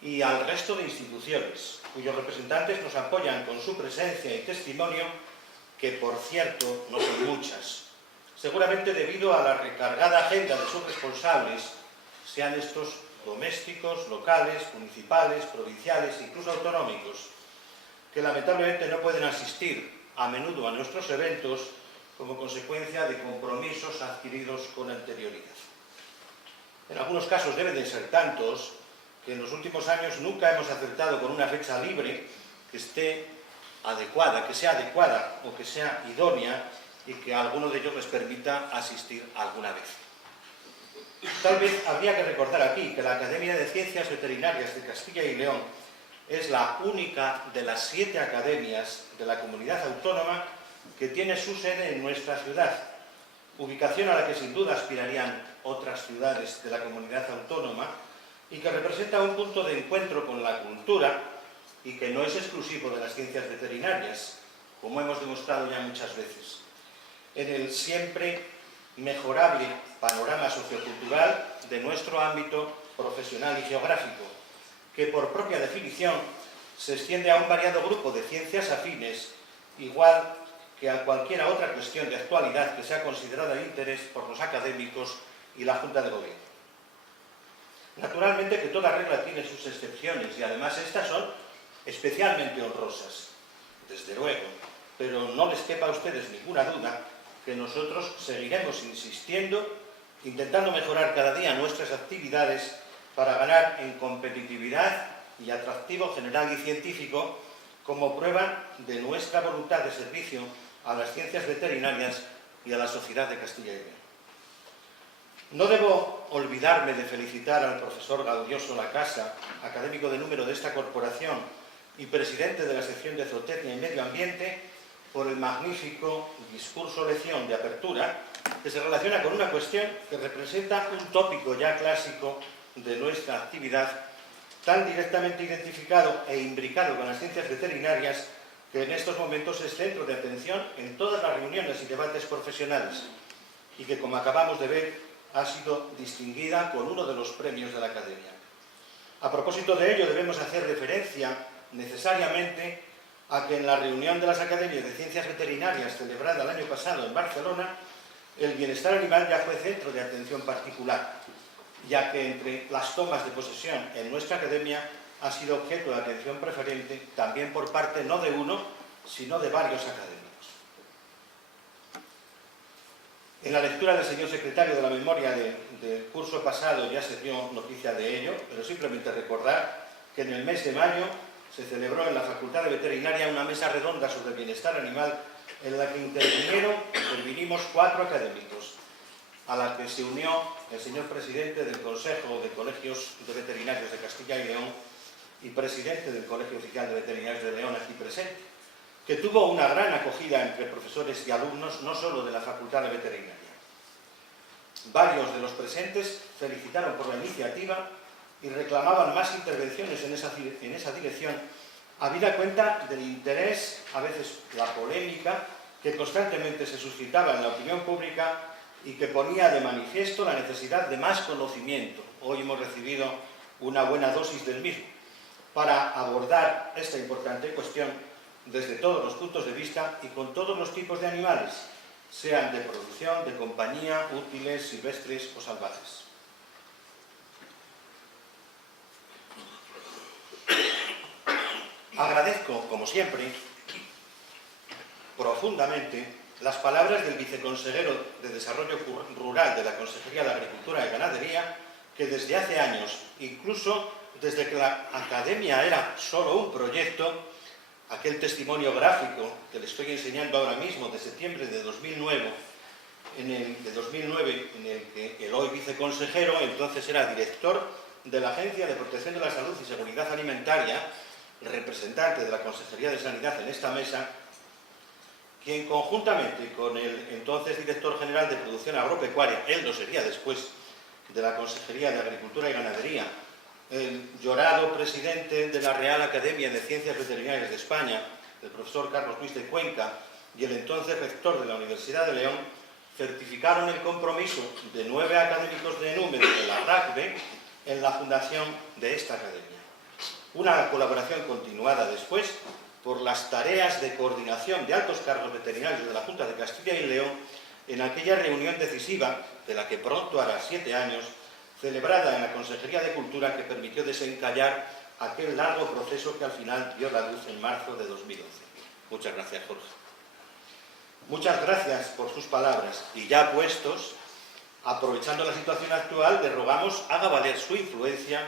Y al resto de instituciones, cuyos representantes nos apoyan con su presencia y testimonio, que por cierto no son muchas, seguramente debido a la recargada agenda de sus responsables, sean estos domésticos, locales, municipales, provinciales, incluso autonómicos, que lamentablemente no pueden asistir a menudo a nuestros eventos como consecuencia de compromisos adquiridos con anterioridad. En algunos casos deben de ser tantos que en los últimos años nunca hemos acertado con una fecha libre que esté adecuada, que sea adecuada o que sea idónea y que a alguno de ellos les permita asistir alguna vez. Tal vez habría que recordar aquí que la Academia de Ciencias Veterinarias de Castilla y León es la única de las 7 academias de la comunidad autónoma que tiene su sede en nuestra ciudad, ubicación a la que sin duda aspirarían otras ciudades de la comunidad autónoma y que representa un punto de encuentro con la cultura y que no es exclusivo de las ciencias veterinarias, como hemos demostrado ya muchas veces. En el siempre mejorable panorama sociocultural de nuestro ámbito profesional y geográfico, que por propia definición se extiende a un variado grupo de ciencias afines, igual que a cualquier otra cuestión de actualidad que sea considerada de interés por los académicos y la Junta de Gobierno. Naturalmente que toda regla tiene sus excepciones y además estas son especialmente honrosas, desde luego, pero no les quepa a ustedes ninguna duda que nosotros seguiremos insistiendo, intentando mejorar cada día nuestras actividades para ganar en competitividad y atractivo general y científico como prueba de nuestra voluntad de servicio a las ciencias veterinarias y a la sociedad de Castilla y León. No debo olvidarme de felicitar al profesor Gaudioso Lacasa, académico de número de esta corporación y presidente de la sección de Zootecnia y Medio Ambiente, por el magnífico discurso-lección de apertura que se relaciona con una cuestión que representa un tópico ya clásico de nuestra actividad, tan directamente identificado e imbricado con las ciencias veterinarias que en estos momentos es centro de atención en todas las reuniones y debates profesionales y que, como acabamos de ver, ha sido distinguida con uno de los premios de la Academia. A propósito de ello, debemos hacer referencia necesariamente a que en la reunión de las Academias de Ciencias Veterinarias celebrada el año pasado en Barcelona, el bienestar animal ya fue centro de atención particular, ya que entre las tomas de posesión en nuestra Academia ha sido objeto de atención preferente también por parte no de uno, sino de varios académicos. En la lectura del señor secretario de la memoria del curso pasado ya se dio noticia de ello, pero simplemente recordar que en el mes de mayo se celebró en la Facultad de Veterinaria una mesa redonda sobre el bienestar animal en la que intervinimos 4 académicos, a la que se unió el señor presidente del Consejo de Colegios de Veterinarios de Castilla y León y presidente del Colegio Oficial de Veterinarios de León aquí presente, que tuvo una gran acogida entre profesores y alumnos, no solo de la Facultad de Veterinaria. Varios de los presentes felicitaron por la iniciativa y reclamaban más intervenciones en esa dirección, habida cuenta del interés, a veces la polémica, que constantemente se suscitaba en la opinión pública y que ponía de manifiesto la necesidad de más conocimiento. Hoy hemos recibido una buena dosis del mismo para abordar esta importante cuestión desde todos los puntos de vista y con todos los tipos de animales, sean de producción, de compañía, útiles, silvestres o salvajes. Agradezco, como siempre, profundamente las palabras del viceconsejero de Desarrollo Rural de la Consejería de Agricultura y Ganadería, que desde hace años, incluso desde que la Academia era solo un proyecto, aquel testimonio gráfico que les estoy enseñando ahora mismo de septiembre de 2009, en el que el hoy viceconsejero entonces era director de la Agencia de Protección de la Salud y Seguridad Alimentaria, representante de la Consejería de Sanidad en esta mesa, quien conjuntamente con el entonces director general de Producción Agropecuaria, él lo sería después, de la Consejería de Agricultura y Ganadería, el llorado presidente de la Real Academia de Ciencias Veterinarias de España, el profesor Carlos Luis de Cuenca, y el entonces rector de la Universidad de León, certificaron el compromiso de 9 académicos de número de la RACVE en la fundación de esta academia. Una colaboración continuada después por las tareas de coordinación de altos cargos veterinarios de la Junta de Castilla y León en aquella reunión decisiva, de la que pronto hará 7 años, celebrada en la Consejería de Cultura, que permitió desencallar aquel largo proceso que al final dio la luz en marzo de 2011. Muchas gracias, Jorge. Muchas gracias por sus palabras. Y ya puestos, aprovechando la situación actual, le rogamos haga valer su influencia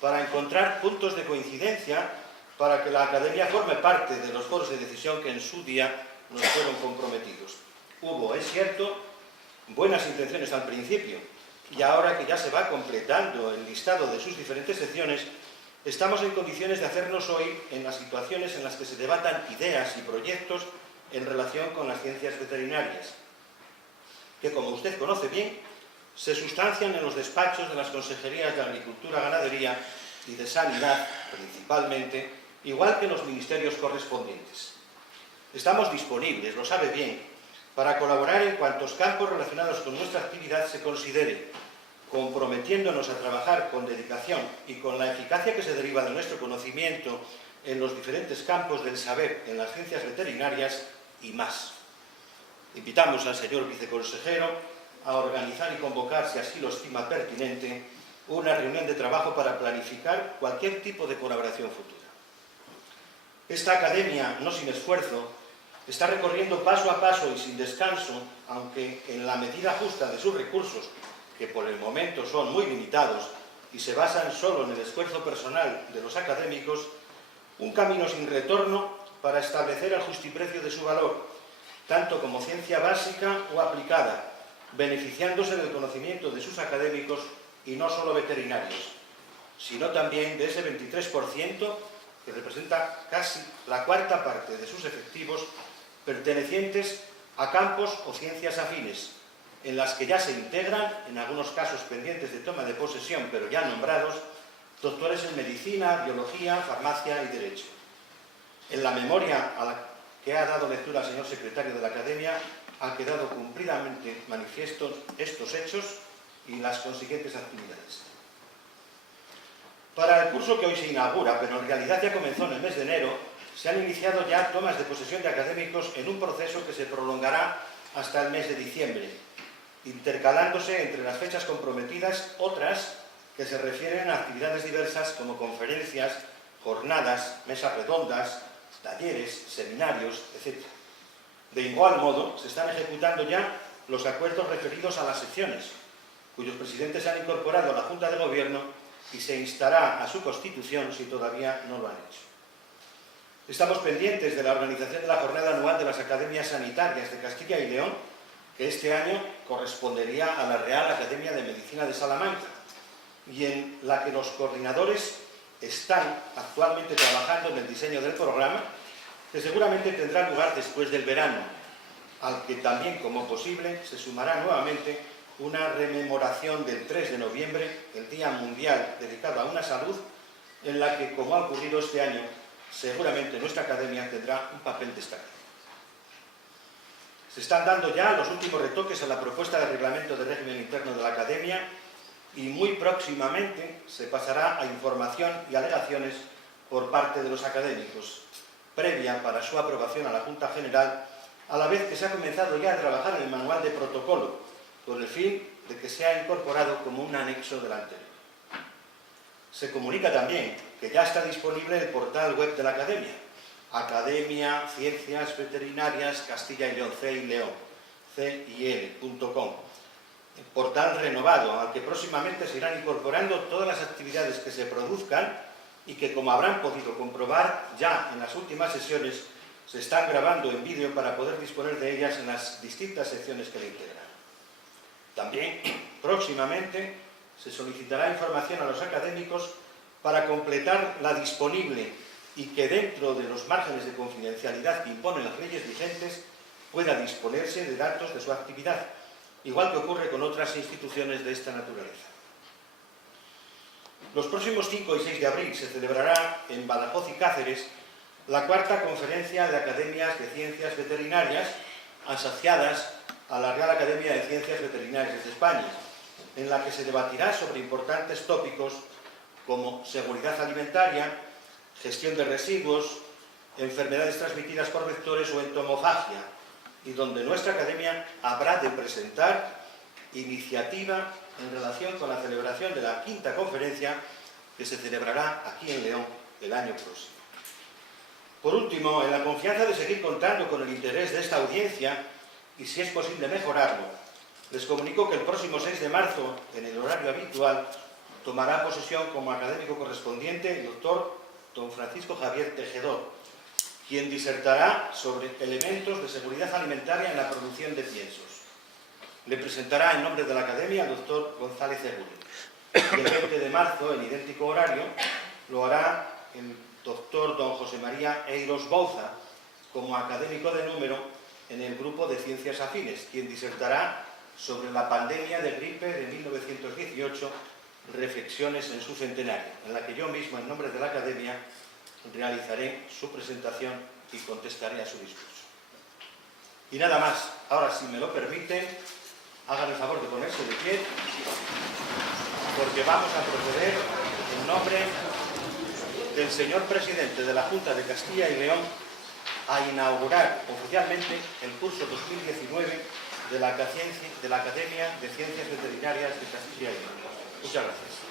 para encontrar puntos de coincidencia para que la Academia forme parte de los foros de decisión que en su día nos fueron comprometidos. Hubo, es cierto, buenas intenciones al principio, y ahora que ya se va completando el listado de sus diferentes secciones, estamos en condiciones de hacernos oír en las situaciones en las que se debatan ideas y proyectos en relación con las ciencias veterinarias, que, como usted conoce bien, se sustancian en los despachos de las consejerías de Agricultura, Ganadería y de Sanidad, principalmente, igual que en los ministerios correspondientes. Estamos disponibles, lo sabe bien, para colaborar en cuantos campos relacionados con nuestra actividad se considere, comprometiéndonos a trabajar con dedicación y con la eficacia que se deriva de nuestro conocimiento en los diferentes campos del saber en las ciencias veterinarias y más. Invitamos al señor viceconsejero a organizar y convocar, si así lo estima pertinente, una reunión de trabajo para planificar cualquier tipo de colaboración futura. Esta academia, no sin esfuerzo, está recorriendo paso a paso y sin descanso, aunque en la medida justa de sus recursos, que por el momento son muy limitados y se basan solo en el esfuerzo personal de los académicos, un camino sin retorno para establecer el justiprecio de su valor, tanto como ciencia básica o aplicada, beneficiándose del conocimiento de sus académicos y no solo veterinarios, sino también de ese 23% que representa casi la cuarta parte de sus efectivos pertenecientes a campos o ciencias afines, en las que ya se integran, en algunos casos pendientes de toma de posesión, pero ya nombrados, doctores en medicina, biología, farmacia y derecho. En la memoria a la que ha dado lectura el señor secretario de la Academia, han quedado cumplidamente manifiestos estos hechos y las consiguientes actividades. Para el curso que hoy se inaugura, pero en realidad ya comenzó en el mes de enero, se han iniciado ya tomas de posesión de académicos en un proceso que se prolongará hasta el mes de diciembre, intercalándose entre las fechas comprometidas otras que se refieren a actividades diversas como conferencias, jornadas, mesas redondas, talleres, seminarios, etc. De igual modo, se están ejecutando ya los acuerdos referidos a las secciones, cuyos presidentes se han incorporado a la Junta de Gobierno y se instará a su constitución si todavía no lo han hecho. Estamos pendientes de la organización de la jornada anual de las Academias Sanitarias de Castilla y León, que este año correspondería a la Real Academia de Medicina de Salamanca, y en la que los coordinadores están actualmente trabajando en el diseño del programa, que seguramente tendrá lugar después del verano, al que también, como posible, se sumará nuevamente una rememoración del 3 de noviembre, el Día Mundial dedicado a una salud, en la que, como ha ocurrido este año, seguramente nuestra academia tendrá un papel destacado. Se están dando ya los últimos retoques a la propuesta de reglamento de régimen interno de la academia y muy próximamente se pasará a información y alegaciones por parte de los académicos, previa para su aprobación a la Junta General, a la vez que se ha comenzado ya a trabajar en el manual de protocolo, con el fin de que sea incorporado como un anexo del anterior. Se comunica también que ya está disponible el portal web de la Academia, Academia Ciencias Veterinarias Castilla y León, CIL.com, el portal renovado, al que próximamente se irán incorporando todas las actividades que se produzcan y que, como habrán podido comprobar ya en las últimas sesiones, se están grabando en vídeo para poder disponer de ellas en las distintas secciones que le integran. También, próximamente, se solicitará información a los académicos para completar la disponible y que, dentro de los márgenes de confidencialidad que imponen las leyes vigentes, pueda disponerse de datos de su actividad, igual que ocurre con otras instituciones de esta naturaleza. Los próximos 5 y 6 de abril se celebrará en Badajoz y Cáceres la 4ª Conferencia de Academias de Ciencias Veterinarias asociadas a la Real Academia de Ciencias Veterinarias de España, en la que se debatirá sobre importantes tópicos como seguridad alimentaria, gestión de residuos, enfermedades transmitidas por vectores o entomofagia, y donde nuestra Academia habrá de presentar iniciativa en relación con la celebración de la 5ª conferencia que se celebrará aquí en León el año próximo. Por último, en la confianza de seguir contando con el interés de esta audiencia y, si es posible, mejorarlo, les comunico que el próximo 6 de marzo, en el horario habitual, tomará posesión como académico correspondiente el doctor don Francisco Javier Tejedor, quien disertará sobre elementos de seguridad alimentaria en la producción de piensos. Le presentará en nombre de la Academia el doctor González Eguri. Y el 20 de marzo, en idéntico horario, lo hará el doctor don José María Eiros Bouza, como académico de número en el grupo de Ciencias Afines, quien disertará sobre la pandemia de gripe de 1918, reflexiones en su centenario, en la que yo mismo, en nombre de la Academia, realizaré su presentación y contestaré a su discurso. Y nada más. Ahora, si me lo permiten, hagan el favor de ponerse de pie, porque vamos a proceder en nombre del señor presidente de la Junta de Castilla y León a inaugurar oficialmente el curso 2019 de la Academia de Ciencias Veterinarias de Castilla y León. Muchas gracias.